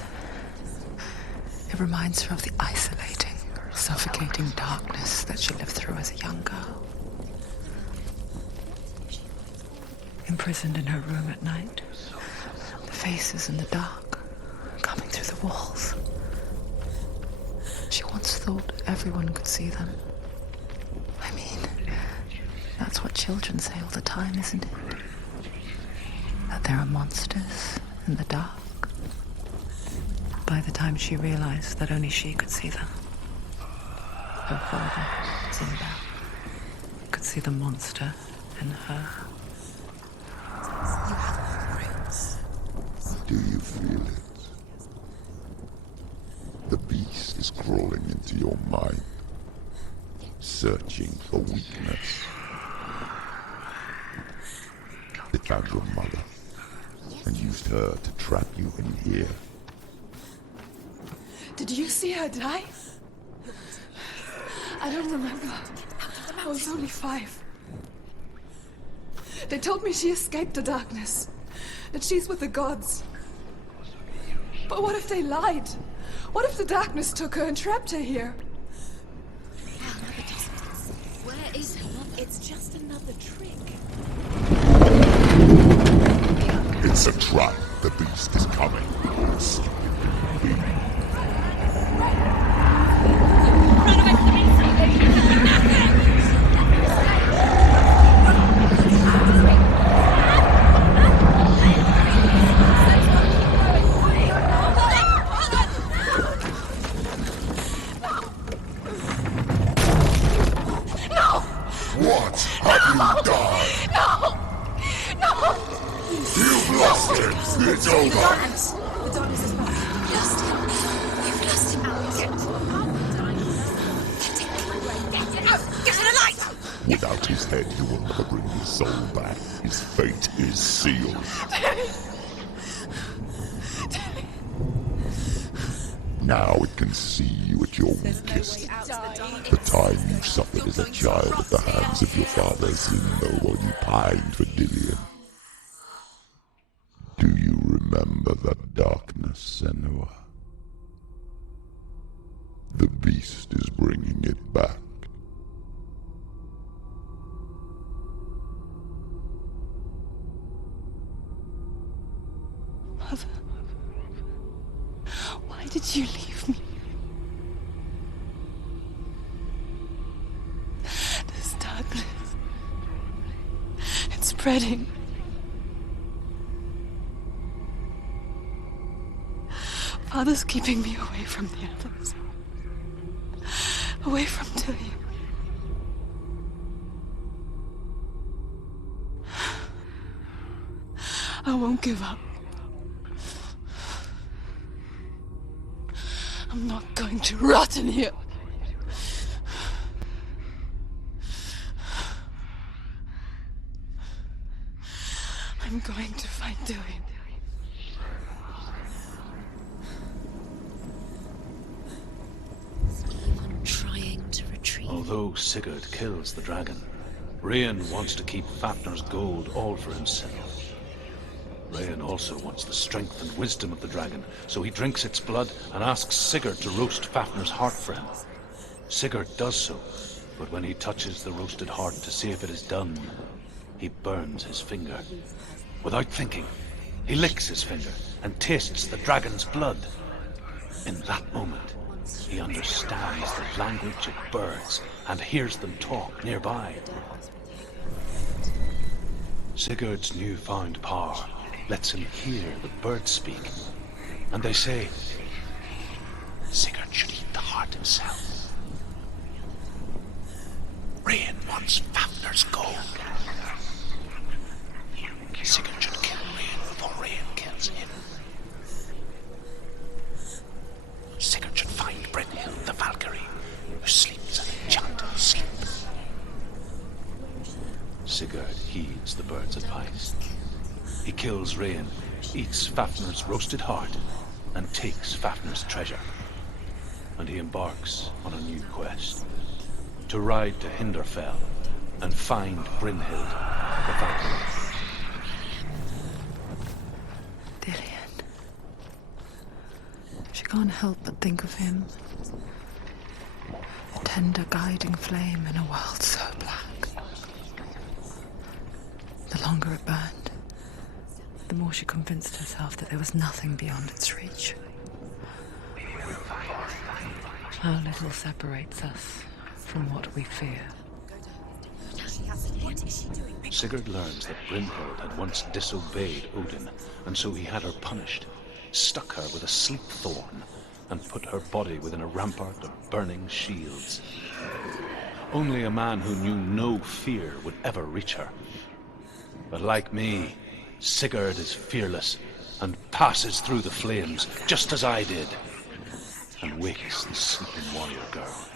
It reminds her of the isolating, suffocating darkness that she lived through as a young girl. Imprisoned in her room at night, the faces in the dark, coming through the walls. She once thought everyone could see them. I mean, that's what children say all the time, isn't it? That there are monsters in the dark. By the time she realized that only she could see them, her father, Sinbel, could see the monster in her. You have roots. Do you feel it? The beast is crawling into your mind, searching for weakness. It found your mother, and used her to trap you in here. Did you see her die? I don't remember. I was only 5. They told me she escaped the darkness, that she's with the gods. But what if they lied? What if the darkness took her and trapped her here? Where is her? It's just another trick. It's a trap. The beast is coming. What have you done? No! You've lost him! It's over! The darkness is back. You've lost him. You've lost him. Get to the light! Without his head, he will never bring his soul back. His fate is sealed. Now it can see you at your weakest. The time you suffered as a child at the hands of your fathers in know while you pined for Dillion. Do you remember that darkness, Senua? The beast is bringing it back. Mother, why did you leave me? This darkness, it's spreading. Father's keeping me away from the others. Away from Dillion. I won't give up. I'm not going to rot in here. I'm going to find Dillion. Trying to retrieve. Although Sigurd kills the dragon, Rayan wants to keep Fafnir's gold all for himself. Rayan also wants the strength and wisdom of the dragon, so he drinks its blood and asks Sigurd to roast Fafnir's heart for him. Sigurd does so, but when he touches the roasted heart to see if it is done, he burns his finger. Without thinking, he licks his finger and tastes the dragon's blood. In that moment, he understands the language of birds and hears them talk nearby. Sigurd's newfound power lets him hear the birds speak, and they say, Sigurd should eat the heart himself. Rayan wants Fafnir's gold. Sigurd should kill Rayan before Rayan kills him. Sigurd should find Brynhild the Valkyrie, who sleeps an enchanted sleep. Sigurd heeds the bird's advice. He kills Rayan, eats Fafnir's roasted heart, and takes Fafnir's treasure. And he embarks on a new quest, to ride to Hinderfell and find Brynhild the Valkyrie. Dillion. She can't help but think of him. A tender guiding flame in a world so black. The longer it burned, the more she convinced herself that there was nothing beyond its reach. How little separates us from what we fear. Sigurd learns that Brynhild had once disobeyed Odin, and so he had her punished, stuck her with a sleep thorn, and put her body within a rampart of burning shields. Only a man who knew no fear would ever reach her. But like me, Sigurd is fearless and passes through the flames, just as I did, and wakes the sleeping warrior girl.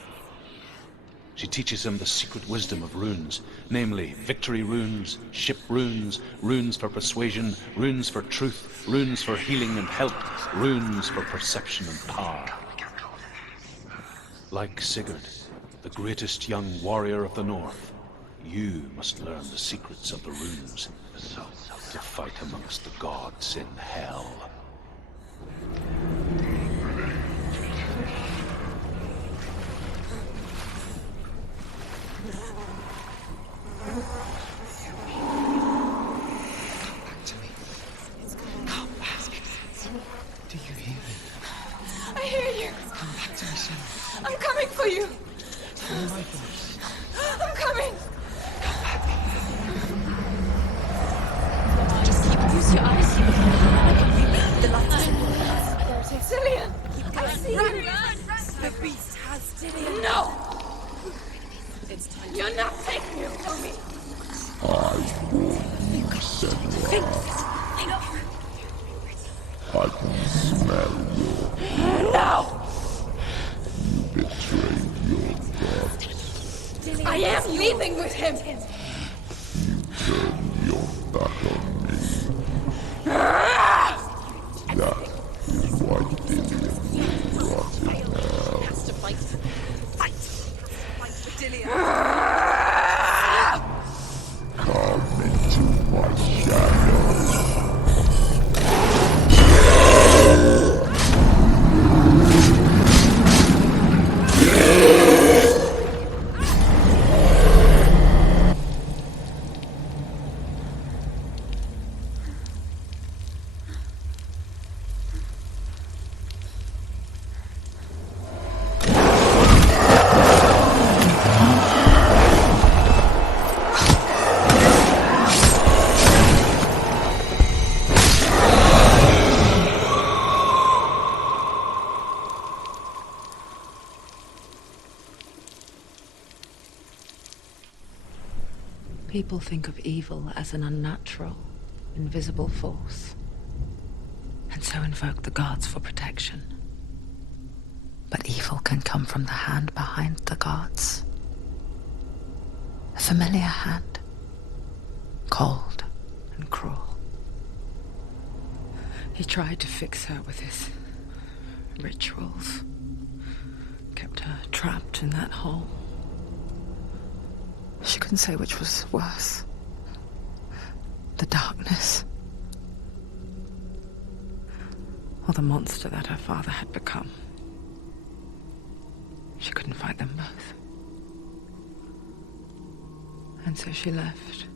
She teaches him the secret wisdom of runes, namely victory runes, ship runes, runes for persuasion, runes for truth, runes for healing and help, runes for perception and power. Like Sigurd, the greatest young warrior of the North, you must learn the secrets of the runes to fight amongst the gods in Hell. Do you hear me? I hear you. Come back to me, Senua. I'm coming for you. Follow my voice. I'm coming. Just use your eyes. The lights. Cillian, I see you. The beast has Dillian. No. You're not taking him from me. I warn you, Senua. I can smell your... No. You betrayed your god. I am leaving with him. You turned your back on me. That is why Dillian will rot in hell. Has to fight. Fight with Dillian. Come into my shadow. People think of evil as an unnatural, invisible force, and so invoke the gods for protection. But evil can come from the hand behind the gods. A familiar hand, cold and cruel. He tried to fix her with his rituals, kept her trapped in that hole. She couldn't say which was worse. The darkness, or the monster that her father had become. She couldn't fight them both. And so she left,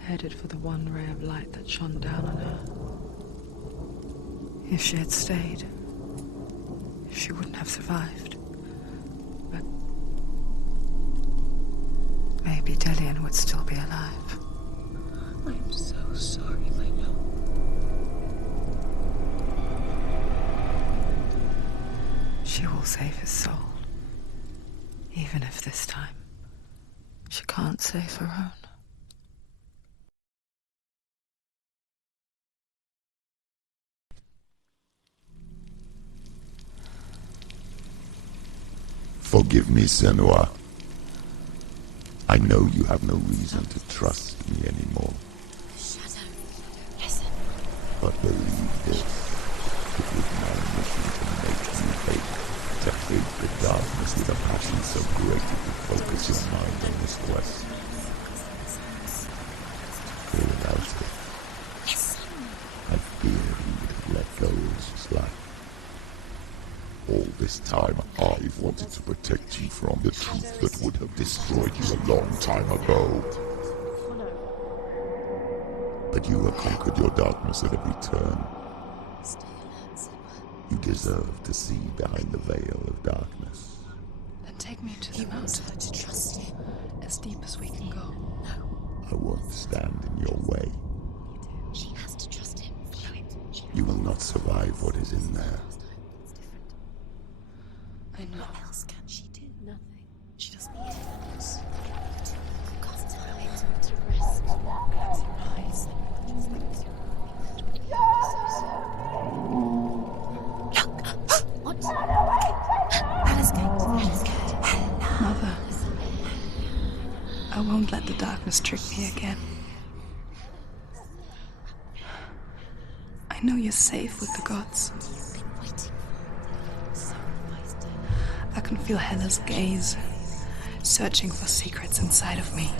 headed for the one ray of light that shone down on her. If she had stayed, she wouldn't have survived. But maybe Dillian would still be alive. I'm so sorry, my love. She will save his soul. Even if this time she can't save her own. Forgive me, Senua. I know you have no reason to trust me anymore. Shadow, listen. But believe this, it was my mission to make you hate, to hate the darkness with a passion so great it would focus your mind on this quest. For without it, I fear you would have let go of his life. All this time, I've wanted to protect you from the truth that would have destroyed you a long time ago. But you have conquered your darkness at every turn. You deserve to see behind the veil of darkness. Then take me to the mountain. To trust him. As deep as we can go. I won't stand in your way. She has to trust him. You will not survive what is in there. I know. What else can she do? Nothing. She doesn't need anything else. Got time to rest. Close your eyes. Look! What? Hela's going. Hela's going. darkness trick me again. I know you're safe with the gods. I can feel Hela's gaze, searching for secrets inside of me.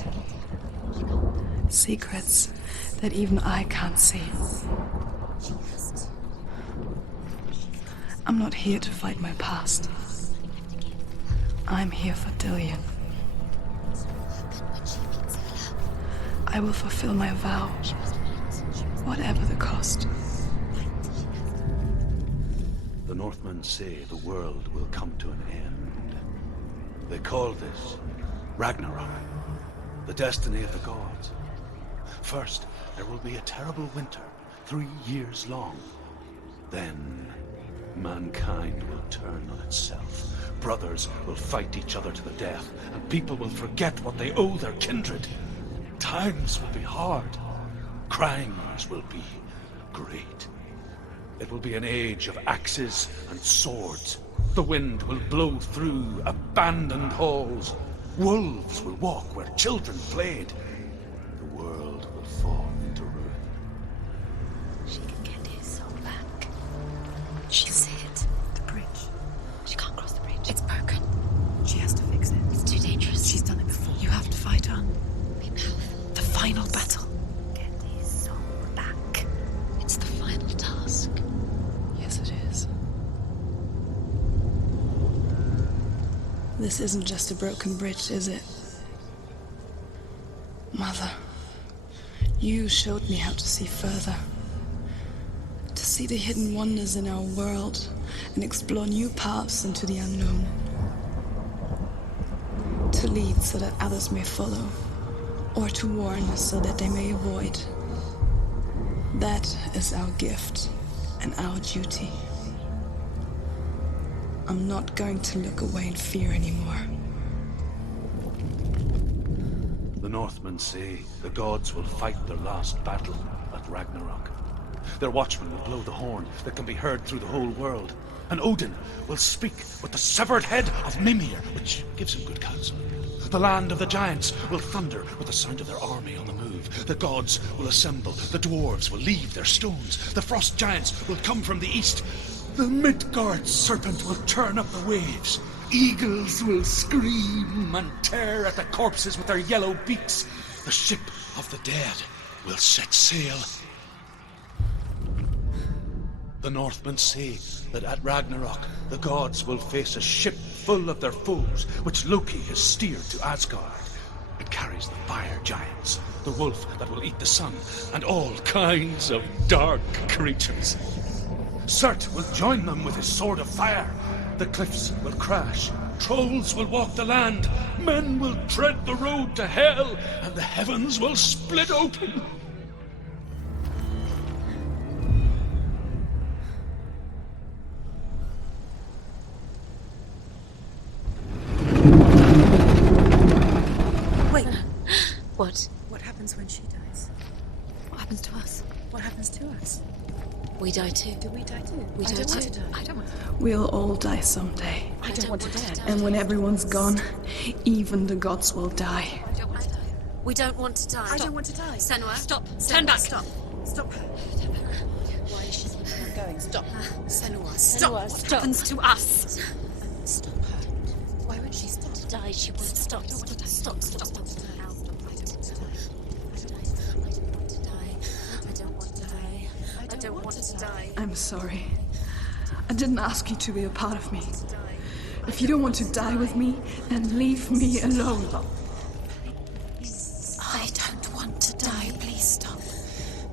Secrets that even I can't see. I'm not here to fight my past. I'm here for Dillion. I will fulfill my vow, whatever the cost. The Northmen say the world will come to an end. They call this Ragnarok, the destiny of the gods. First, there will be a terrible winter, 3 years long. Then, mankind will turn on itself. Brothers will fight each other to the death, and people will forget what they owe their kindred. Times will be hard. Crimes will be great. It will be an age of axes and swords. The wind will blow through abandoned halls. Wolves will walk where children played. The world will fall into ruin. She can get his soul back. She can see it. The bridge. She can't cross the bridge. It's broken. She has to fix it. It's too dangerous. She's done it before. You have to fight her. Be powerful. The final battle. Get his soul back. It's the final task. Yes, it is. This isn't just a broken bridge, is it? Mother, you showed me how to see further. To see the hidden wonders in our world and explore new paths into the unknown. To lead so that others may follow, or to warn so that they may avoid. That is our gift and our duty. I'm not going to look away in fear anymore. The Northmen say the gods will fight their last battle at Ragnarok. Their watchmen will blow the horn that can be heard through the whole world. And Odin will speak with the severed head of Mimir, which gives him good counsel. The land of the giants will thunder with the sound of their army on the move. The gods will assemble. The dwarves will leave their stones. The frost giants will come from the east. The Midgard serpent will turn up the waves. Eagles will scream and tear at the corpses with their yellow beaks. The ship of the dead will set sail. The Northmen say that at Ragnarok, the gods will face a ship full of their foes, which Loki has steered to Asgard. It carries the fire giants, the wolf that will eat the sun, and all kinds of dark creatures. Surt will join them with his sword of fire. The cliffs will crash. Trolls will walk the land. Men will tread the road to hell, and the heavens will split open. Wait. What? What happens when she dies? What happens to us? What happens to us? We die too. Do we die too? We I die don't too. want to die. I don't want to die. We'll all die someday. I don't want to die. And when everyone's gone, even the gods will die. I don't want to die. We don't want to die. I don't want to die. Senua, Stop. Turn back. Stop. Stop her. Why is she not going? Stop. Senua, Stop. What Stop. happens to us? Stop her. Why won't she stop? To die, she won't stop. Stop. Stop. I don't want to die. I don't want to die. I'm sorry. I didn't ask you to be a part of me. If you don't want to die with me, then leave me alone. I don't want to die. Please stop.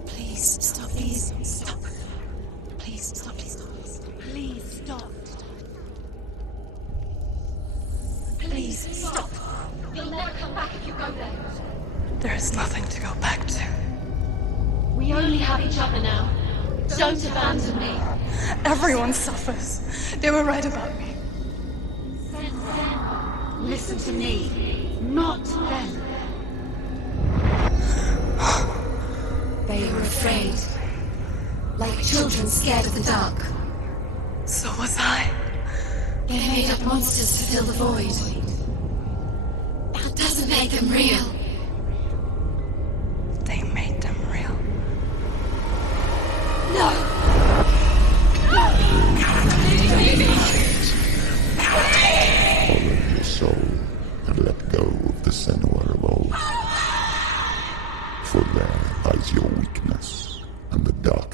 Please stop. Please stop. Please stop. Please stop. Please stop. Please stop. You'll never come back if you go there. There is nothing to go back to. We only have each other now. Don't abandon me. Everyone suffers. They were right about me. Listen to me, not them. They were afraid. Like children scared of the dark. So was I. They made up monsters to fill the void. That doesn't make them real.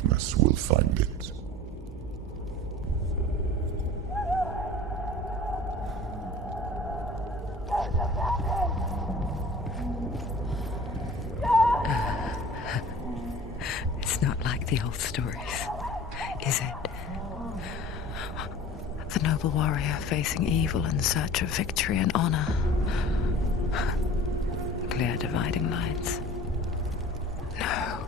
darkness will find it. It's not like the old stories, is it? The noble warrior facing evil in search of victory and honor. Clear dividing lines. No.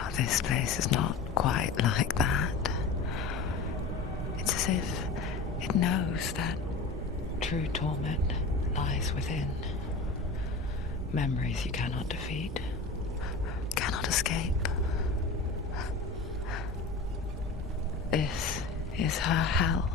Oh, this place is not quite like that. It's as if it knows that true torment lies within. Memories you cannot defeat, cannot escape. This is her hell.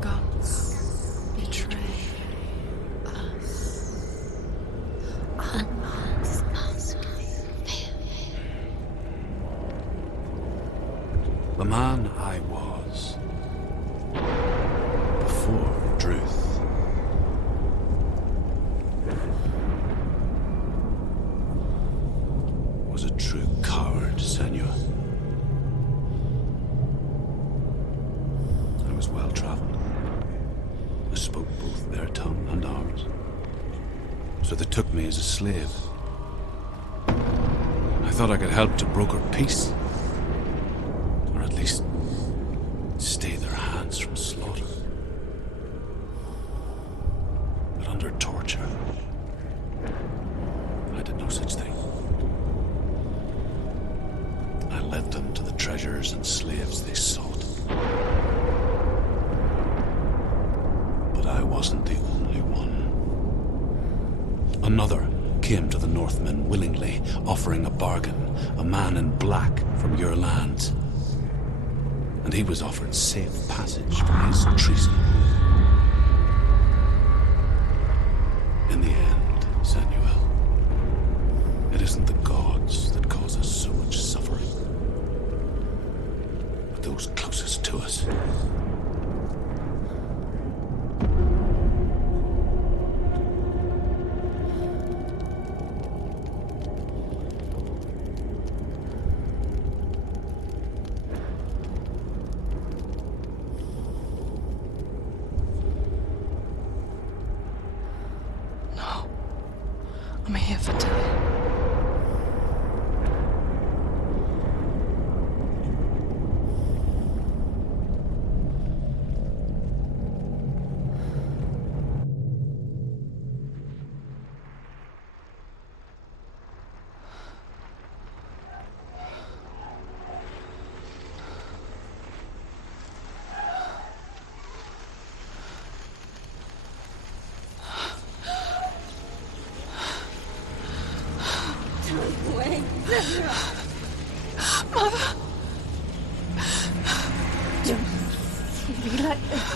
Gods betray us. The man I was before Druth was a true coward, Senua. I was well traveled. I spoke both their tongue and ours. So they took me as a slave. I thought I could help to broker peace. Or at least stay their hands from slaughter. But under torture, I did no such thing. I led them to the treasures and slaves they sought. But I wasn't the only one. Another came to the Northmen willingly, offering a bargain, a man in black from your lands. And he was offered safe passage for his treason. In the end, Samuel, it isn't the gods that cause us so much suffering, but those closest to us. I'm here for time. Mother! Don't be like this.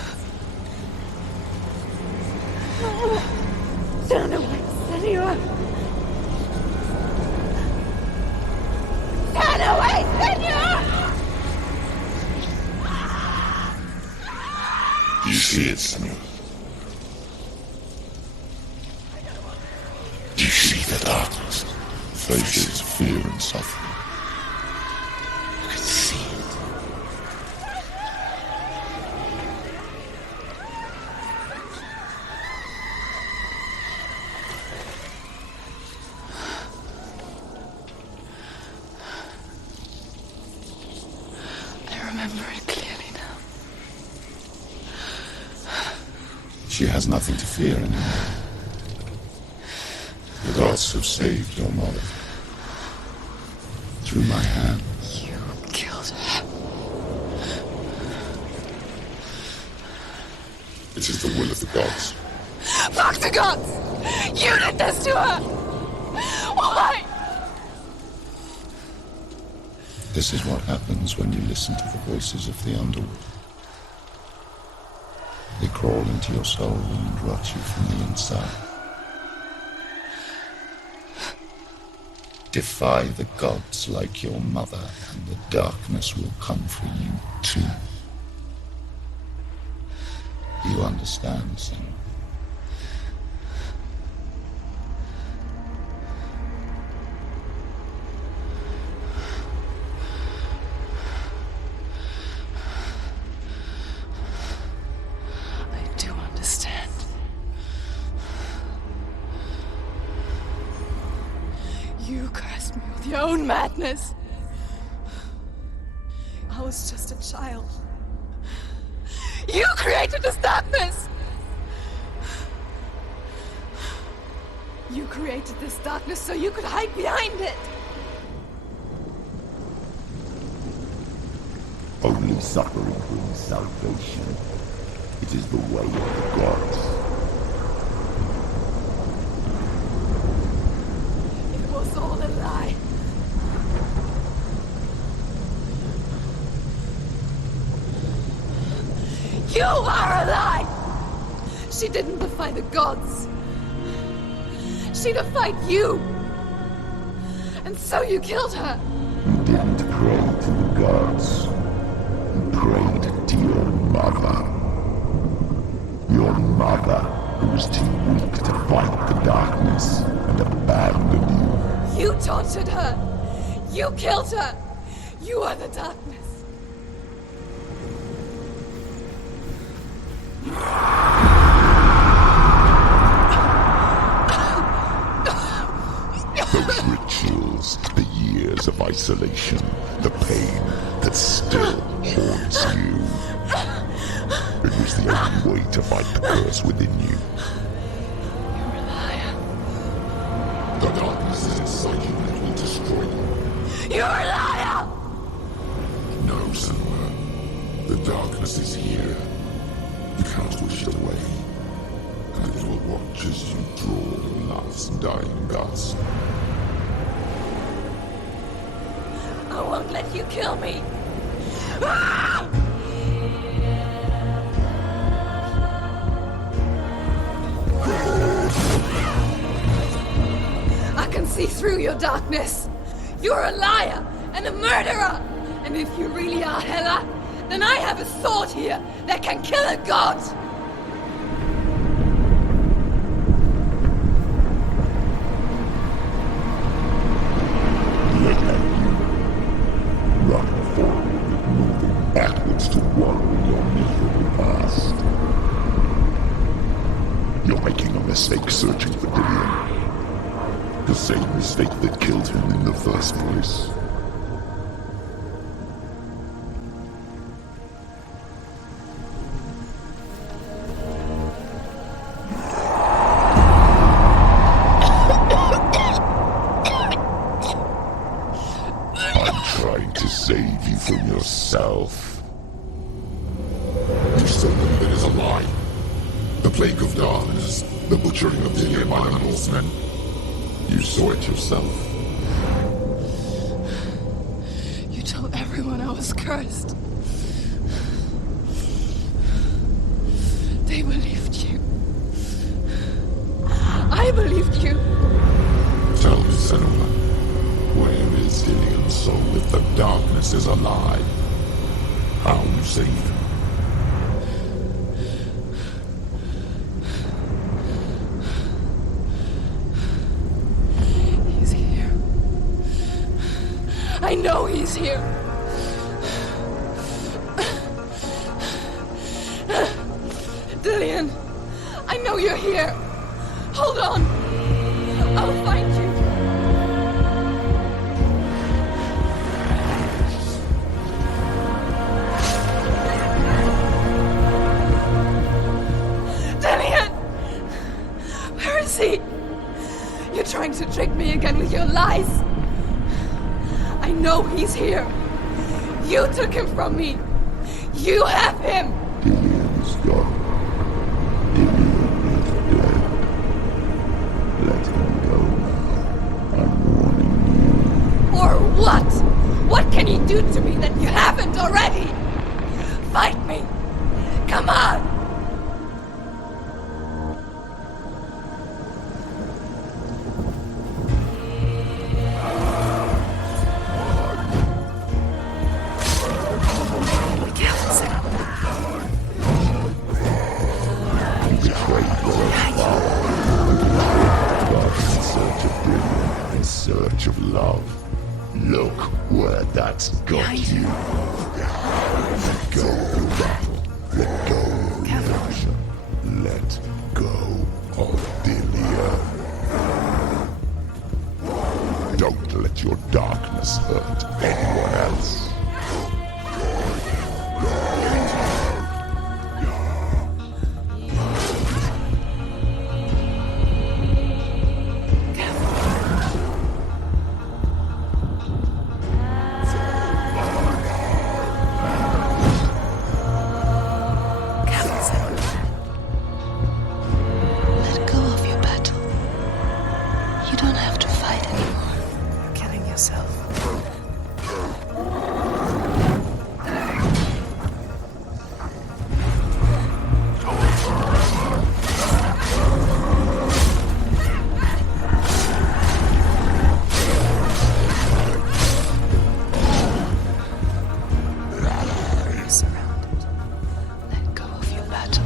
Turn away, Senua! Turn away, Senua! You see it, Senua? You see the darkness, faces of fear and suffering. You can see it. I remember it clearly now. She has nothing to fear anymore. The gods have saved your mother. Through my hand. You killed her. It is the will of the gods. Fuck the gods! You did this to her! Why? This is what happens when you listen to the voices of the underworld. They crawl into your soul and rot you from the inside. Defy the gods like your mother, and the darkness will come for you too. you understand, Senua. I do understand. You cursed me with your own madness. I was just a child. You created this darkness! You created this darkness so you could hide behind it! Only suffering brings salvation. It is the way of the gods. It was all a lie. You are a lie! She didn't defy the gods. She defied you! And so you killed her! You didn't pray to the gods. You prayed to your mother. Your mother, who was too weak to fight the darkness and abandoned you. You tortured her! You killed her! You are the darkness! Those rituals, the years of isolation, the pain that still haunts you. It was the only way to fight the curse within you. You're a liar. The darkness is inside you and it will destroy you. You're a liar! No, Senua. The darkness is here. You cannot wish it away. And it will watch as you draw your last dying gasp. I won't let you kill me! Ah! I can see through your darkness! You're a liar and a murderer! And if you really are Hela, then I have a sword here that can kill a god! Look at you. Running forward, moving backwards to wallow in your miserable past. You're making a mistake searching for Dillion. The same mistake that killed him in the first place. Save you from yourself. You still believe it is a lie. The plague of darkness, the butchering of Dillion by the Northmen. You saw it yourself. You told everyone I was cursed. They believed you. I believed you. Tell me, Senua, where is Dillion's soul if the darkness is alive? How you saved him? He's here. I know he's here. Dillion, I know you're here. Hold on. I'll find you. You're trying to trick me again with your lies. I know he's here. You took him from me. You have him. Dillion is gone. Dillion is dead. Let him go now. I'm warning you. Or what? What can he do to me that you haven't already? Fight me. Come on. That's got you. Let go of your battle. Let go of your passion. Let go of Delia. Don't let your darkness hurt anyone else. Let go of your battle. You don't have to fight anymore. You're killing yourself. You're surrounded. Let go of your battle.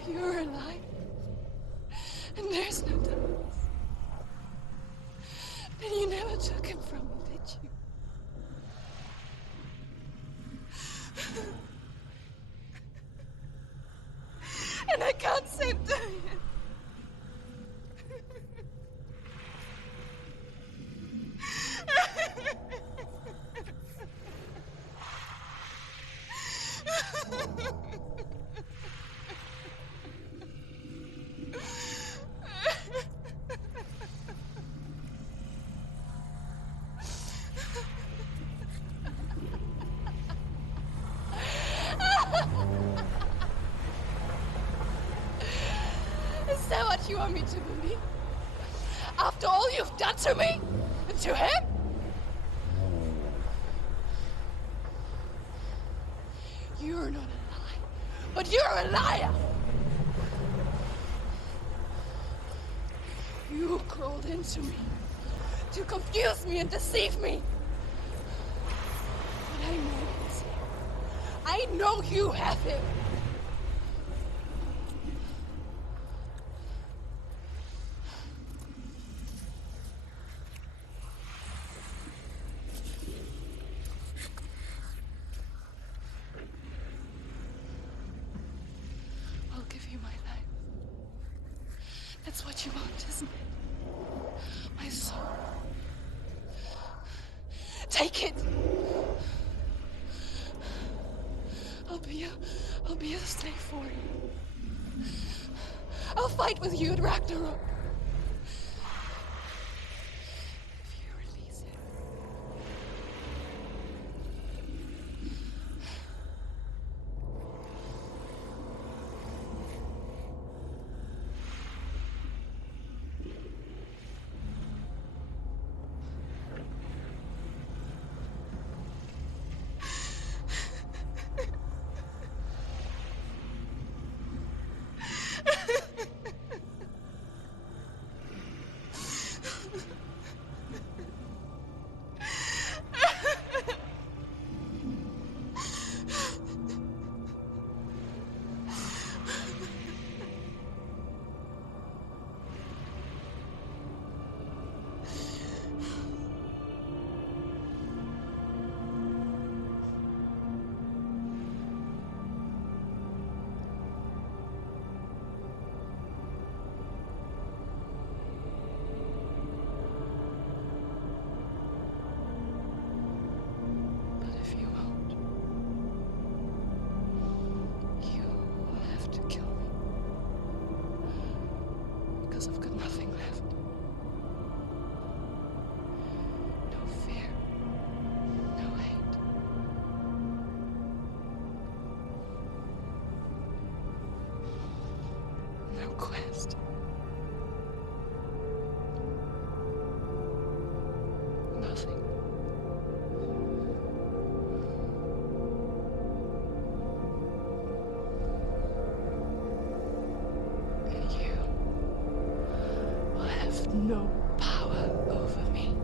If you're alive, and there's no darkness, then you never took him from me, did you? And I can't save Dorian. Is that what you want me to believe? After all you've done to me? And to him? You're not a liar, but you're a liar! You crawled into me to confuse me and deceive me. But I know he's here. I know you have him. I'll give you my life. That's what you want, isn't it? My soul. Take it. I'll be a slave for you. I'll fight with you at Ragnarok. If you release him. quest. Nothing. And you will have no power over me.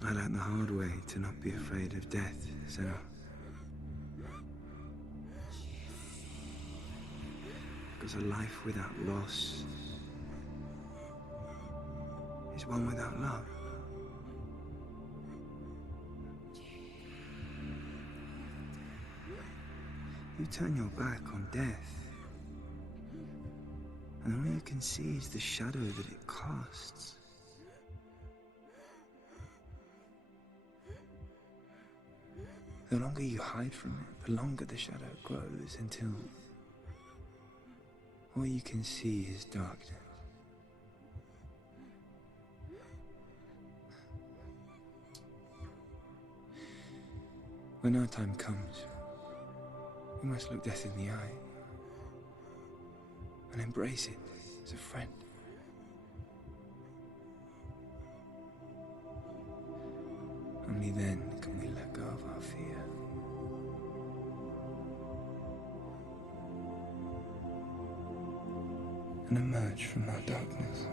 I learned the hard way to not be afraid of death, Senua. Because a life without loss is one without love. You turn your back on death, and all you can see is the shadow that it casts. The longer you hide from it, the longer the shadow grows until all you can see is darkness. When our time comes, we must look death in the eye and embrace it as a friend. Only then can we let go of our fear. And emerge from our darkness.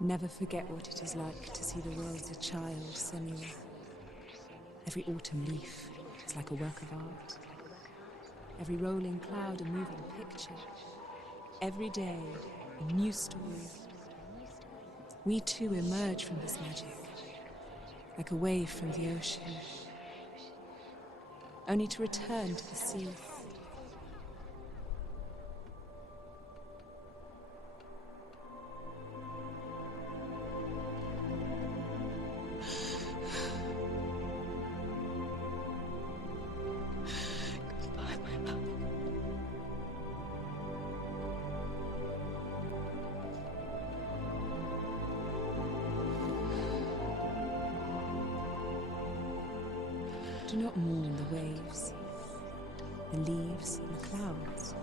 Never forget what it is like to see the world as a child, Senua. Every autumn leaf is like a work of art. Every rolling cloud a moving picture. Every day a new story. We too emerge from this magic, like a wave from the ocean, only to return to the sea. Do not mourn the waves, the leaves and the clouds.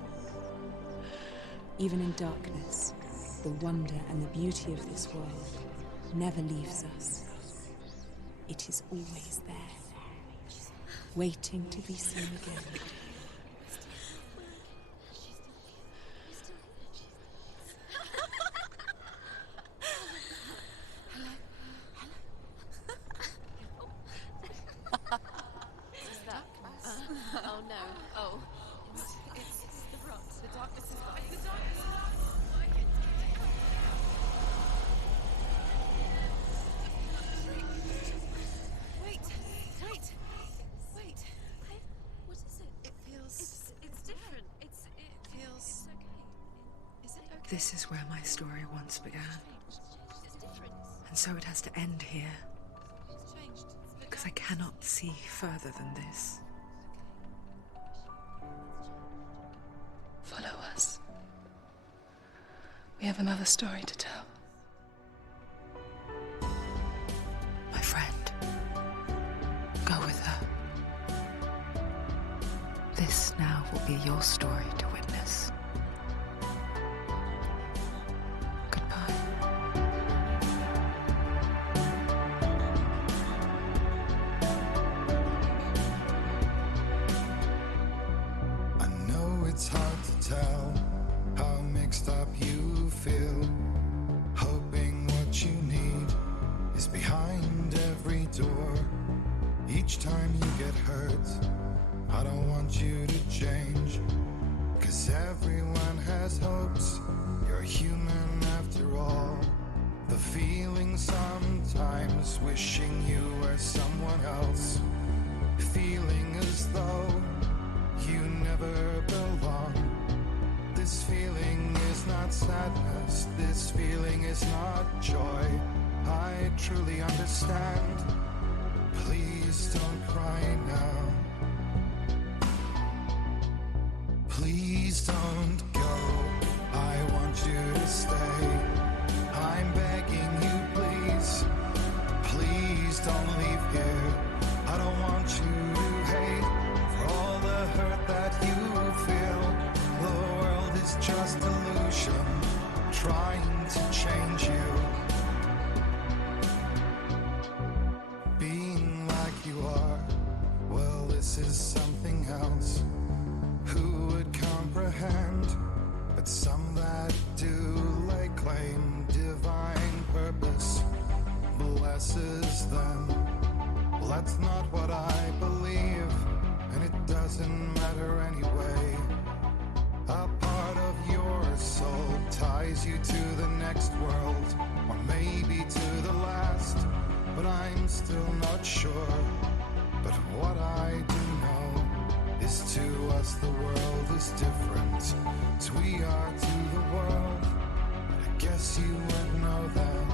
Even in darkness, the wonder and the beauty of this world never leaves us. It is always there, waiting to be seen again. This is where my story once began. And so it has to end here. Because I cannot see further than this. Follow us. We have another story to tell. My friend, go with her. This now will be your story to witness. It's hard to tell how mixed up you feel, hoping what you need is behind every door. Each time you get hurt, I don't want you to change, 'cause everyone has hopes. You're human after all. The feeling sometimes wishing you were someone else, feeling as though you never belong. This feeling is not sadness, this feeling is not joy. I truly understand. Please don't cry now. Please don't go. I want you to stay. I'm begging you, please. Please don't leave here. I don't want you to hate all the hurt that you feel. The world is just illusion, trying to change you. Being like you are, well, this is something else. Who would comprehend? But some that do lay claim divine purpose blesses them. Well, that's not what I believe, and it doesn't matter anyway. A part of your soul ties you to the next world, or maybe to the last, but I'm still not sure. But what I do know is to us the world is different, as we are to the world. I guess you would know that.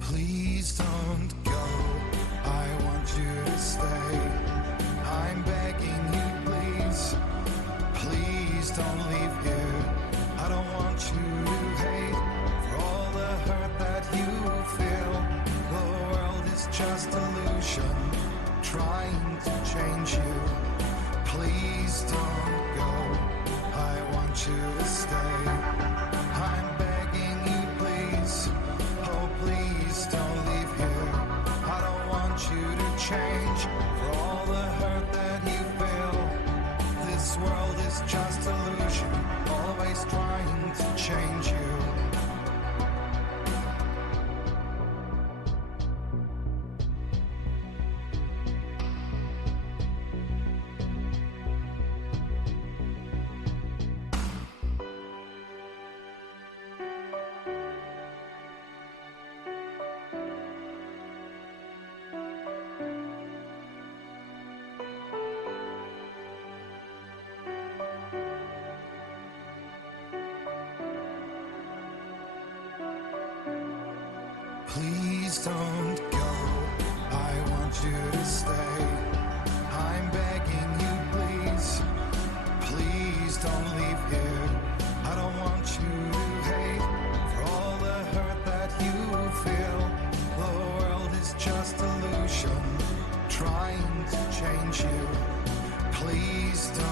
Please don't go. I want you to stay. I'm begging you, please. Please don't leave here. I don't want you to hate for all the hurt that you feel. The world is just illusion, trying to change you. Please don't go. I want you to stay. I'm begging you, please. Oh, please don't leave here. I don't want you to change for all the hurt that you feel. This world is just illusion, always trying to change you. Please don't go. I want you to stay. I'm begging you, please. Please don't leave here. I don't want you to hate for all the hurt that you feel. The world is just illusion, trying to change you. Please don't